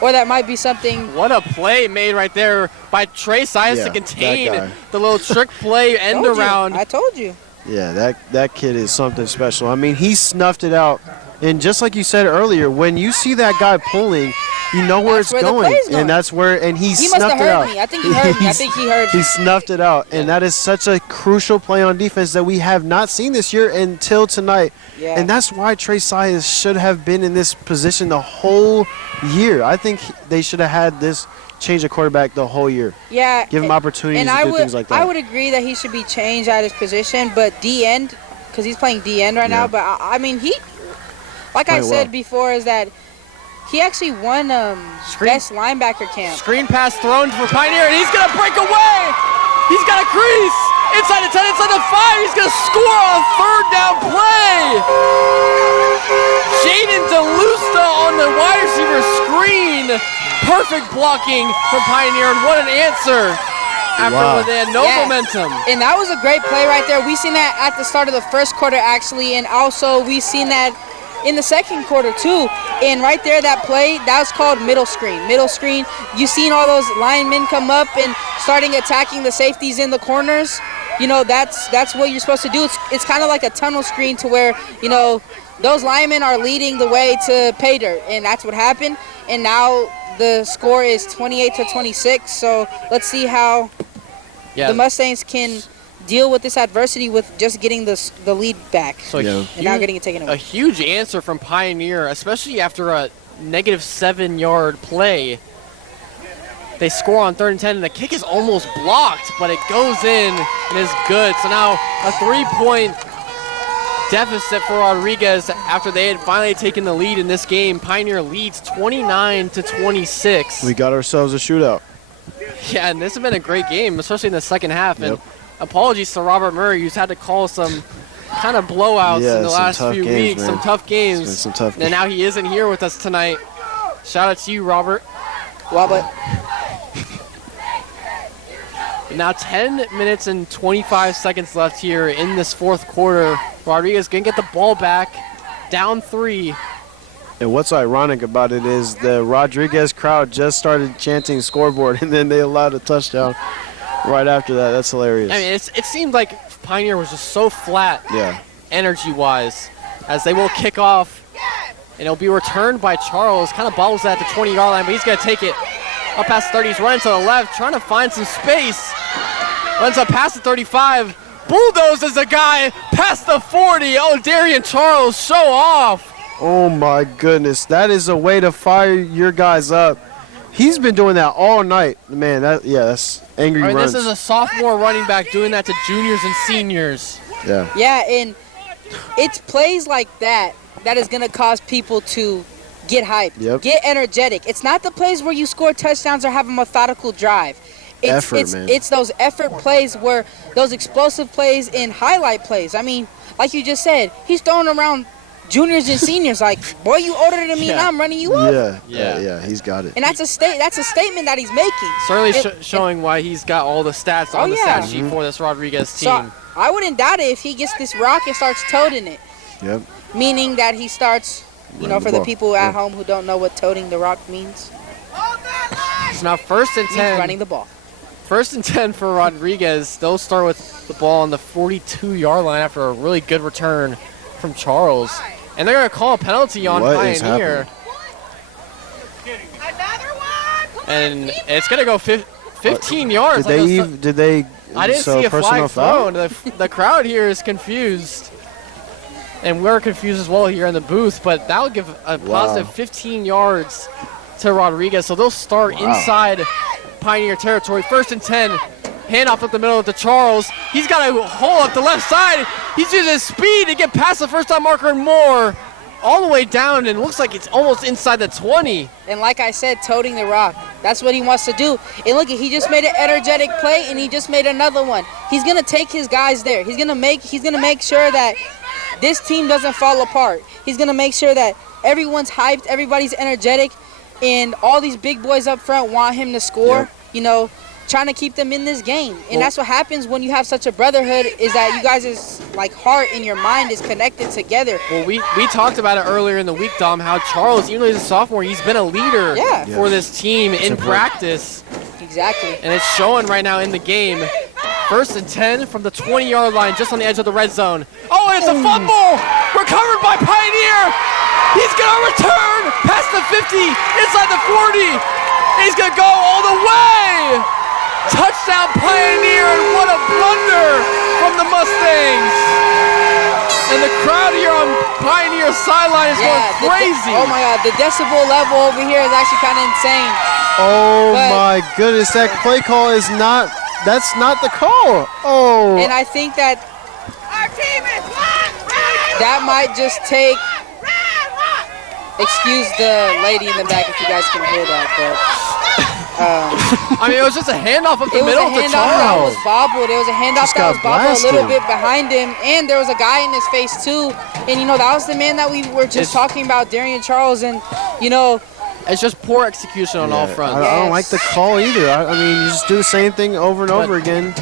What a play made right there by Trey Sias to contain the little trick play end around. I told you. Yeah, that kid is something special. I mean, he snuffed it out. And just like you said earlier, when you see that guy pulling, you know where it's going. And that's where, and he snuffed it out. Me. I think he heard me. I think he heard me. He snuffed it out. And that is such a crucial play on defense that we have not seen this year until tonight. Yeah. And that's why Trey Sias should have been in this position the whole year. I think they should have had this change of quarterback the whole year. Yeah. Give him opportunities to do things like that. I would agree that he should be changed at his position, but D-end, because he's playing D-end right now. But, I mean, like I said before, is that he actually won best linebacker camp. Screen pass thrown for Pioneer, and he's going to break away. He's got a crease. Inside the 10, inside the 5. He's going to score on third down play. Jaden DeLusta on the wide receiver screen. Perfect blocking from Pioneer, and what an answer after they had no momentum. And that was a great play right there. We seen that at the start of the first quarter, actually, and also we seen that in the second quarter too. And right there, that play, that was called middle screen. Middle screen, you seen all those linemen come up and starting attacking the safeties in the corners. You know, that's what you're supposed to do. It's kind of like a tunnel screen to where, you know, those linemen are leading the way to pay dirt, and that's what happened. And now the score is 28-26, so let's see how the Mustangs can deal with this adversity with just getting the lead back, and now getting it taken away. A huge answer from Pioneer, especially after a negative 7-yard play. They score on 3rd and 10, and the kick is almost blocked, but it goes in and is good. So now a 3-point deficit for Rodriguez after they had finally taken the lead in this game. Pioneer leads 29-26. We got ourselves a shootout. Yeah, and this has been a great game, especially in the second half. And apologies to Robert Murray, who's had to call some kind of blowouts in the last few weeks, some tough games. Some tough games. And now he isn't here with us tonight. Shout out to you, Robert. Now 10 minutes and 25 seconds left here in this fourth quarter. Rodriguez going to get the ball back, down 3. And what's ironic about it is the Rodriguez crowd just started chanting scoreboard, and then they allowed a touchdown right after that. That's hilarious. I mean, it seemed like Pioneer was just so flat energy-wise as they will kick off. And it'll be returned by Charles. Kind of bobbles at the 20-yard line, but he's going to take it up past 30. He's running to the left, trying to find some space. Runs up past the 35. Bulldozes a guy past the 40. Oh, Darian Charles, show off. Oh, my goodness. That is a way to fire your guys up. He's been doing that all night. Man, that's angry runs. This is a sophomore running back doing that to juniors and seniors. Yeah. Yeah, and it's plays like that is going to cause people to get hyped, get energetic. It's not the plays where you score touchdowns or have a methodical drive. It's those effort plays, where those explosive plays and highlight plays. I mean, like you just said, he's throwing around juniors and seniors like, boy, you older than me and I'm running you up. Yeah, he's got it. And that's a statement that he's making. Certainly showing why he's got all the stats on the stat sheet for this Rodriguez team. So I wouldn't doubt it if he gets this rock and starts toting it. Yep. Meaning that he starts, for the people at home who don't know what toting the rock means. So now 1st and 10. He's running the ball. 1st and 10 for Rodriguez. They'll start with the ball on the 42-yard line after a really good return from Charles. And they're going to call a penalty on Pioneer. And it's going to go 15 yards. Did they? I didn't see a flag thrown. The crowd here is confused. And we're confused as well here in the booth. But that will give a positive 15 yards to Rodriguez. So they'll start inside Pioneer territory. 1st and 10. Handoff up the middle to Charles. He's got a hole up the left side. He's using his speed to get past the first down marker and more. All the way down, and it looks like it's almost inside the 20. And like I said, toting the rock. That's what he wants to do. And look, he just made an energetic play, and he just made another one. He's gonna take his guys there. He's gonna make sure that this team doesn't fall apart. He's gonna make sure that everyone's hyped, everybody's energetic, and all these big boys up front want him to score. Trying to keep them in this game. And that's what happens when you have such a brotherhood, is that you guys like heart in your mind is connected together. Well, we talked about it earlier in the week, Dom, how Charles, even though he's a sophomore, he's been a leader for this team in practice. Exactly. And it's showing right now in the game. 1st and 10 from the 20-yard line, just on the edge of the red zone. Oh, and it's a fumble! Recovered by Pioneer! He's going to return past the 50, inside the 40. He's going to go all the way! Touchdown Pioneer, and what a blunder from the Mustangs! And the crowd here on Pioneer sideline is going crazy. Oh my God, the decibel level over here is actually kind of insane. Oh my goodness, that play call is not, that's not the call. Oh. And I think that that might just take, excuse the lady in the back if you guys can hear that, but. I mean, it was just a handoff up the middle to Charles. It was a handoff that was bobbled. It was a handoff that was bobbled a little bit behind him. And there was a guy in his face, too. And, you know, that was the man that we were just talking about, Darian Charles. And, you know. It's just poor execution on all fronts. I don't like the call either. I mean, you just do the same thing over and over again.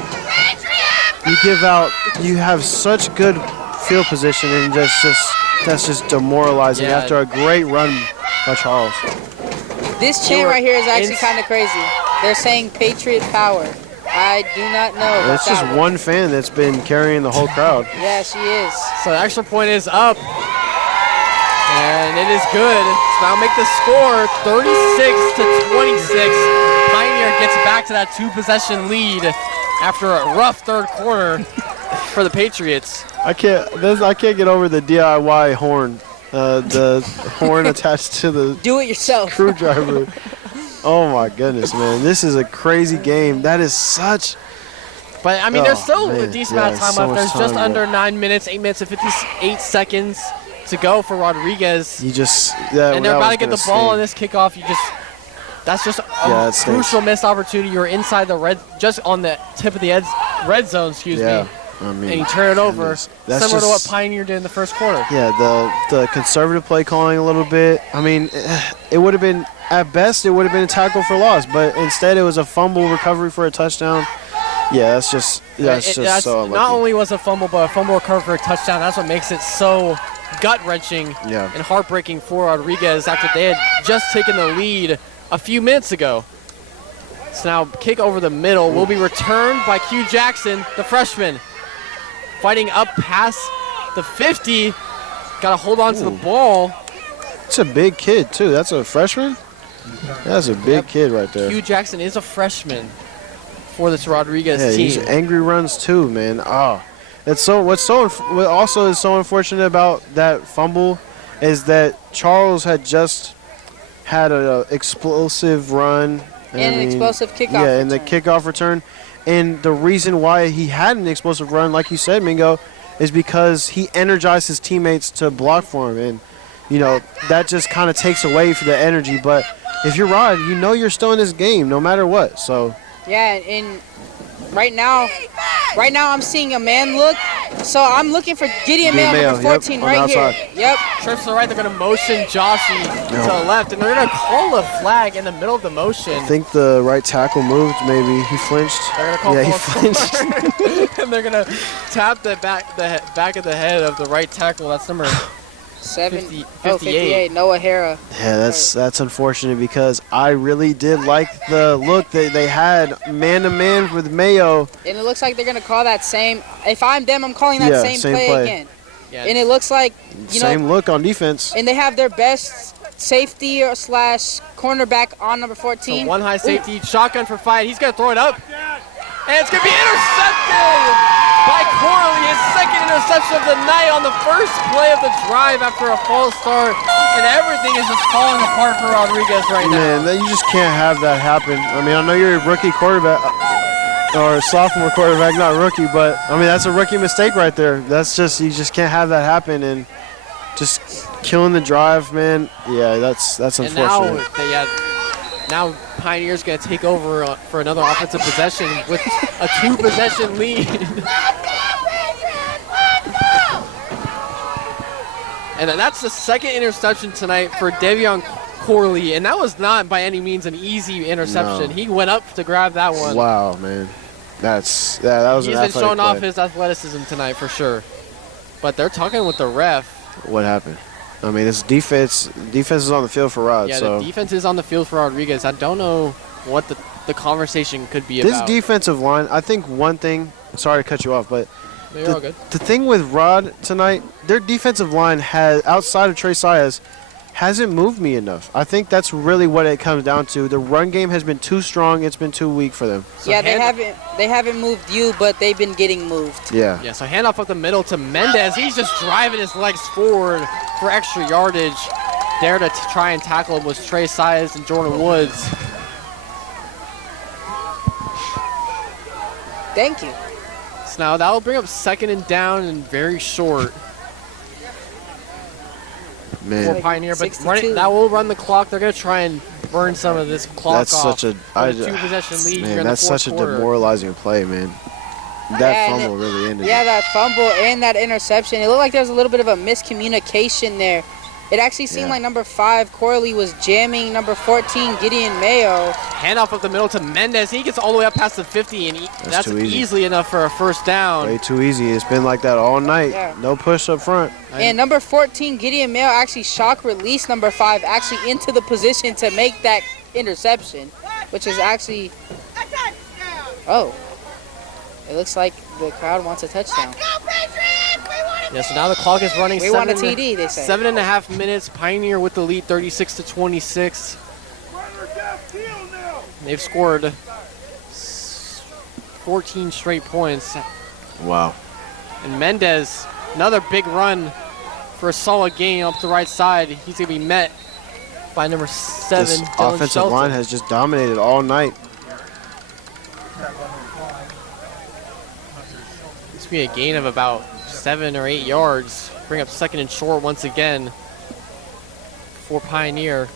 You give out, you have such good field position, and that's just demoralizing after a great run by Charles. This chant right here is actually kind of crazy. They're saying Patriot power. I do not know. It's just one fan that's been carrying the whole crowd. Yeah, she is. So the extra point is up. And it is good. So now make the score 36-26. Pioneer gets back to that 2-possession lead after a rough third quarter for the Patriots. I can't get over the DIY horn. The horn attached to the do-it-yourself screwdriver. Oh my goodness, man! This is a crazy game. That is such. But I mean, there's still a decent amount of time left. There's just under 9 minutes, 8 minutes and 58 seconds to go for Rodriguez. You just and they're about to get the ball on this kickoff. That's just a crucial missed opportunity. You're inside the just on the tip of the red zone. Excuse me. I mean, and you turn it over, similar to what Pioneer did in the first quarter. Yeah, the conservative play calling a little bit. I mean, it would have been, at best, it would have been a tackle for loss, but instead it was a fumble recovery for a touchdown. Yeah, that's just so unlucky. Not only was a fumble, but a fumble recovery for a touchdown. That's what makes it so gut-wrenching and heartbreaking for Rodriguez after they had just taken the lead a few minutes ago. So now kick over the middle will be returned by Q Jackson, the freshman. Fighting up past the 50. Got to hold on to the ball. It's a big kid, too. That's a freshman? That's a big kid right there. Q Jackson is a freshman for this Rodriguez team. He's angry runs, too, man. Oh. What also is so unfortunate about that fumble is that Charles had just had an explosive run. And an explosive kickoff return. Yeah, and the kickoff return. And the reason why he had an explosive run, like you said, Mingo, is because he energized his teammates to block for him. And, you know, that just kind of takes away from the energy. But if you're Rod, you know you're still in this game no matter what. So yeah, and right now I'm seeing a man look. So I'm looking for Gideon Mayo, number 14, right here. Yep. Trips to the right. They're going to motion Joshy to the left, and they're going to call a flag in the middle of the motion. I think the right tackle moved. Maybe he flinched. They're going to call he flinched. And they're going to tap the back of the head of the right tackle. That's number 58. Noah Hara. Yeah, that's unfortunate because I really did like the look that they had man-to-man with Mayo. And it looks like they're going to call that same. If I'm them, I'm calling that same play again. Yeah. And it looks like, same look on defense. And they have their best safety / cornerback on number 14. So one high safety, shotgun for 5. He's going to throw it up. And it's going to be intercepted by Corley, his second interception of the night on the first play of the drive after a false start. And everything is just falling apart for Rodriguez right now. Man, you just can't have that happen. I mean, I know you're a rookie quarterback, or a sophomore quarterback, not rookie, but, I mean, that's a rookie mistake right there. That's just, you just can't have that happen. And just killing the drive, man, yeah, that's unfortunate. And now Pioneer's going to take over for another offensive possession with a 2-possession lead. And that's the second interception tonight for Devion Corley, and that was not by any means an easy interception. No. He went up to grab that one. Wow, man. That was He's been showing off his athleticism tonight for sure. But they're talking with the ref. What happened? I mean, this defense is on the field for Rod. Yeah, so the defense is on the field for Rodriguez. I don't know what the conversation could be this about. defensive line, I think one thing, sorry to cut you off, but You're all good. the thing with Rod tonight, their defensive line has, outside of Trey Saez, hasn't moved me enough. I think that's really what it comes down to. The run game has been too strong. It's been too weak for them. So yeah, they haven't moved you, but they've been getting moved. Yeah. Yeah, so handoff up the middle to Mendez. He's just driving his legs forward for extra yardage. There to try and tackle him was Trey Saez and Jordan Woods. Thank you. So now that'll bring up 2nd and down and very short Man, for Pioneer. But 62. that will run the clock. They're going to try and burn some of this clock that's off. such a Two-possession lead here man. in the That's fourth such a quarter. demoralizing play, man. That Yeah, and fumble really ended. Yeah, it. that fumble and that interception. It looked like there was a little bit of a miscommunication there. It actually seemed like number 5, Corley, was jamming number 14, Gideon Mayo. Handoff up the middle to Mendez. He gets all the way up past the 50, and that's too easy. easily enough for a first down. Way too easy. It's been like that all night. Yeah. No push up front. And number 14, Gideon Mayo, actually shock released number 5 actually into the position to make that interception, which is actually, oh, it looks like the crowd wants a touchdown. Yeah, so now the clock is running. We want a TD, they say. 7.5 minutes. Pioneer with the lead, 36-26. They've scored 14 straight points. Wow. And Mendez, another big run for a solid gain up the right side. He's going to be met by number 7, This Dylan offensive Shelton. line has just dominated all night. This will be a gain of about 7 or 8 yards. Bring up 2nd and short once again for Pioneer.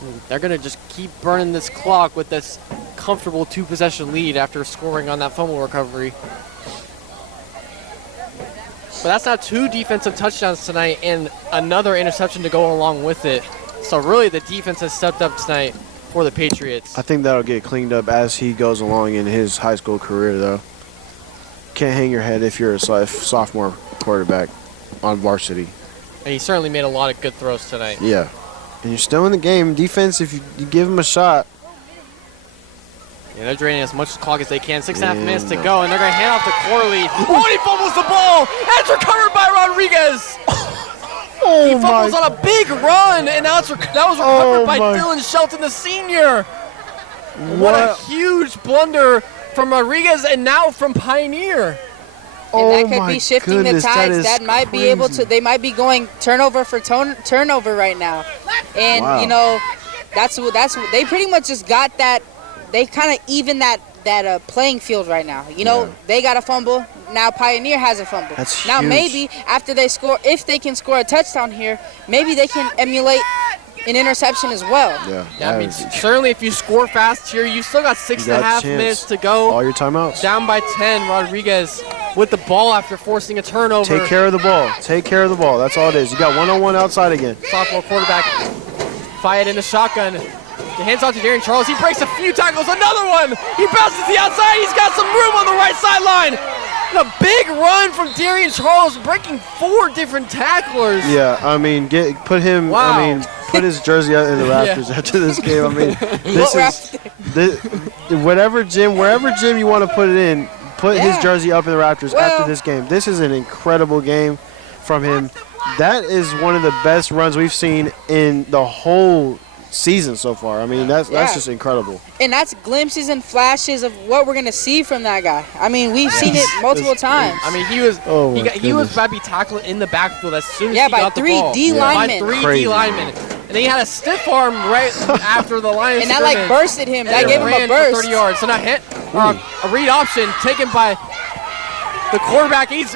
And they're going to just keep burning this clock with this comfortable 2-possession lead after scoring on that fumble recovery. But that's now 2 defensive touchdowns tonight and another interception to go along with it. So really the defense has stepped up tonight for the Patriots. I think that'll get cleaned up as he goes along in his high school career, though. Can't hang your head if you're a sophomore quarterback on varsity. And he certainly made a lot of good throws tonight. Yeah. And you're still in the game. Defense, if you give him a shot. Yeah, they're draining as much clock as they can. 6.5 minutes to go, and they're going to hand off to Corley. Oh, and he fumbles the ball! And it's recovered by Rodriguez! Oh, he fumbles on a big run, and now that was recovered by Dylan Shelton, the senior. What a huge blunder from Rodriguez and now from Pioneer. And that could be shifting the tides. That might be able to. They might be going turnover for turnover right now, and you know, that's they pretty much just got that. They kind of even that playing field right now. You know, they got a fumble. Now Pioneer has a fumble. That's now huge. maybe after they score, if they can score a touchdown here, maybe they can emulate an interception as well. Yeah, I mean, certainly if you score fast here, you still got 6.5 minutes to go. All your timeouts. Down by 10, Rodriguez with the ball after forcing a turnover. Take care of the ball. Take care of the ball. That's all it is. You got one-on-one outside again. Sophomore quarterback, Fayed in the shotgun. He hands off to Darian Charles. He breaks a few tackles. Another one. He bounces to the outside. He's got some room on the right sideline. And a big run from Darian Charles, breaking 4 different tacklers. Yeah, I mean, put him. Wow. I mean, put his jersey out in the rafters after this game. I mean, wherever gym you want to put it in, put his jersey up in the rafters after this game. This is an incredible game from him. That is one of the best runs we've seen in the whole season so far. I mean, that's just incredible. And that's glimpses and flashes of what we're gonna see from that guy. I mean, we've seen it multiple times. I mean, he was about to be tackled in the backfield as soon as he got the ball. D linemen. By 3 D linemen. And then he had a stiff arm right after the line. And that like bursted him. That gave him a burst. 30 yards. So now a read option taken by the quarterback. He's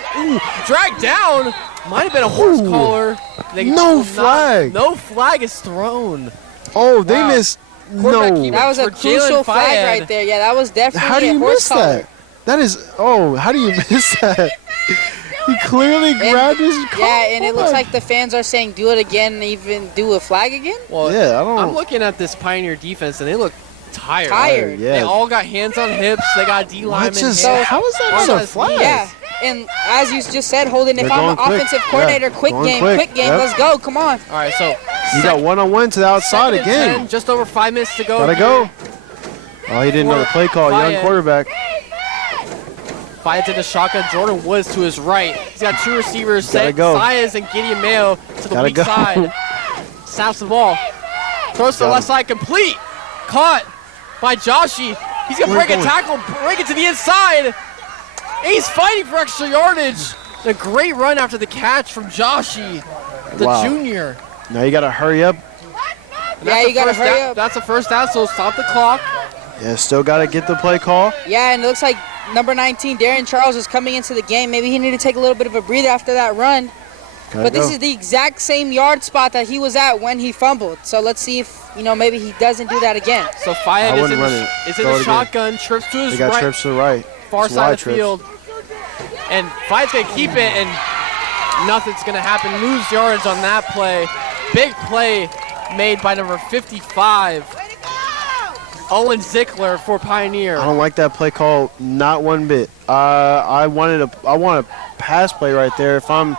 dragged down. Might have been a horse collar. No flag. No flag is thrown. Oh, they missed. No. That was a crucial flag right there. Yeah, that was definitely How do you a horse miss collar. that? That is. Oh, how do you miss that? He clearly grabbed his collar. Yeah, and it looks like the fans are saying do it again and even do a flag again. Well, yeah, I'm looking at this Pioneer defense, and they look tired. Tired. Yeah. They all got hands on hips. They got D linemen. How is that not a flag? Yeah. And as you just said, Holden, if They're I'm an going quick. offensive coordinator, Yeah, quick going game, quick. Yep. let's go. Come on. All right, so You got one-on-one to the outside second and again. 10, just over 5 minutes to go. Gotta go. Oh, he didn't know the play call. Young Fayette. quarterback. Fayette to the shotgun. Jordan Woods to his right. He's got 2 receivers Gotta set. go. Saez and Gideon Mayo to the Gotta weak go. side. Snaps the ball. Throws to the Got left him. side. Complete. Caught by Joshi. He's going to Where break a going? tackle. Break it to the inside. And he's fighting for extra yardage. A great run after the catch from Joshi, the Wow. junior. Now you gotta hurry up. Yeah, you gotta hurry up. That's a first down, so stop the clock. Yeah, still gotta get the play call. Yeah, and it looks like number 19, Darian Charles, is coming into the game. Maybe he needed to take a little bit of a breather after that run. Gotta But this go. is the exact same yard spot that he was at when he fumbled. So let's see if, maybe he doesn't do that again. So Fayette I is wouldn't in run the, it. is in Throw the it again. shotgun, trips to his They got right, trips to the right. far It's side wide of the trips. field. And Fayette's going to keep it, and nothing's going to happen. Lose yards on that play. Big play made by number 55, Owen Zickler for Pioneer. I don't like that play call, not one bit. I want a pass play right there. If I'm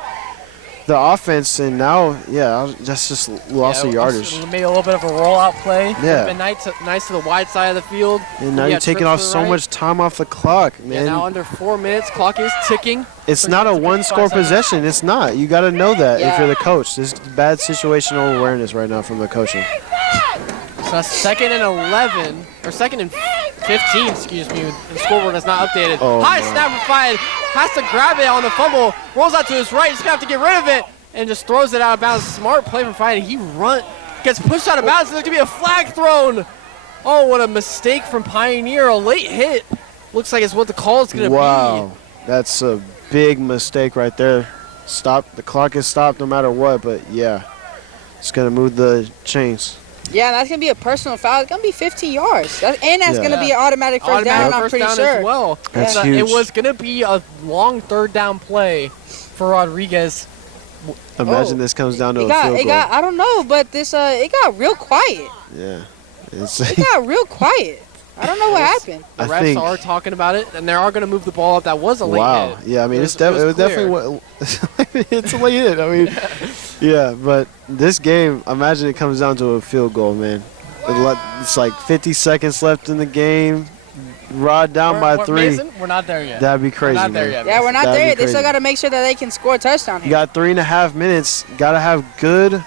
the offense, and now, that's just loss of yardage. Maybe a little bit of a rollout play. Yeah. Been nice to the wide side of the field. And now Yeah, you're taking trips off to the so right. much time off the clock, Yeah, man. now under 4 minutes. Clock is ticking. It's not a 55 one-score seconds. possession. It's not. You got to know that if Yeah. you're the coach. This is bad situational awareness right now from the coaching. So that's 2nd and 11, or 2nd and 15, excuse me. The scoreboard is not updated. Oh, High my. snap for Fayette. Has to grab it on the fumble. Rolls out to his right. He's going to have to get rid of it. And just throws it out of bounds. Smart play from Fayette. He gets pushed out of bounds. There's going to be a flag thrown. Oh, what a mistake from Pioneer. A late hit. Looks like it's what the call is going to Wow. That's a big mistake right there. Stop. The clock is stopped no matter what, but yeah. It's going to move the chains. Yeah, that's going to be a personal foul. It's going to be 15 yards. That's Yeah. going to be an automatic first down, I'm first pretty down sure. as well. That's So huge. It was going to be a long 3rd down play for Rodriguez. Imagine this comes down to a field goal. I don't know, but this it got real quiet. Yeah. It got real quiet. I don't know what happened. The I refs think- are talking about it, and they are going to move the ball up. That was a late Wow. hit. Yeah, I mean, It it's was clear. definitely it's a late hit. I mean, yeah, but this game, imagine it comes down to a field goal, man. It's like 50 seconds left in the game. Rod down by 3. Mason, we're not there yet. That'd be crazy, We're not there man. yet. Yeah, we're not That'd there be yet. They still crazy. got to make sure that they can score a touchdown You here. got 3.5 minutes. Got to have good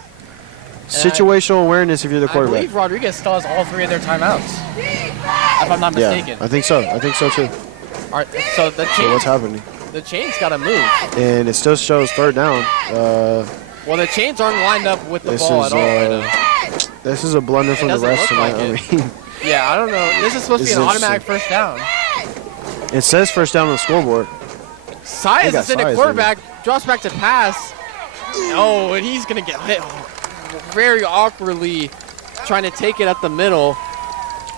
situational awareness if you're the I quarterback. believe Rodriguez still has all 3 of their timeouts, if I'm not mistaken. Yeah, I think so. I think so too. All right, so the So what's chains, happening? the chains got to move. And it still shows 3rd down. Well, the chains aren't lined up with the This ball is at all right now. this is a blunder from the doesn't refs look tonight. like I mean, Yeah, I don't know. This is supposed to This be an is automatic first down. it says first down on the scoreboard. Saez got is in a Saez, quarterback, drops back to pass. Oh, and he's going to get hit very awkwardly trying to take it up the middle.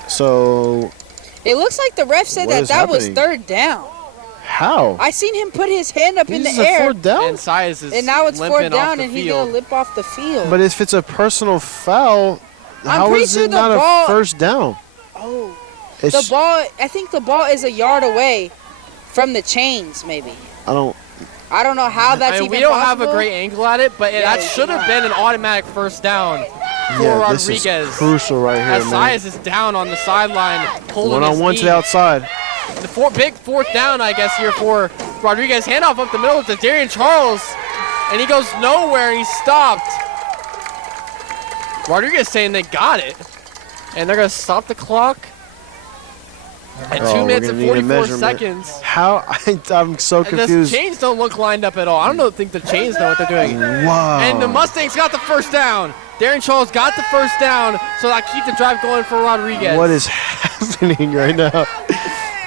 So It looks like the ref said What that is that was happening? 3rd down. how? I seen him put his hand up in This the is a air, 4th down. And Saez is and now it's 4th limping off down, the and he's going to field. limp off the field. But if it's a personal foul, I'm how pretty is sure it the not ball- a first down? oh, It's, the ball, I think the ball is a yard away from the chains, maybe. I don't. I don't know how that's I mean, even we don't possible. have a great angle at it, but Yeah, that should have been an automatic first down for Yeah, this Rodriguez. is crucial right here, As man. Saez is down on the sideline, holding his One-on-one to knee. the outside. The big 4th down, I guess, here for Rodriguez. Handoff up the middle to Darian Charles, and he goes nowhere, and he's stopped. Rodriguez saying they got it, and they're going to stop the clock at 2 we're minutes gonna and need a 44 measurement. seconds. How? I'm so And the confused. chains don't look lined up at all. I don't think the chains know what they're doing. Wow. And the Mustangs got the first down. Darian Charles got the first down, so that keep the drive going for Rodriguez. What is happening right now?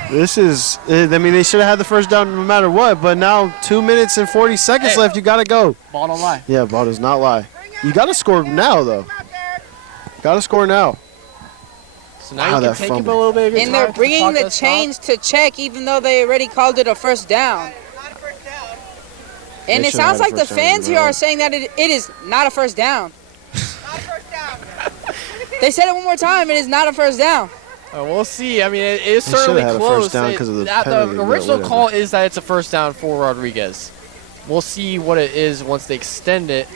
This is. I mean, they should have had the first down no matter what. But now 2 minutes and 40 seconds Hey. left. You gotta go. Ball don't lie. Yeah, ball does not lie. You gotta score now, though. Gotta score now. So now Wow, you can that take fumble. a little bit of your And time they're to bringing clock the does stop. chains to check, even though they already called it a first down. And They it should've sounds had a like the first down, fans here bro. are saying that it is not a first down. They said it one more time. It is not a first down. We'll see. I mean, it's They should certainly have had a close. first down 'cause of the penalty, The but original whatever. call is that it's a first down for Rodriguez. We'll see what it is once they extend it.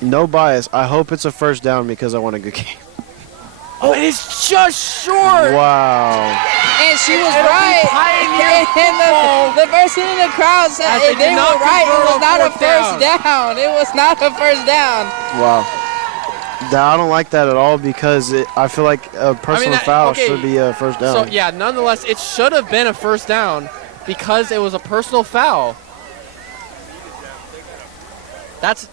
No bias. I hope it's a first down because I want a good game. Oh, it's just short. Wow. And she was It'll be right. Pioneer And the person in the crowd said As they they did were not right. It convert was on not a fourth first down. It was not a first down. Wow. I don't like that at all because I feel like a personal foul okay, should be a first down. So, yeah, nonetheless, it should have been a first down because it was a personal foul. That's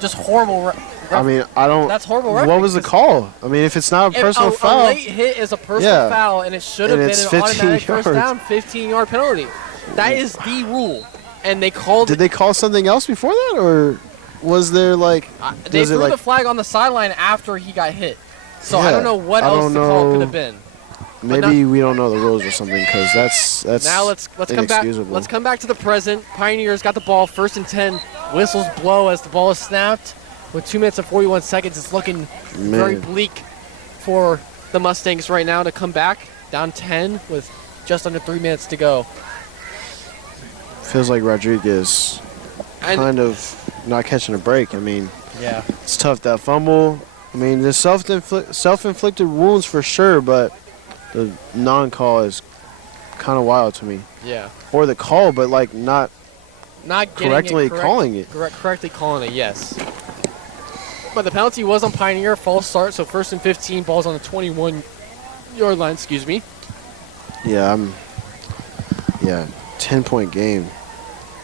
just horrible. I mean, I don't. That's horrible. What was the call? I mean, if it's not a personal A foul, late hit is a personal foul, and it should have And been it's an 15 automatic first yards. down, 15-yard penalty. That is the rule, and they called. did they call something else before that, or was there like? They was it threw like the flag on the sideline after he got hit. So I Yeah, don't know what I else don't the call know. could have been. maybe we don't know the rules or something because that's Now let's come back. inexcusable. Let's come back to the present. Pioneers got the ball, 1st and 10. Whistles blow as the ball is snapped. With 2 minutes and 41 seconds, it's looking very bleak for the Mustangs right now to come back down 10 with just under 3 minutes to go. Feels like Rodriguez kind of not catching a break. I mean, Yeah. it's tough, that fumble. I mean, there's self-inflicted wounds for sure, but the non-call is kind of wild to me. Yeah. Or the call, but like not Getting correctly calling it. Correctly calling it, yes. But the penalty was on Pioneer, false start, so 1st and 15, ball's on the 21-yard line, excuse me. Yeah, 10-point game.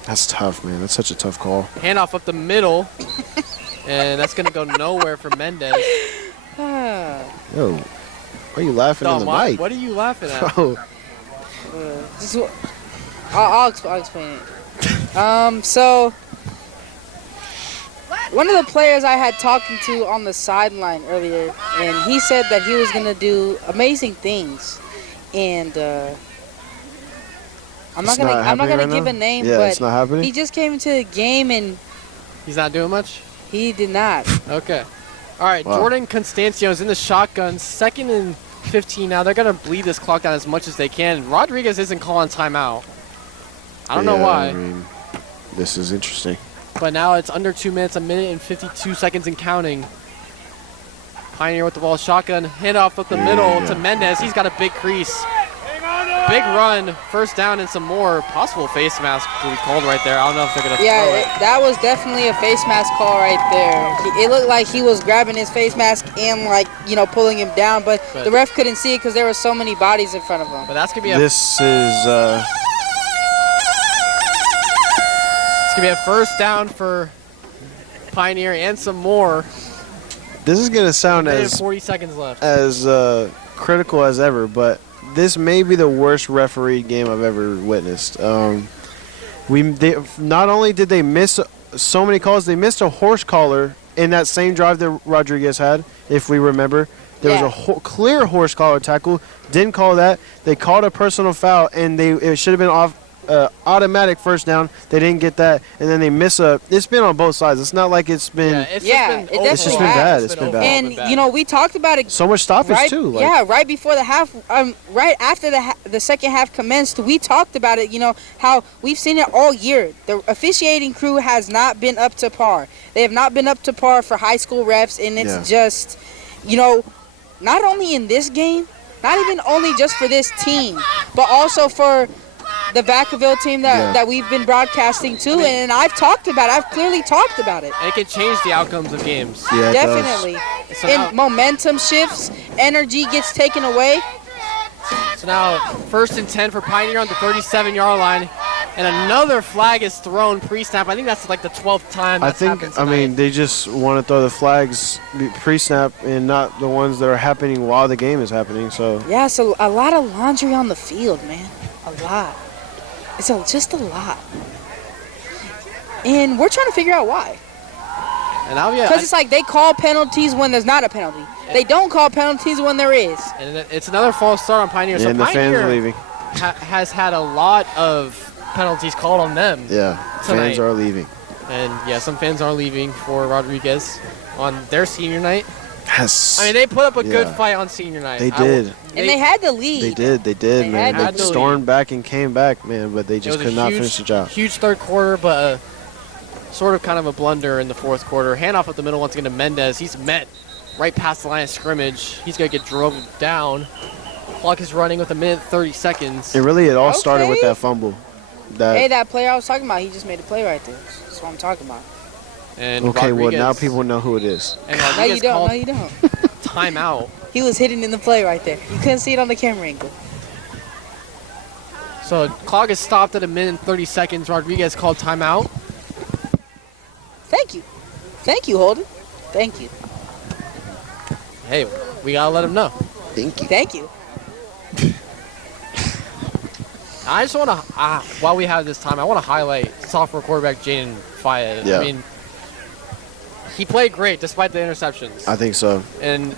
That's tough, man. That's such a tough call. Handoff up the middle, and that's going to go nowhere for Mendez. Yo, why are you laughing in the mic? What are you laughing at? Bro. I'll explain it. So one of the players I had talked to on the sideline earlier, and he said that he was gonna do amazing things, and I'm not gonna give a name, Yeah, but it's not happening? he just came into the game and He's not doing much? he did not. Okay. All right, Wow. Jordan Constancio is in the shotgun, 2nd and 15 now. They're going to bleed this clock down as much as they can. Rodriguez isn't calling timeout. I don't know why. I mean, this is interesting. But now it's under 2 minutes, 1 minute and 52 seconds and counting. Pioneer with the ball, shotgun, handoff up the middle to Mendez. He's got a big crease. Big run, 1st down and some more. Possible face mask to be called right there. I don't know if they're going to throw it. That was definitely a face mask call right there. It looked like he was grabbing his face mask and pulling him down, but the ref couldn't see it because there were so many bodies in front of him. But that's going to be This is it's going to be a 1st down for Pioneer and some more. this is gonna sound 1 minute and as 40 seconds left. critical as ever, but this may be the worst referee game I've ever witnessed. Not only did they miss so many calls, they missed a horse collar in that same drive that Rodriguez had, if we remember. There was a clear horse collar tackle. Didn't call that. They called a personal foul, and it should have been automatic 1st down. They didn't get that, and then they miss a. It's been on both sides. It's not like it's been. It definitely It's just been bad. It's been bad. And we talked about it. So much stoppage right, too. right before the half, right after the second half commenced, we talked about it. How we've seen it all year. The officiating crew has not been up to par. They have not been up to par for high school refs, and it's just, not only in this game, not even only just for this team, but also for the Vacaville team that we've been broadcasting to, and I've clearly talked about it. And it can change the outcomes of games. Yeah, definitely. So and momentum shifts, energy gets taken away. So now 1st and 10 for Pioneer on the 37-yard line, and another flag is thrown pre-snap. I think that's like the 12th time that's happened tonight. They just want to throw the flags pre-snap and not the ones that are happening while the game is happening. So yeah, so a lot of laundry on the field, man. A lot. It's just a lot. And we're trying to figure out why. Because it's like they call penalties when there's not a penalty. They don't call penalties when there is. And it's another false start on Pioneer. So and the Pioneer fans are leaving. has had a lot of penalties called on them. Yeah, tonight. fans are leaving. And some fans are leaving for Rodriguez on their senior night. Yes. I mean, they put up a good fight on senior night. They did. And they had the lead. They did, man. had They stormed back and came back, man, but they just could not finish the job. Huge third quarter, but sort of kind of a blunder in the fourth quarter. Handoff up the middle once again to Mendez. He's met right past the line of scrimmage. He's going to get drove down. Clock is running with 1:30 seconds. It all started with that fumble. That player I was talking about, he just made a play right there. That's what I'm talking about. And okay, Rodriguez, well, now people know who it is. And No, you don't. No, you don't. Timeout. He was hidden in the play right there. You couldn't see it on the camera angle. So clock is stopped at 1:30. Rodriguez called timeout. Thank you. Thank you, Holden. Thank you. Hey, we got to let him know. Thank you. Thank you. I just want to, while we have this time, I want to highlight sophomore quarterback Jaden Fayed. Yeah. I mean, he played great despite the interceptions. I think so. And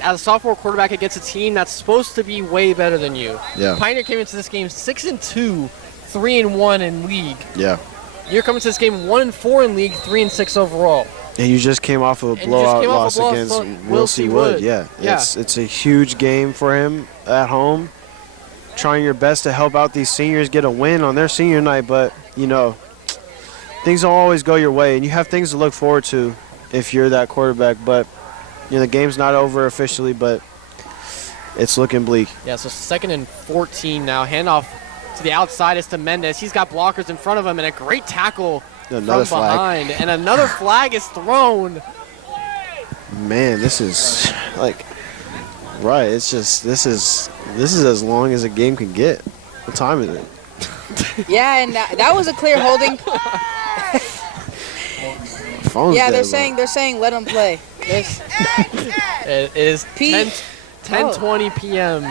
as a sophomore quarterback against a team that's supposed to be way better than you. Yeah. Pioneer came into this game 6-2, 3-1 in league. Yeah. You're coming to this game 1-4 in league, 3-6 overall. And you just came off of a blowout loss against Will C. Wood. Yeah. It's a huge game for him at home. Trying your best to help out these seniors get a win on their senior night, but, things don't always go your way, and you have things to look forward to if you're that quarterback. But, the game's not over officially, but it's looking bleak. Yeah, so 2nd and 14 now. Handoff to the outside is to Mendez. He's got blockers in front of him, and a great tackle from behind. And another flag is thrown. Man, this is right. It's just this is as long as a game can get. What time is it? Yeah, and that was a clear holding. Yeah, they're saying let him play. It is 10:20 p.m.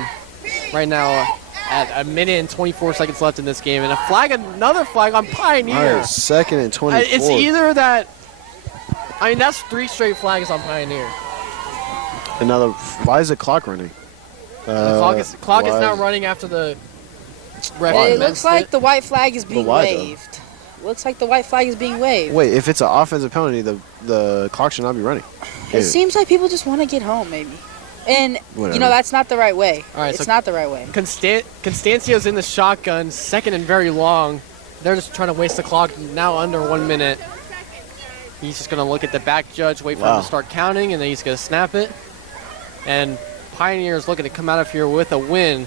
right now at 1:24 left in this game, and another flag on Pioneer. 2nd and 24. It's either that. I mean, that's 3 straight flags on Pioneer. Why is the clock running? The clock is now running after the ref. It looks like the white flag is being waved. Looks like the white flag is being waved. Wait, if it's an offensive penalty, the clock should not be running. It seems like people just want to get home, maybe. And, that's not the right way. All right, it's not the right way. Constancio's in the shotgun, 2nd and very long. They're just trying to waste the clock, now under 1 minute. He's just going to look at the back judge, wait for him to start counting, and then he's going to snap it. And Pioneer's looking to come out of here with a win.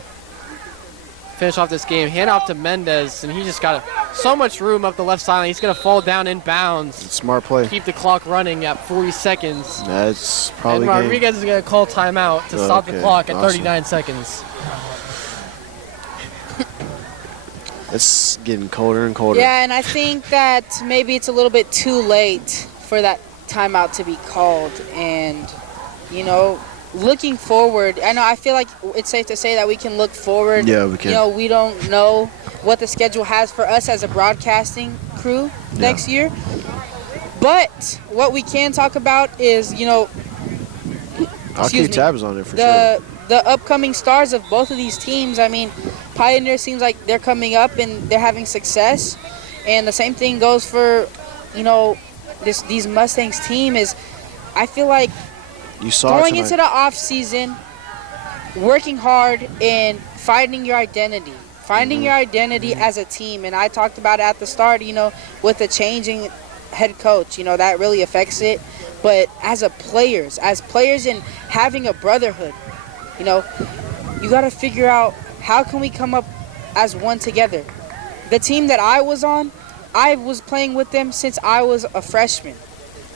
Finish off this game. Hand off to Mendez, and he just got so much room up the left sideline. He's going to fall down in bounds. Smart play. Keep the clock running at 40 seconds. That's probably. And Rodriguez is going to call timeout to stop the clock at 39 seconds. It's getting colder and colder. Yeah, and I think that maybe it's a little bit too late for that timeout to be called. And, looking forward, I feel like it's safe to say that we can look forward. Yeah, we can. We don't know what the schedule has for us as a broadcasting crew next year. But what we can talk about is, I'll keep tabs on it for sure. The upcoming stars of both of these teams. I mean, Pioneer seems like they're coming up and they're having success. And the same thing goes for, these Mustangs team is, I feel like, going into the off season, working hard and finding your identity. Finding your identity as a team. And I talked about it at the start, with the changing head coach, that really affects it. But as players and having a brotherhood, you got to figure out how can we come up as one together. The team that I was on, I was playing with them since I was a freshman.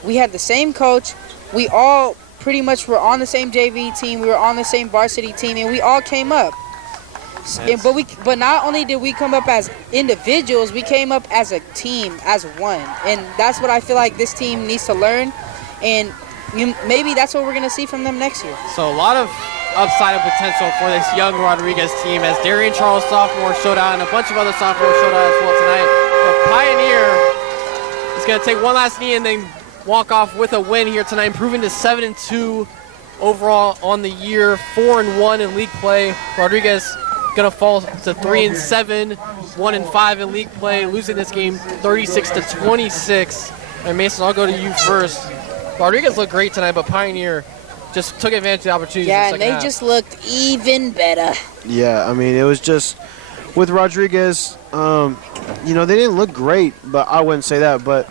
We had the same coach. We all pretty much were on the same JV team. We were on the same varsity team, and we all came up. But not only did we come up as individuals, we came up as a team, as one. And that's what I feel like this team needs to learn. And maybe that's what we're going to see from them next year. So a lot of upside and potential for this young Rodriguez team as Darian Charles sophomore showed out and a bunch of other sophomores showed out as well tonight. But Pioneer is going to take one last knee and then walk off with a win here tonight, improving to 7-2 overall on the year, 4-1 in league play. Rodriguez going to fall to 3-7, 1-5 in league play, losing this game 36-26. And Mason, I'll go to you first. Rodriguez looked great tonight, but Pioneer just took advantage of the opportunities. Yeah, in the and they second half. just looked even better. Yeah, I mean, it was just with Rodriguez, you know, they didn't look great, but I wouldn't say that, but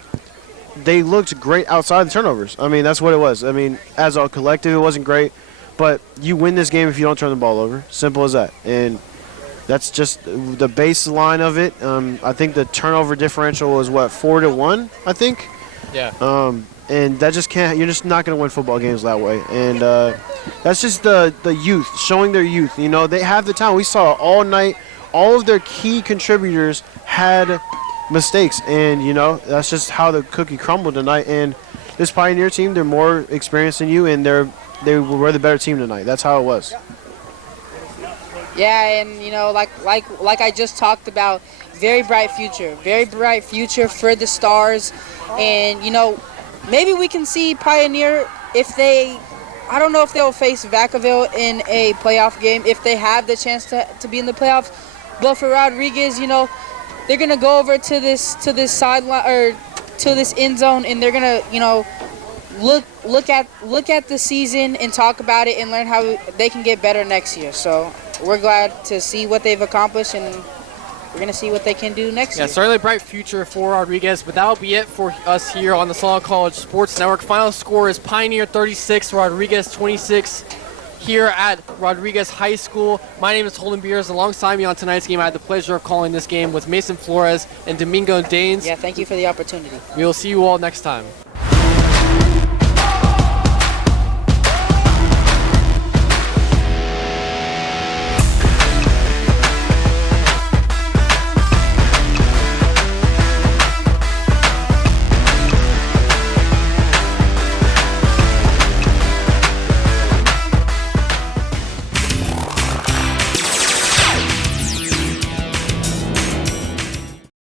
they looked great outside the turnovers. I mean, that's what it was. I mean, as a collective, it wasn't great, but you win this game if you don't turn the ball over. Simple as that. And that's just the baseline of it. I think the turnover differential was, 4-1, I think? Yeah. And that just can't – you're just not going to win football games that way. And that's just the youth, showing their youth. You know, they have the talent. We saw all night all of their key contributors had mistakes. And, you know, that's just how the cookie crumbled tonight. And this Pioneer team, they're more experienced than you, and they were the better team tonight. That's how it was. Yeah, and you know, like I just talked about, very bright future for the Stars, and you know, maybe we can see Pioneer if they, I don't know if they'll face Vacaville in a playoff game if they have the chance to be in the playoffs, but for Rodriguez, you know, they're gonna go over to this sideline or to this end zone, and they're gonna, you know, look at the season and talk about it and learn how they can get better next year. So we're glad to see what they've accomplished, and we're going to see what they can do next year. Yeah, certainly a bright future for Rodriguez, but that'll be it for us here on the Solana College Sports Network. Final score is Pioneer 36, Rodriguez 26 here at Rodriguez High School. My name is Holden Beers. Alongside me on tonight's game, I had the pleasure of calling this game with Mason Flores and Domingo Danes. Yeah, thank you for the opportunity. We will see you all next time.